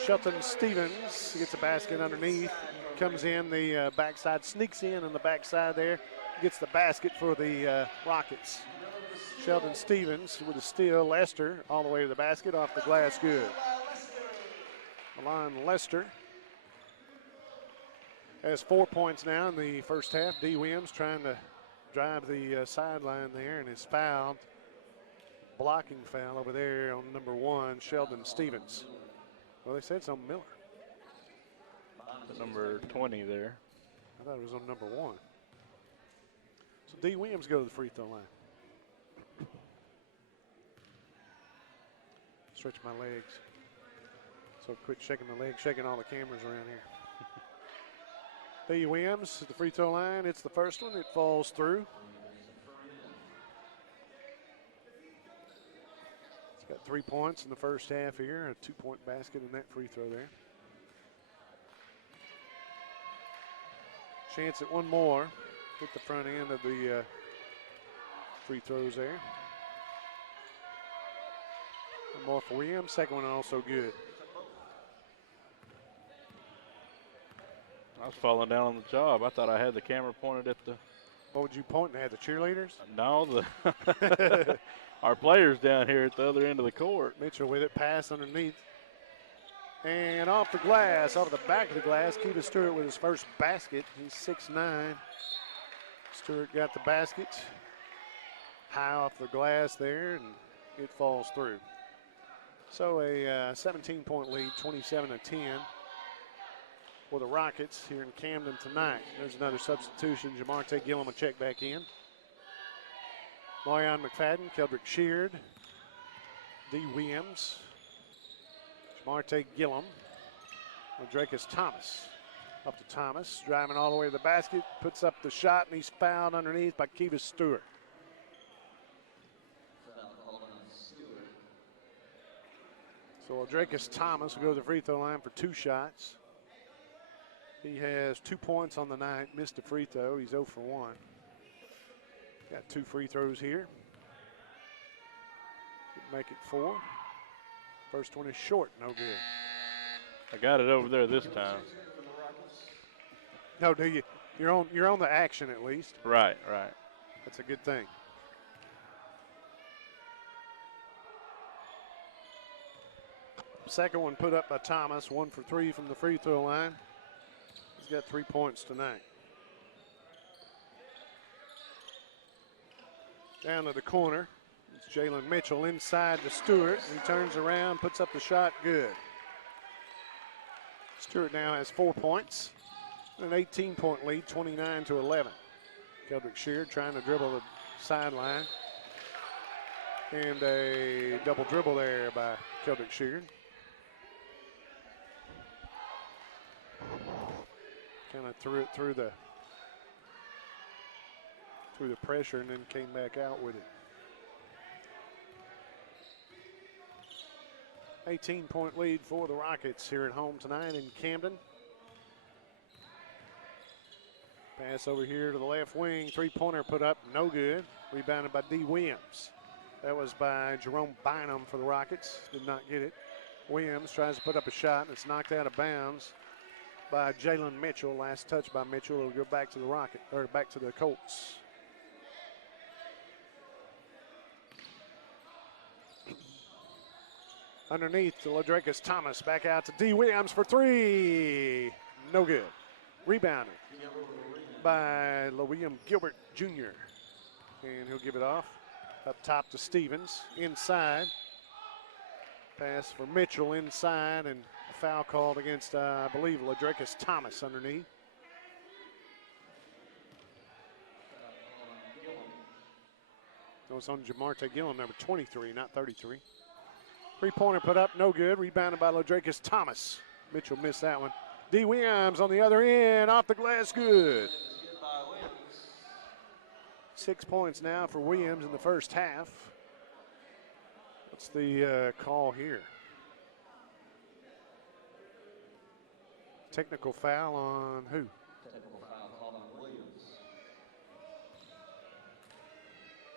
Shelton Stevens gets a basket underneath. Comes in the backside, sneaks in on the backside there. Gets the basket for the Rockets. Sheldon Stevens with a steal. Lester all the way to the basket, off the glass, good. Milan Lester has 4 points now in the first half. D. Williams trying to drive the sideline there and is fouled. Blocking foul over there on number 1, Sheldon Stevens. Well, they said it's on Miller. The number 20 there. I thought it was on number 1. So D. Williams go to the free throw line. Stretch my legs. So quit shaking my legs, shaking all the cameras around here. D. Williams at the free throw line. It's the first one. It falls through. He's got 3 points in the first half here. A 2-point basket in that free throw there. Chance at one more. Hit the front end of the free throws there. One more for Williams. Second one also good. I was falling down on the job. I thought I had the camera pointed at the. What would you point at? The cheerleaders? No, our players down here at the other end of the court. Mitchell with it, pass underneath. And off the glass, off the back of the glass, Keva Stewart with his first basket. He's 6'9". Stewart got the basket. High off the glass there, and it falls through. So a 17-point lead, 27-10 for the Rockets here in Camden tonight. There's another substitution. Jamarte Gillum will check back in. Marion McFadden, Keldrick Sheard, D. Williams, Jamarte Gillum, Ladrakis Thomas. Up to Thomas, driving all the way to the basket, puts up the shot, and he's fouled underneath by Keva Stewart. So Ladrakis Thomas will go to the free throw line for 2 shots. He has 2 points on the night, missed a free throw. He's 0 for 1. Got 2 free throws here. Could make it 4. First one is short, no good. I got it over there this time. No, do you? You're on the action at least. Right, right. That's a good thing. Second one put up by Thomas, 1 for 3 from the free throw line. He's got 3 points tonight. Down to the corner, it's Jalen Mitchell inside to Stewart. He turns around, puts up the shot, good. Stewart now has 4 points. An 18-point lead, 29-11. Keldrick Sheard trying to dribble the sideline. And a double dribble there by Keldrick Sheard. Kind of threw it through the pressure and then came back out with it. 18-point lead for the Rockets here at home tonight in Camden. Pass over here to the left wing. 3-pointer put up, no good. Rebounded by D. Williams. That was by Jerome Bynum for the Rockets. Did not get it. Williams tries to put up a shot, and it's knocked out of bounds by Jalen Mitchell. Last touch by Mitchell. It'll go back to the back to the Colts. Underneath to Ladricus Thomas. Back out to D. Williams for three. No good. Rebounded by William Gilbert Jr. And he'll give it off. Up top to Stevens. Inside. Pass for Mitchell inside, and a foul called against, I believe, Ladricus Thomas underneath. So it's on Jamarte Gillum, number 23, not 33. Three-pointer put up, no good. Rebounded by Ladricus Thomas. Mitchell missed that one. D. Williams on the other end, off the glass, good. 6 points now for Williams in the first half. What's the call here? Technical foul on who? Technical foul called on Williams.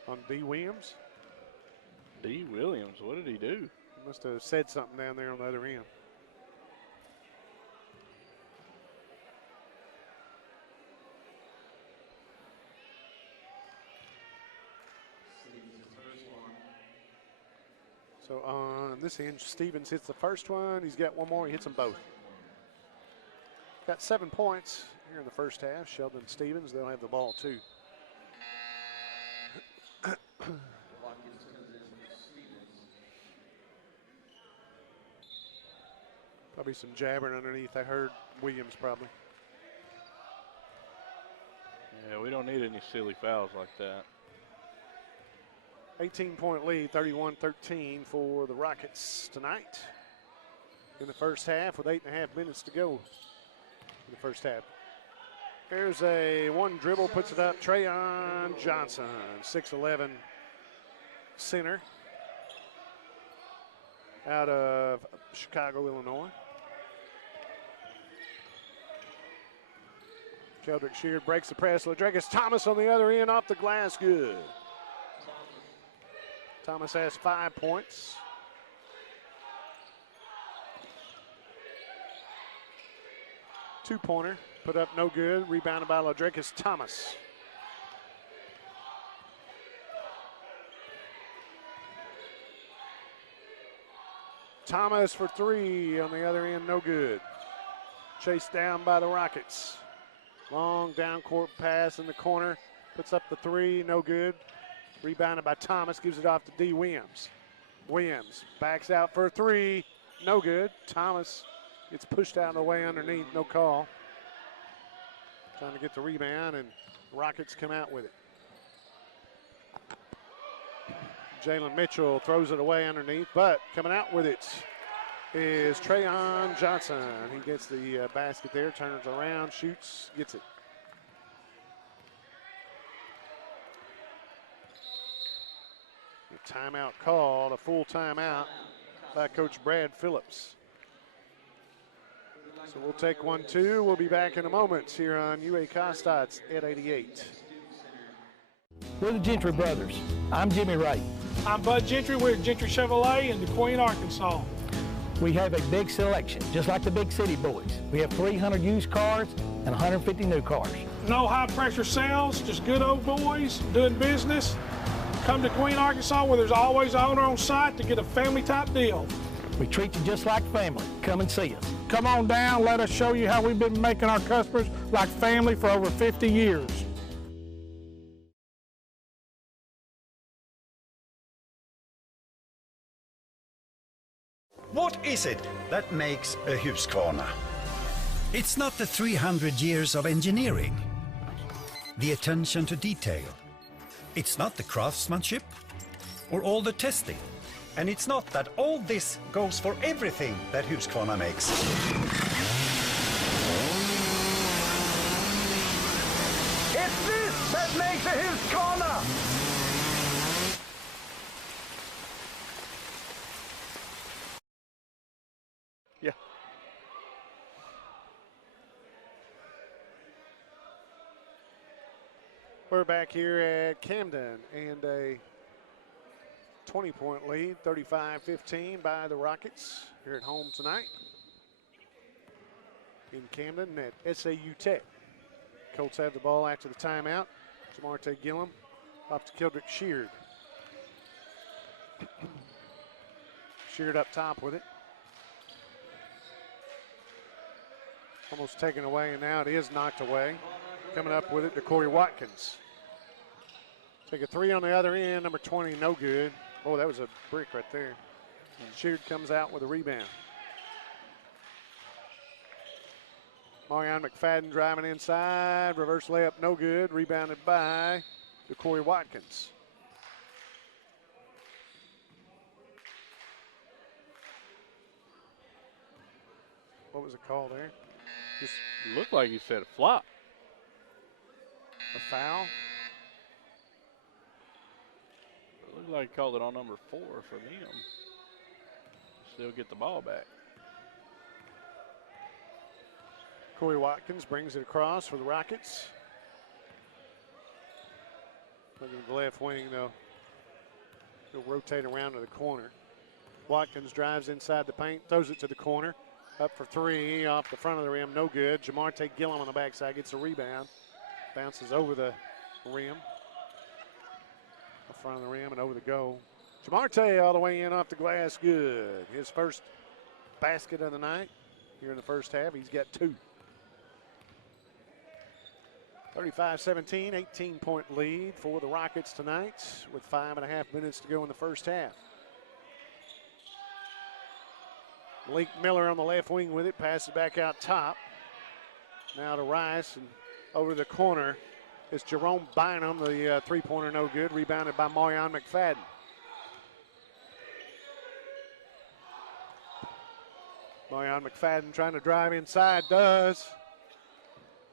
On D. Williams? D. Williams, what did he do? Must have said something down there on the other end. So on this end, Stevens hits the first one. He's got one more. He hits them both. Got 7 points here in the first half. Sheldon Stevens, they'll have the ball too. Probably some jabbering underneath. I heard Williams probably. Yeah, we don't need any silly fouls like that. 18-point lead, 31-13 for the Rockets tonight in the first half with 8.5 minutes to go in the first half. There's a one dribble, puts it up. Trayon Johnson, 6'11" center out of Chicago, Illinois. Keldrick Sheard breaks the press. Ladricus Thomas on the other end, off the glass, good. Thomas has 5 points. Two-pointer, put up no good. Rebounded by Ladricus Thomas. Thomas for three on the other end, no good. Chased down by the Rockets. Long down court pass in the corner, puts up the three, no good. Rebounded by Thomas, gives it off to D. Williams. Williams backs out for a three, no good. Thomas gets pushed out of the way underneath, no call. Trying to get the rebound, and Rockets come out with it. Jalen Mitchell throws it away underneath, but coming out with it is Trayon Johnson. He gets the basket there, turns around, shoots, gets it. A timeout called, a full timeout by Coach Brad Phillips. So we'll take 1-2. We'll be back in a moment here on UA Costots at 88. We're the Gentry Brothers. I'm Jimmy Wright. I'm Bud Gentry. We're at Gentry Chevrolet in DeQueen, Arkansas. We have a big selection, just like the big city boys. We have 300 used cars and 150 new cars. No high-pressure sales, just good old boys doing business. Come to DeQueen, Arkansas, where there's always an owner on site to get a family-type deal. We treat you just like family. Come and see us. Come on down. Let us show you how we've been making our customers like family for over 50 years. What is it that makes a Husqvarna? It's not the 300 years of engineering, the attention to detail. It's not the craftsmanship or all the testing. And it's not that all this goes for everything that Husqvarna makes. It's this that makes a Husqvarna! Yeah. We're back here at Camden, and a 20-point lead, 35-15 by the Rockets here at home tonight in Camden at SAU Tech. Colts have the ball after the timeout. Jamarte Gillum off to Keldrick Sheard. Sheared up top with it. Almost taken away, and now it is knocked away. Coming up with it to Corey Watkins. Take a three on the other end, number 20, no good. Oh, that was a brick right there. Sheared comes out with a rebound. Marion McFadden driving inside. Reverse layup, no good. Rebounded by Corey Watkins. What was the call there? Just looked like he said a flop. A foul? It looked like he called it on number 4 for them. Still get the ball back. Corey Watkins brings it across for the Rockets. Looking at the left wing, though. He'll rotate around to the corner. Watkins drives inside the paint, throws it to the corner. Up for three, off the front of the rim, no good. Jamarte Gillum on the backside gets a rebound. Bounces over the rim. The front of the rim and over the goal. Jamarte all the way in off the glass, good. His first basket of the night here in the first half. He's got 2. 35-17, 18-point lead for the Rockets tonight with 5.5 minutes to go in the first half. Malik Miller on the left wing with it, passes back out top. Now to Rice, and over the corner is Jerome Bynum, the three-pointer no good, rebounded by Marion McFadden. Marion McFadden trying to drive inside, does.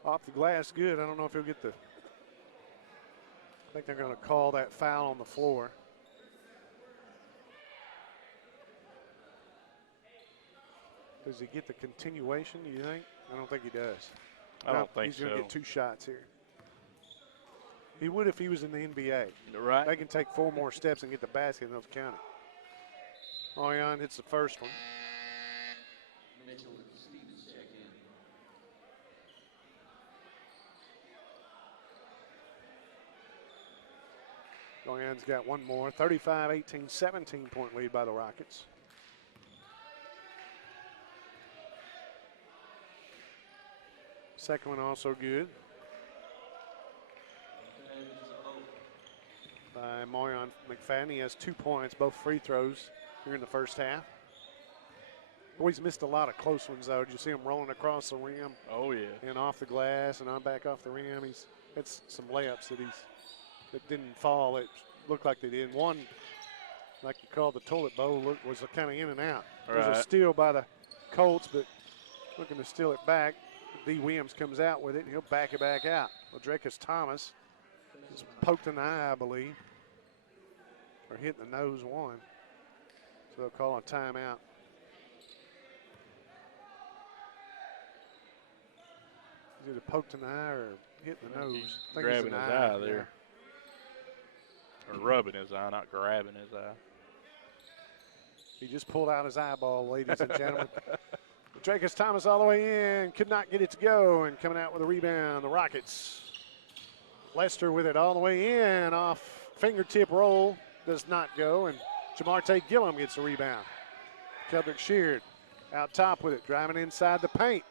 Off the glass, good. I don't know if he'll get the, I think they're going to call that foul on the floor. Does he get the continuation, do you think? I don't think he does. I don't think so. He's going to get 2 shots here. He would if he was in the NBA. Right. They can take 4 more steps and get the basket, and they'll count it. Marion hits the first one. Marion's got one more. 35-18, 17-point lead by the Rockets. Second one also good. By Marion McFadden. He has 2 points, both free throws here in the first half. Boy, he's missed a lot of close ones, though. Did you see him rolling across the rim? Oh, yeah. And off the glass and on back off the rim. He's had some layups that didn't fall. It looked like they did. One, like you called the toilet bowl, was kind of in and out. There's a steal by the Colts, but looking to steal it back. D. Williams comes out with it, and he'll back it back out. Ladrekus Thomas is poked in the eye, I believe, or hit the nose one. So they'll call a timeout. He's either poked in the eye or hit the nose. I think grabbing his eye there. Or rubbing his eye, not grabbing his eye. He just pulled out his eyeball, ladies and gentlemen. Ladrekus Thomas all the way in, could not get it to go, and coming out with a rebound, the Rockets. Lester with it all the way in, off fingertip roll, does not go, and Jamarte Gillum gets a rebound. Keldrick Sheard out top with it, driving inside the paint.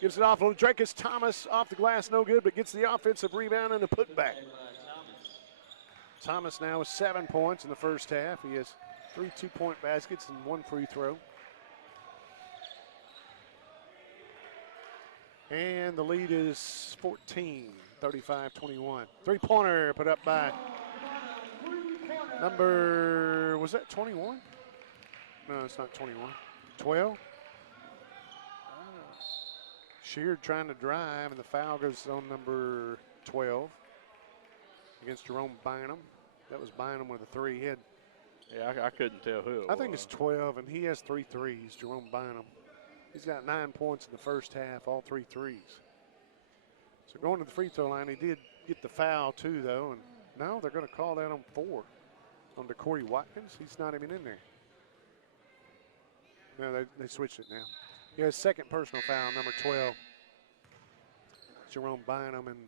Gives it off to Ladrekus Thomas, off the glass, no good, but gets the offensive rebound and a putback. Thomas now with 7 points in the first half. He has 3 two-point baskets and 1 free throw. And the lead is 14, 35-21. Three-pointer put up by number, was that 21? No, it's not 21. 12? Sheard trying to drive, and the foul goes on number 12 against Jerome Bynum. That was Bynum with a 3. He had, yeah, I couldn't tell who it was. I think it's 12, and he has 3 threes, Jerome Bynum. He's got 9 points in the first half, all 3 threes. So going to the free throw line, he did get the foul too, though. And now they're going to call that on 4 on Corey Watkins. He's not even in there. No, they switched it now. He has second personal foul, number 12. Jerome Bynum, and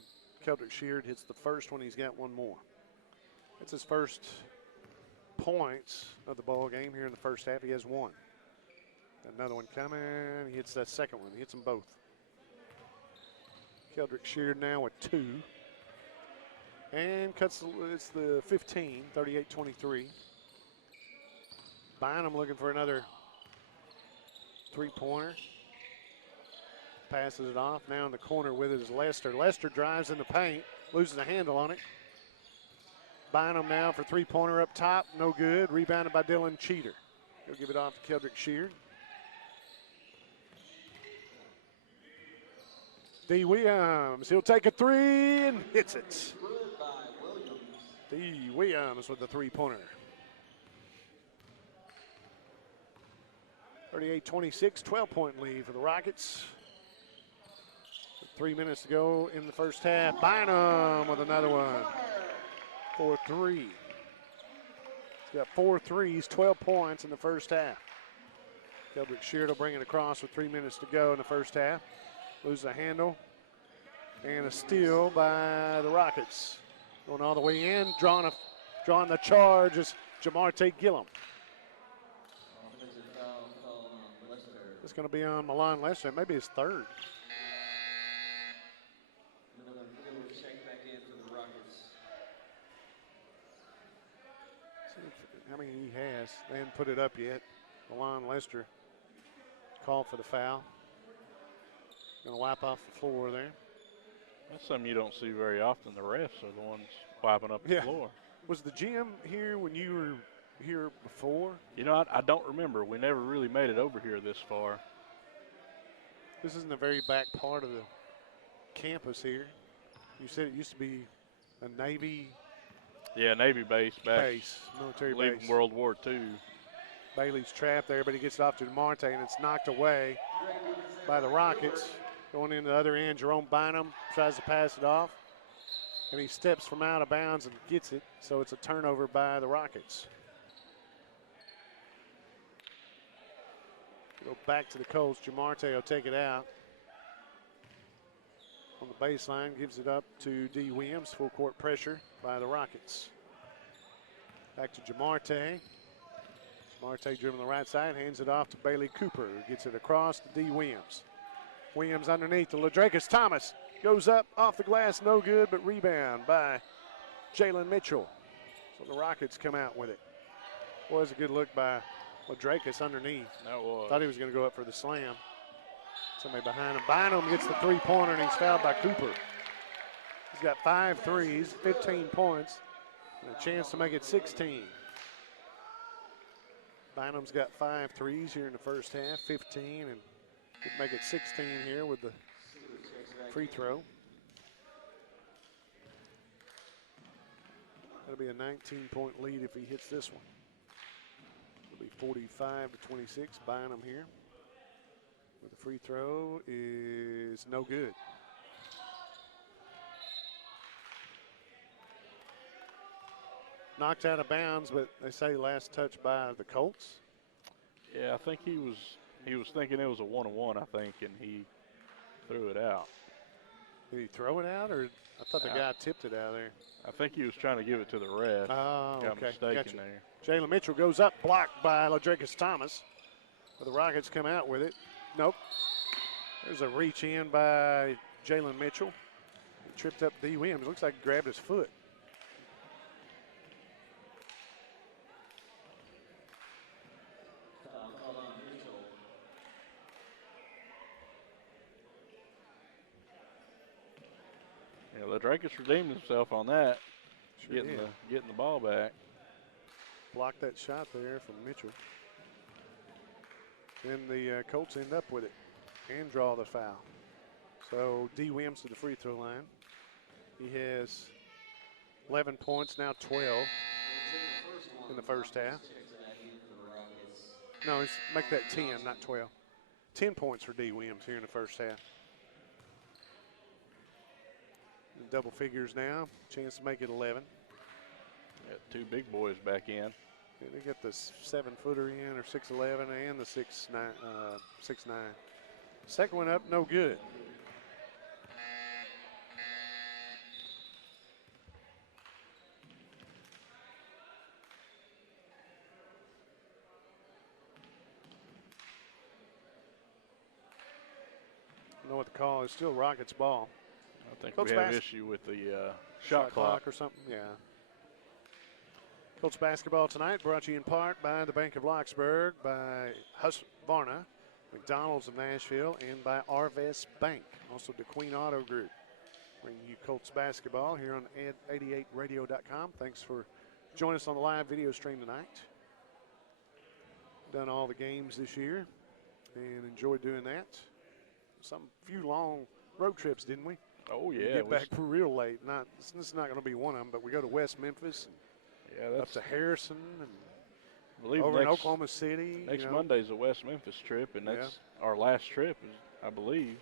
Keldrick Sheard hits the first one. He's got 1 more. It's his first points of the ball game here in the first half. He has one. Another one coming. He hits that second one. He hits them both. Keldrick Sheard now with 2. And cuts, it's the 15, 38-23. Bynum looking for another three-pointer. Passes it off. Now in the corner with it is Lester. Lester drives in the paint, loses a handle on it. Bynum now for three-pointer up top, no good. Rebounded by Dylan Cheater. He'll give it off to Keldrick Sheard. D. Williams, he'll take a three and hits it. D. Williams with the three-pointer. 38-26, 12-point lead for the Rockets. 3 minutes to go in the first half. Bynum with another one. 4-3. He's got 4 threes, 12 points in the first half. Keldrick Sheard will bring it across with 3 minutes to go in the first half. Loses a handle. And a steal by the Rockets. Going all the way in, drawing the charge is Jamarte Gillum. It's going to be on Milan Lester, maybe his third. How many he has? They haven't put it up yet. Milan Lester called for the foul. Going to wipe off the floor there. That's something you don't see very often. The refs are the ones wiping up the floor. Was the GM here when you were here before? You know, I don't remember. We never really made it over here this far. This is in the very back part of the campus here. You said it used to be a Navy. Yeah, Navy base back. Military leaving base. World War II. Bailey's trapped there, but he gets it off to DeMarte, and it's knocked away by the Rockets. Going in the other end, Jerome Bynum tries to pass it off, and he steps from out of bounds and gets it, so it's a turnover by the Rockets. Go back to the Colts. Jamarte will take it out on the baseline, gives it up to D. Williams. Full court pressure by the Rockets. Back to Jamarte. Jamarte dribbling the right side, hands it off to Bailey Cooper, who gets it across to D. Williams. Williams underneath to LaDracus Thomas. Goes up off the glass, no good, but rebound by Jalen Mitchell. So the Rockets come out with it. Was a good look by LaDracus underneath. That was. Thought he was going to go up for the slam. Somebody behind him. Bynum gets the three-pointer, and he's fouled by Cooper. He's got 5 threes, 15 points, and a chance to make it 16. Bynum's got 5 threes here in the first half, 15, and could make it 16 here with the free throw. That'll be a 19-point lead if he hits this one. It'll be 45-26, Bynum here. With the free throw is no good. Knocked out of bounds, but they say last touch by the Colts. Yeah, I think he was thinking it was a one-on-one, I think, and he threw it out. Did he throw it out, or I thought the guy tipped it out of there? I think he was trying to give it to the ref. Oh, Got okay. mistaken Gotcha. there. Jalen Mitchell goes up, blocked by LaDracus Thomas. But the Rockets come out with it. Nope. There's a reach in by Jalen Mitchell. He tripped up D. Williams. Looks like he grabbed his foot. Yeah, LaDracus redeemed himself on that. Sure Getting the ball back. Blocked that shot there from Mitchell. Then the Colts end up with it and draw the foul. So D. Williams to the free throw line. He has 11 points, now 12 in the first half. No, make that 10, not 12. 10 points for D. Williams here in the first half. Double figures now, chance to make it 11. Got 2 big boys back in. Yeah, they got the 7-footer in, or 6'11", and the 6'9". Second one up, no good. what the call is. Still Rockets ball. I think Colts we have an issue with the shot clock or something. Yeah. Colts basketball tonight brought to you in part by the Bank of Locksburg, by Husqvarna, McDonald's of Nashville, and by Arvest Bank, also the Queen Auto Group. Bringing you Colts basketball here on 88radio.com. Thanks for joining us on the live video stream tonight. Done all the games this year and enjoyed doing that. Some few long road trips, didn't we? Oh, yeah. We get back real late. This is not going to be one of them, but we go to West Memphis, and up to Harrison, and over in Oklahoma City. Next Monday's a West Memphis trip, and that's our last trip, I believe.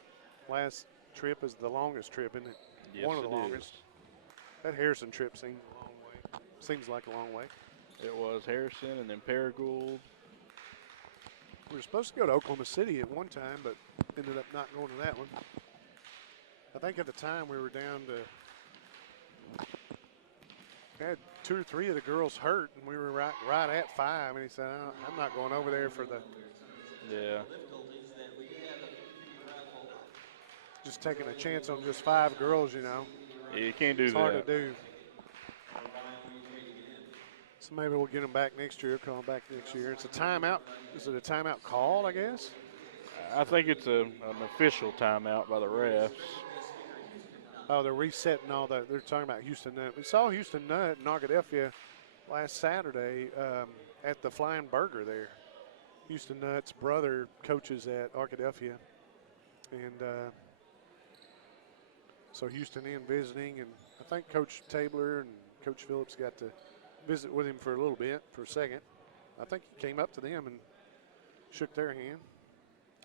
Last trip is the longest trip, isn't it? Yes, one of the it longest. is. That Harrison trip seems a long way. Seems like a long way. It was Harrison and then Paragould. We were supposed to go to Oklahoma City at one time, but ended up not going to that one. I think at the time we were down to, had 2 or 3 of the girls hurt, and we were right at 5. And he said, I'm not going over there for the. Yeah. Just taking a chance on just 5 girls, you know. Yeah, you can't do it's that. Hard to do. So maybe we'll get them back next year, call them back next year. It's a timeout. Is it a timeout called, I guess? I think it's an official timeout by the refs. Oh, they're resetting all that. They're talking about Houston Nutt. We saw Houston Nutt in Arkadelphia last Saturday at the Flying Burger there. Houston Nutt's brother coaches at Arkadelphia. And so Houston in visiting. And I think Coach Tabler and Coach Phillips got to visit with him for a little bit, for a second. I think he came up to them and shook their hand.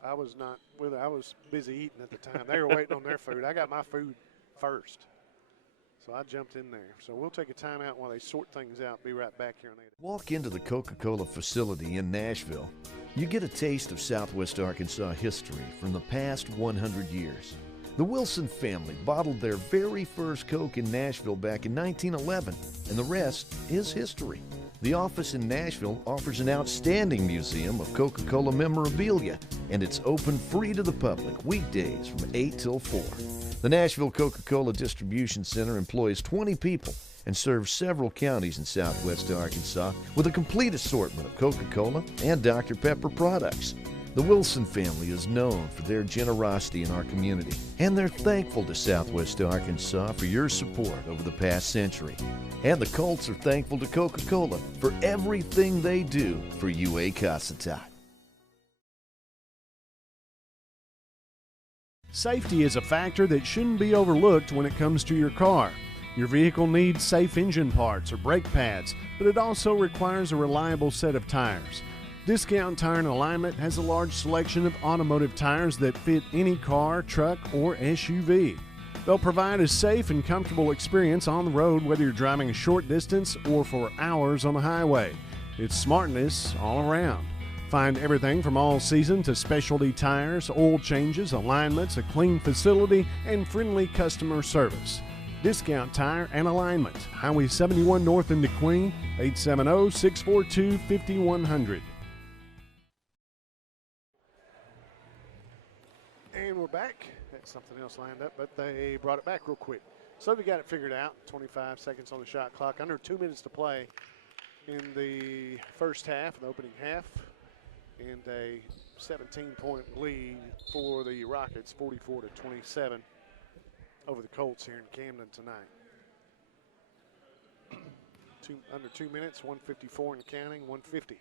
I was not with it. I was busy eating at the time. They were waiting on their food. I got my food first. So I jumped in there. So we'll take a timeout while they sort things out. Be right back here on 8. Walk into the Coca-Cola facility in Nashville. You get a taste of Southwest Arkansas history from the past 100 years. The Wilson family bottled their very first Coke in Nashville back in 1911, and the rest is history. The office in Nashville offers an outstanding museum of Coca-Cola memorabilia, and it's open free to the public weekdays from 8 till 4. The Nashville Coca-Cola Distribution Center employs 20 people and serves several counties in southwest Arkansas with a complete assortment of Coca-Cola and Dr. Pepper products. The Wilson family is known for their generosity in our community, and they're thankful to Southwest Arkansas for your support over the past century. And the Colts are thankful to Coca-Cola for everything they do for UA Safety is a factor that shouldn't be overlooked when it comes to your car. Your vehicle needs safe engine parts or brake pads, but it also requires a reliable set of tires. Discount Tire and Alignment has a large selection of automotive tires that fit any car, truck, or SUV. They'll provide a safe and comfortable experience on the road whether you're driving a short distance or for hours on the highway. It's smartness all around. Find everything from all-season to specialty tires, oil changes, alignments, a clean facility, and friendly customer service. Discount Tire and Alignment, Highway 71 North into Queen, 870-642-5100. And we're back. Had something else lined up, but they brought it back real quick. So we got it figured out. 25 seconds on the shot clock. Under 2 minutes to play in the first half, the opening half. And a 17-point lead for the Rockets, 44-27 over the Colts here in Camden tonight. Under 2 minutes, 154 and counting, 150.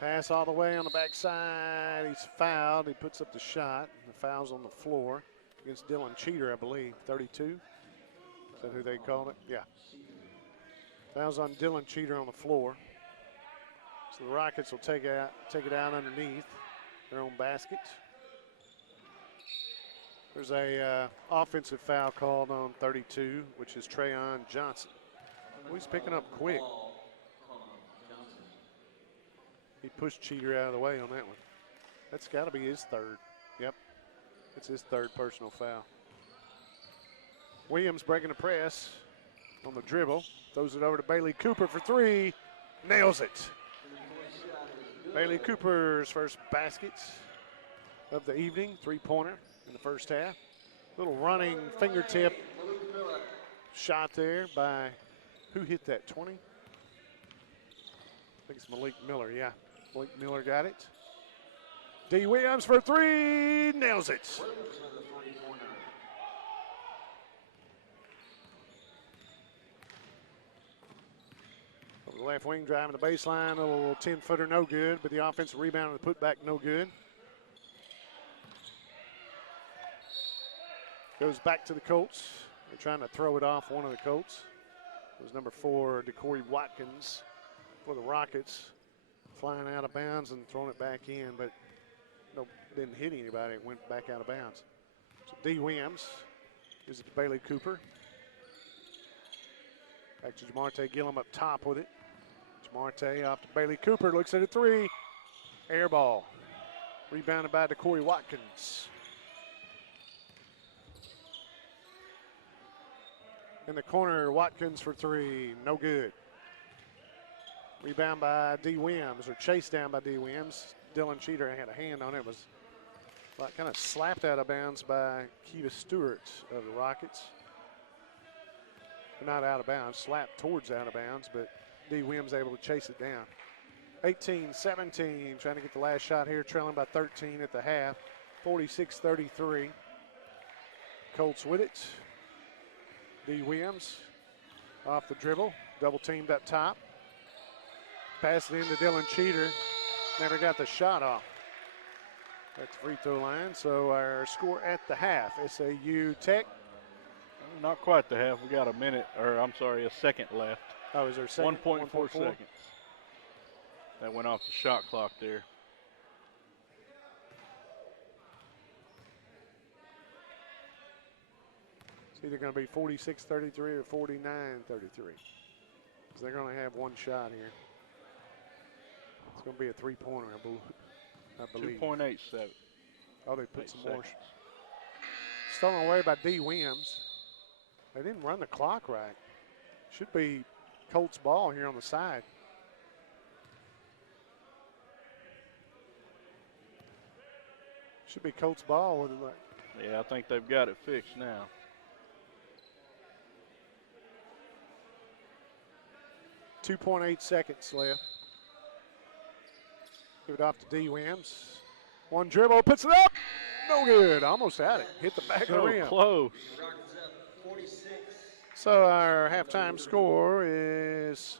Pass all the way on the backside. He's fouled. He puts up the shot. The foul's on the floor against Dylan Cheater, I believe, 32. Is that who they called it? Yeah. Foul's on Dylan Cheater on the floor. So the Rockets will take it out underneath their own basket. There's a offensive foul called on 32, which is Trayon Johnson. Oh, he's picking up quick. He pushed Cheater out of the way on that one. That's got to be his third. Yep, it's his third personal foul. Williams breaking the press on the dribble. Throws it over to Bailey Cooper for 3. Nails it. Bailey Cooper's first basket. of the evening, three-pointer in the first half. Little running fingertip shot there by, who hit that, 20? I think it's Malik Miller, yeah. Malik Miller got it. D. Williams for three, nails it. Over the left wing, driving the baseline, a little 10-footer, no good, but the offensive rebound and the putback, no good. Goes back to the Colts. They're trying to throw it off one of the Colts. It was number 4, DeCorey Watkins for the Rockets, flying out of bounds and throwing it back in, but no, didn't hit anybody. It went back out of bounds. So D. Williams gives it to Bailey Cooper. Back to Jamarte Gillum up top with it. Jamarte off to Bailey Cooper, looks at a three. Air ball. Rebounded by DeCorey Watkins. In the corner, Watkins for three, no good. Rebound by D. Williams, or chased down by D. Williams. Dylan Cheater had a hand on it. It was like kind of slapped out of bounds by Keita Stewart of the Rockets. Not out of bounds, slapped towards out of bounds, but D. Williams able to chase it down. 18-17, trying to get the last shot here, trailing by 13 at the half. 46-33. Colts with it. D. Williams off the dribble, double teamed up top. Pass it into Dylan Cheater. Never got the shot off. That's the free throw line. So our score at the half, SAU Tech. Not quite the half. We got a second left. Oh, is there a second? 1.4 seconds. That went off the shot clock there. It's either going to be 46-33 or 49-33. Because they're going to have one shot here. It's going to be a three-pointer, I believe. 2.87. Oh, they put some more. Stolen away by D. Williams. They didn't run the clock right. Should be Colts ball here on the side. Should be Colts ball with it. Yeah, I think they've got it fixed now. .8 seconds left. Give it off to D. Williams. One dribble, puts it up. No good. Almost had it. Hit the back of the rim. So close. So our halftime score is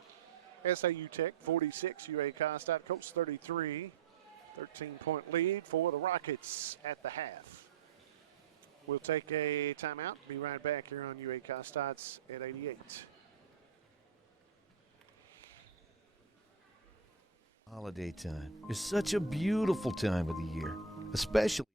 SAU Tech 46, UA Constat Colts 33. 13-point lead for the Rockets at the half. We'll take a timeout. Be right back here on UA Constats at 88. Holiday time is such a beautiful time of the year, especially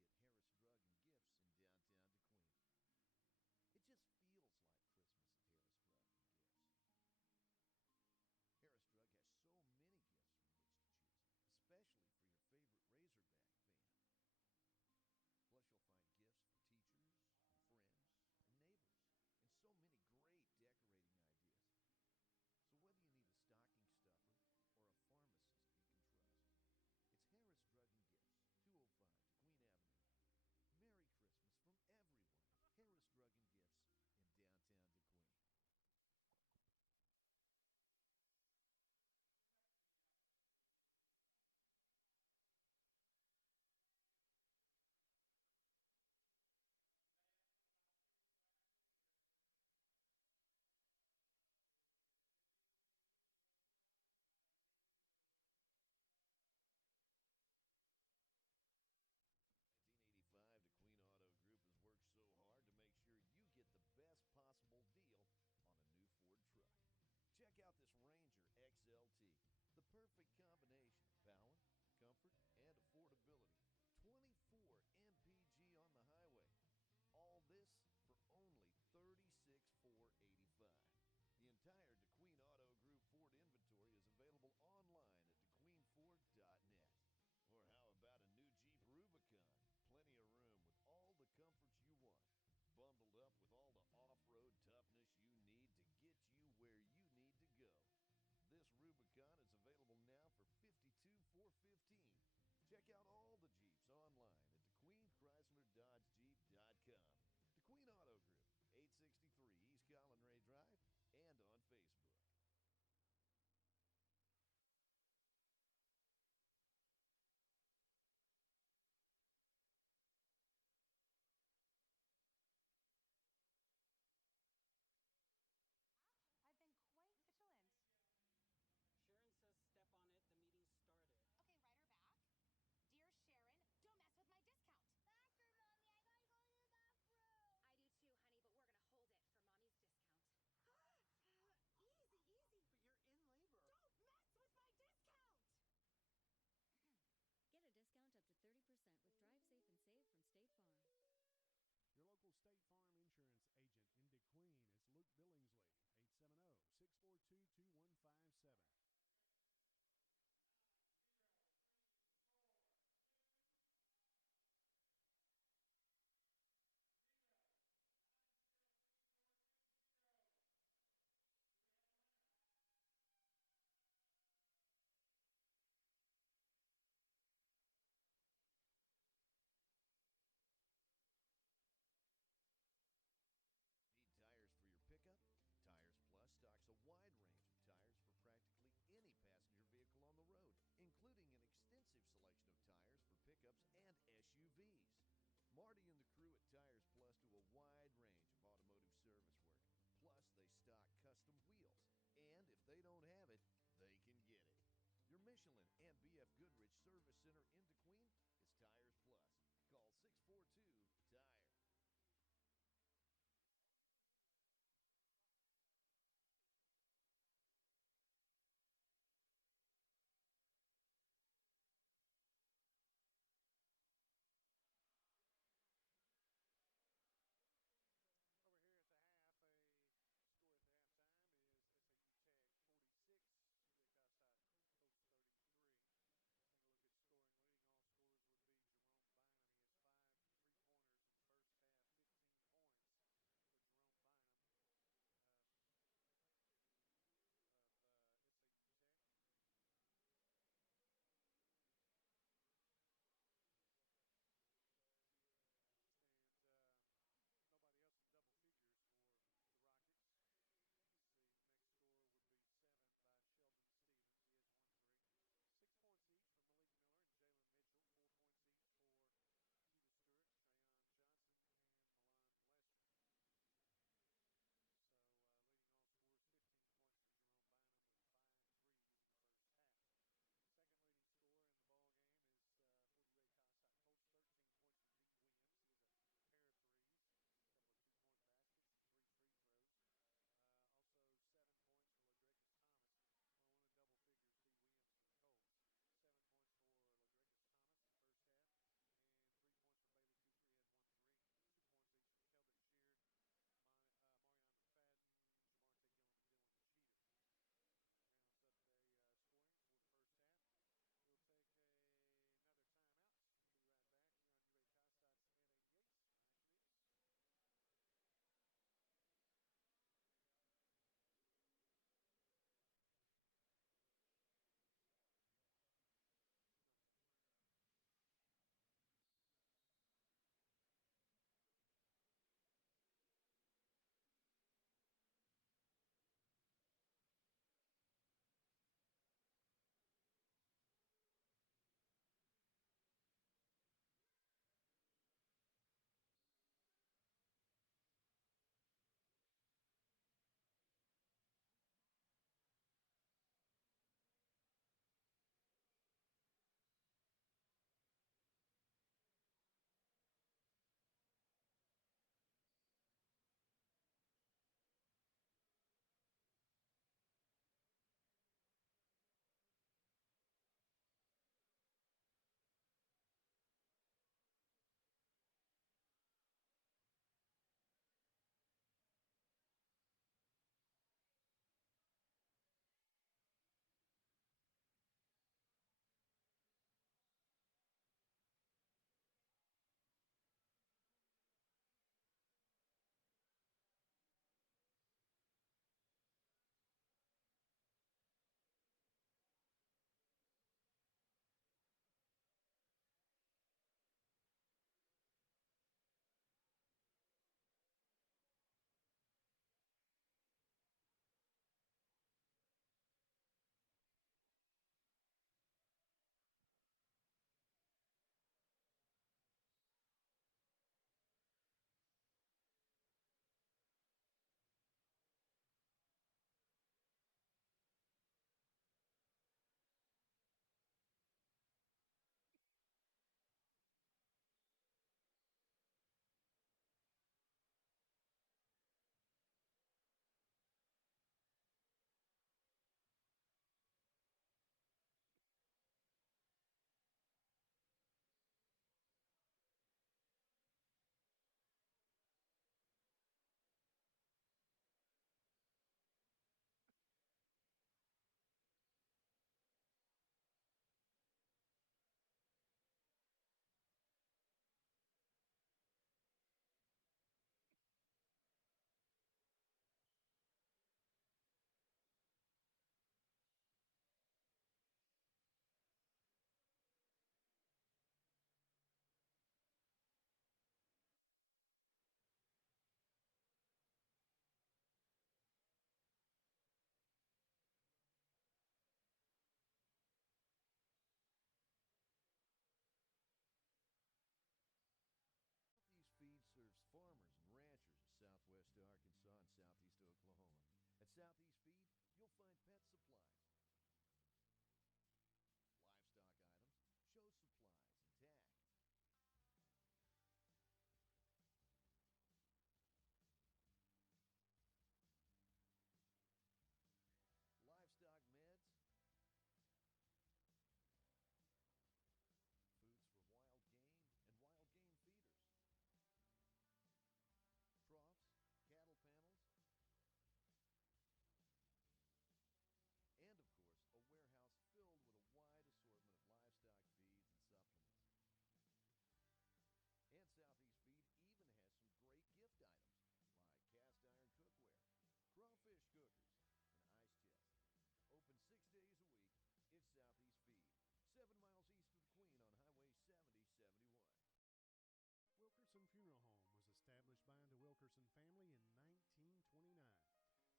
Wilkerson family in 1929.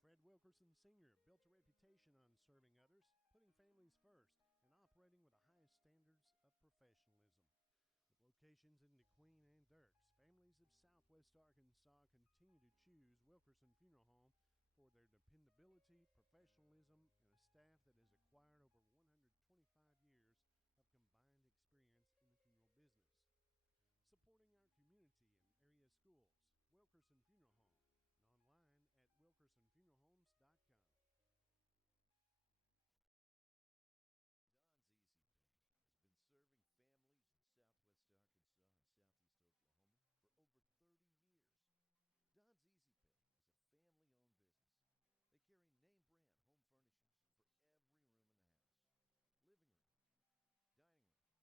Fred Wilkerson Sr. built a reputation on serving others, putting families first, and operating with the highest standards of professionalism. With locations in DeQueen and Dirks, families of Southwest Arkansas continue to choose Wilkerson Funeral Home for their dependability, professionalism, and a staff that has acquired over 125 years of combined experience in the funeral business. Supporting our community and area schools, Wilkerson Funeral Home, and online at wilkersonfuneralhomes.com. Don's Easy Pay has been serving families in Southwest Arkansas and Southeast Oklahoma for over 30 years. Don's Easy Pay is a family-owned business. They carry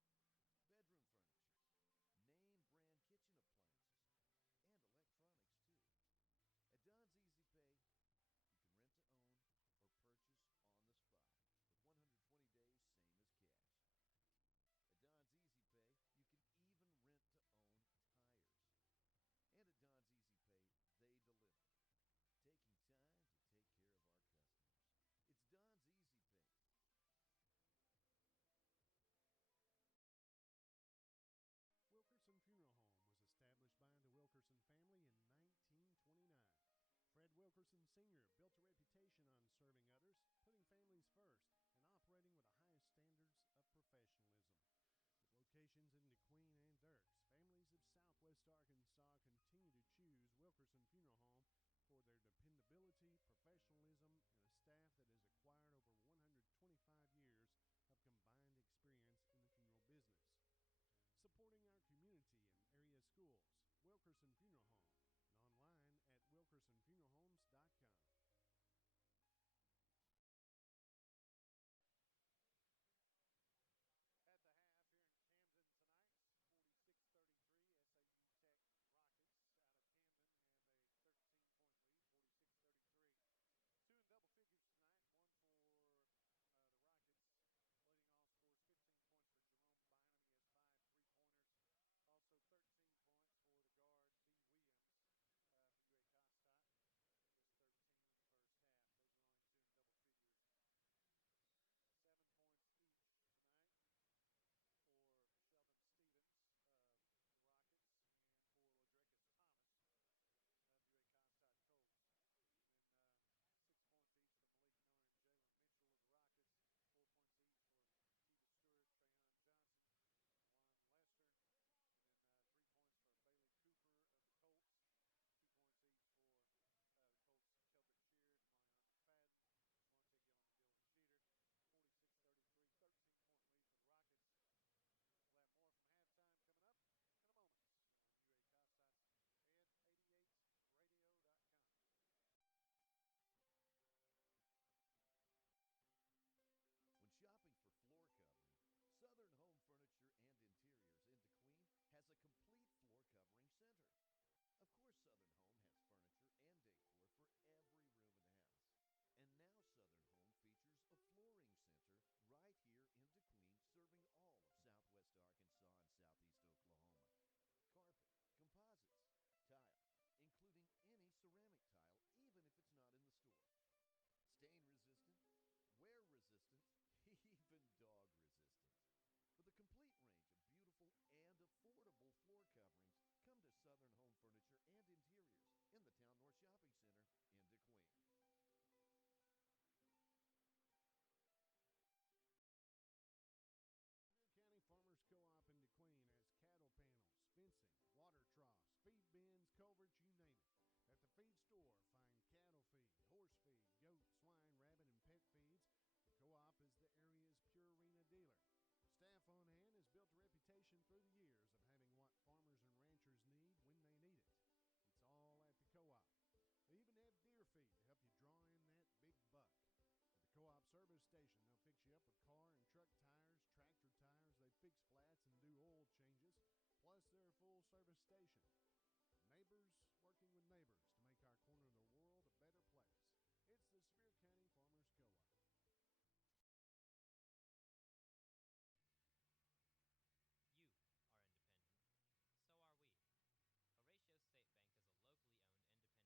name-brand home furnishings for every room in the house. Living room, dining room, bedroom furniture, name-brand kitchen appliances, and electronics too. At Don's Easy Pay, you can rent to own or purchase on the spot with 120 days, same as cash. At Don's Easy Pay, you can even rent to own tires. And at Don's Easy Pay, they deliver, taking time to take care of our customers. It's Don's Easy Pay. Wilkerson Funeral Home was established by the Wilkerson family in 1929. Fred Wilkerson Sr. built a reputation on serving others, putting families first, and operating with the highest standards of professionalism. With locations in DeQueen and Dirks, families of Southwest Arkansas continue to choose Wilkerson Funeral Home for their dependability, professionalism, and a staff that has acquired over 125 years of combined experience in the funeral business. Supporting our community and area schools, Wilkerson Funeral Home, and online at wilkersonfuneralhomes.com. At the half here in Camden tonight, 46-33, SAU Tech Rockets out of Camden have a 13-point lead, 46-33. Two in double figures tonight, one for the Rockets. Leading off scores 15 points for Jerome Bynum. He had 5 3-pointers. Also 13 points for the guard, D. Williams, for UA Costott. With 13 in the first half. Those are only two in double figures. 7 points each tonight for Sheldon Stevens of the Rockets and for Ladrekus Thomas of UA Costott Colts. And 6 points each for Malik Miller and Jalen Mitchell of the Rockets. 4 points each for Keegan Stewart, Trayon Johnson, and Lon Lester. And then 3 points for Bailey Cooper of the Colts. 2 points each for the Colts, Kelvin Sheard, Marion McFadden, Monte Gillum, and Dylan Cheater. 46-33, 13-point lead for the Rockets. We'll have more from halftime coming up in a moment on UA Costott and 88radio.com. When shopping for floor covering, Southern Home Furniture and Interiors in DeQueen has a complete floor covering center. Of course, Southern Home has furniture and decor for every room in the house. And now Southern Home features a flooring center right here in DeQueen, serving all of Southwest Arkansas and Southeast Oklahoma. Carpet, composites, tile, including any ceramic tile, even if it's not in the store. Stain resistant, wear resistant, even dog resistant. For the complete range of beautiful and affordable floor coverings, come to Southern Home Furniture and Interiors in the Town North Shopping Center in DeQueen. County Farmers Co-op in DeQueen has cattle panels, fencing, water troughs, feed bins, culverts, you name it. At the feed store, find cattle feed, horse feed, goat, swine, rabbit, and pet feeds. The co-op is the area's Purina dealer. The staff on hand has built a reputation through the years of having what farmers and ranchers need when they need it. It's all at the co-op. They even have deer feed to help you draw in that big buck. At the co-op service station, they'll fix you up with car and truck tires, tractor tires. They fix flats and do oil changes. Plus, they're a full service station. Neighbors working with neighbors to make our corner of the world a better place. It's the Sevier County Farmers Co-op. You are independent. So are we. Horatio State Bank is a locally owned independent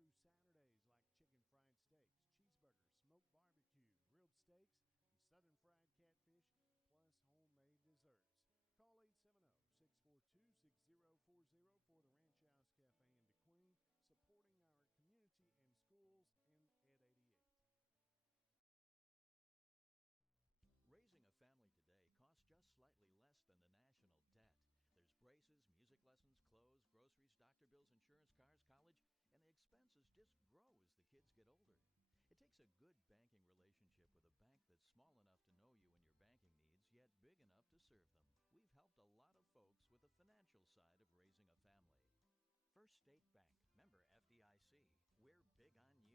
through Saturdays like chicken fried steaks, cheeseburgers, smoked barbecue, grilled steaks, and southern fried catfish, plus homemade desserts. Call 870-642-6040 for the Ranch House Cafe in DeQueen, supporting our community and schools in Ed 88. Raising a family today costs just slightly less than the national debt. There's braces, music lessons, clothes, groceries, doctor bills, insurance, cars, college, and the expenses just grow as the kids get older. It takes a good banking relationship with a bank that's small enough to know you and your banking needs, yet big enough to serve them. We've helped a lot of folks with the financial side of raising a family. First State Bank, member FDIC. We're big on you.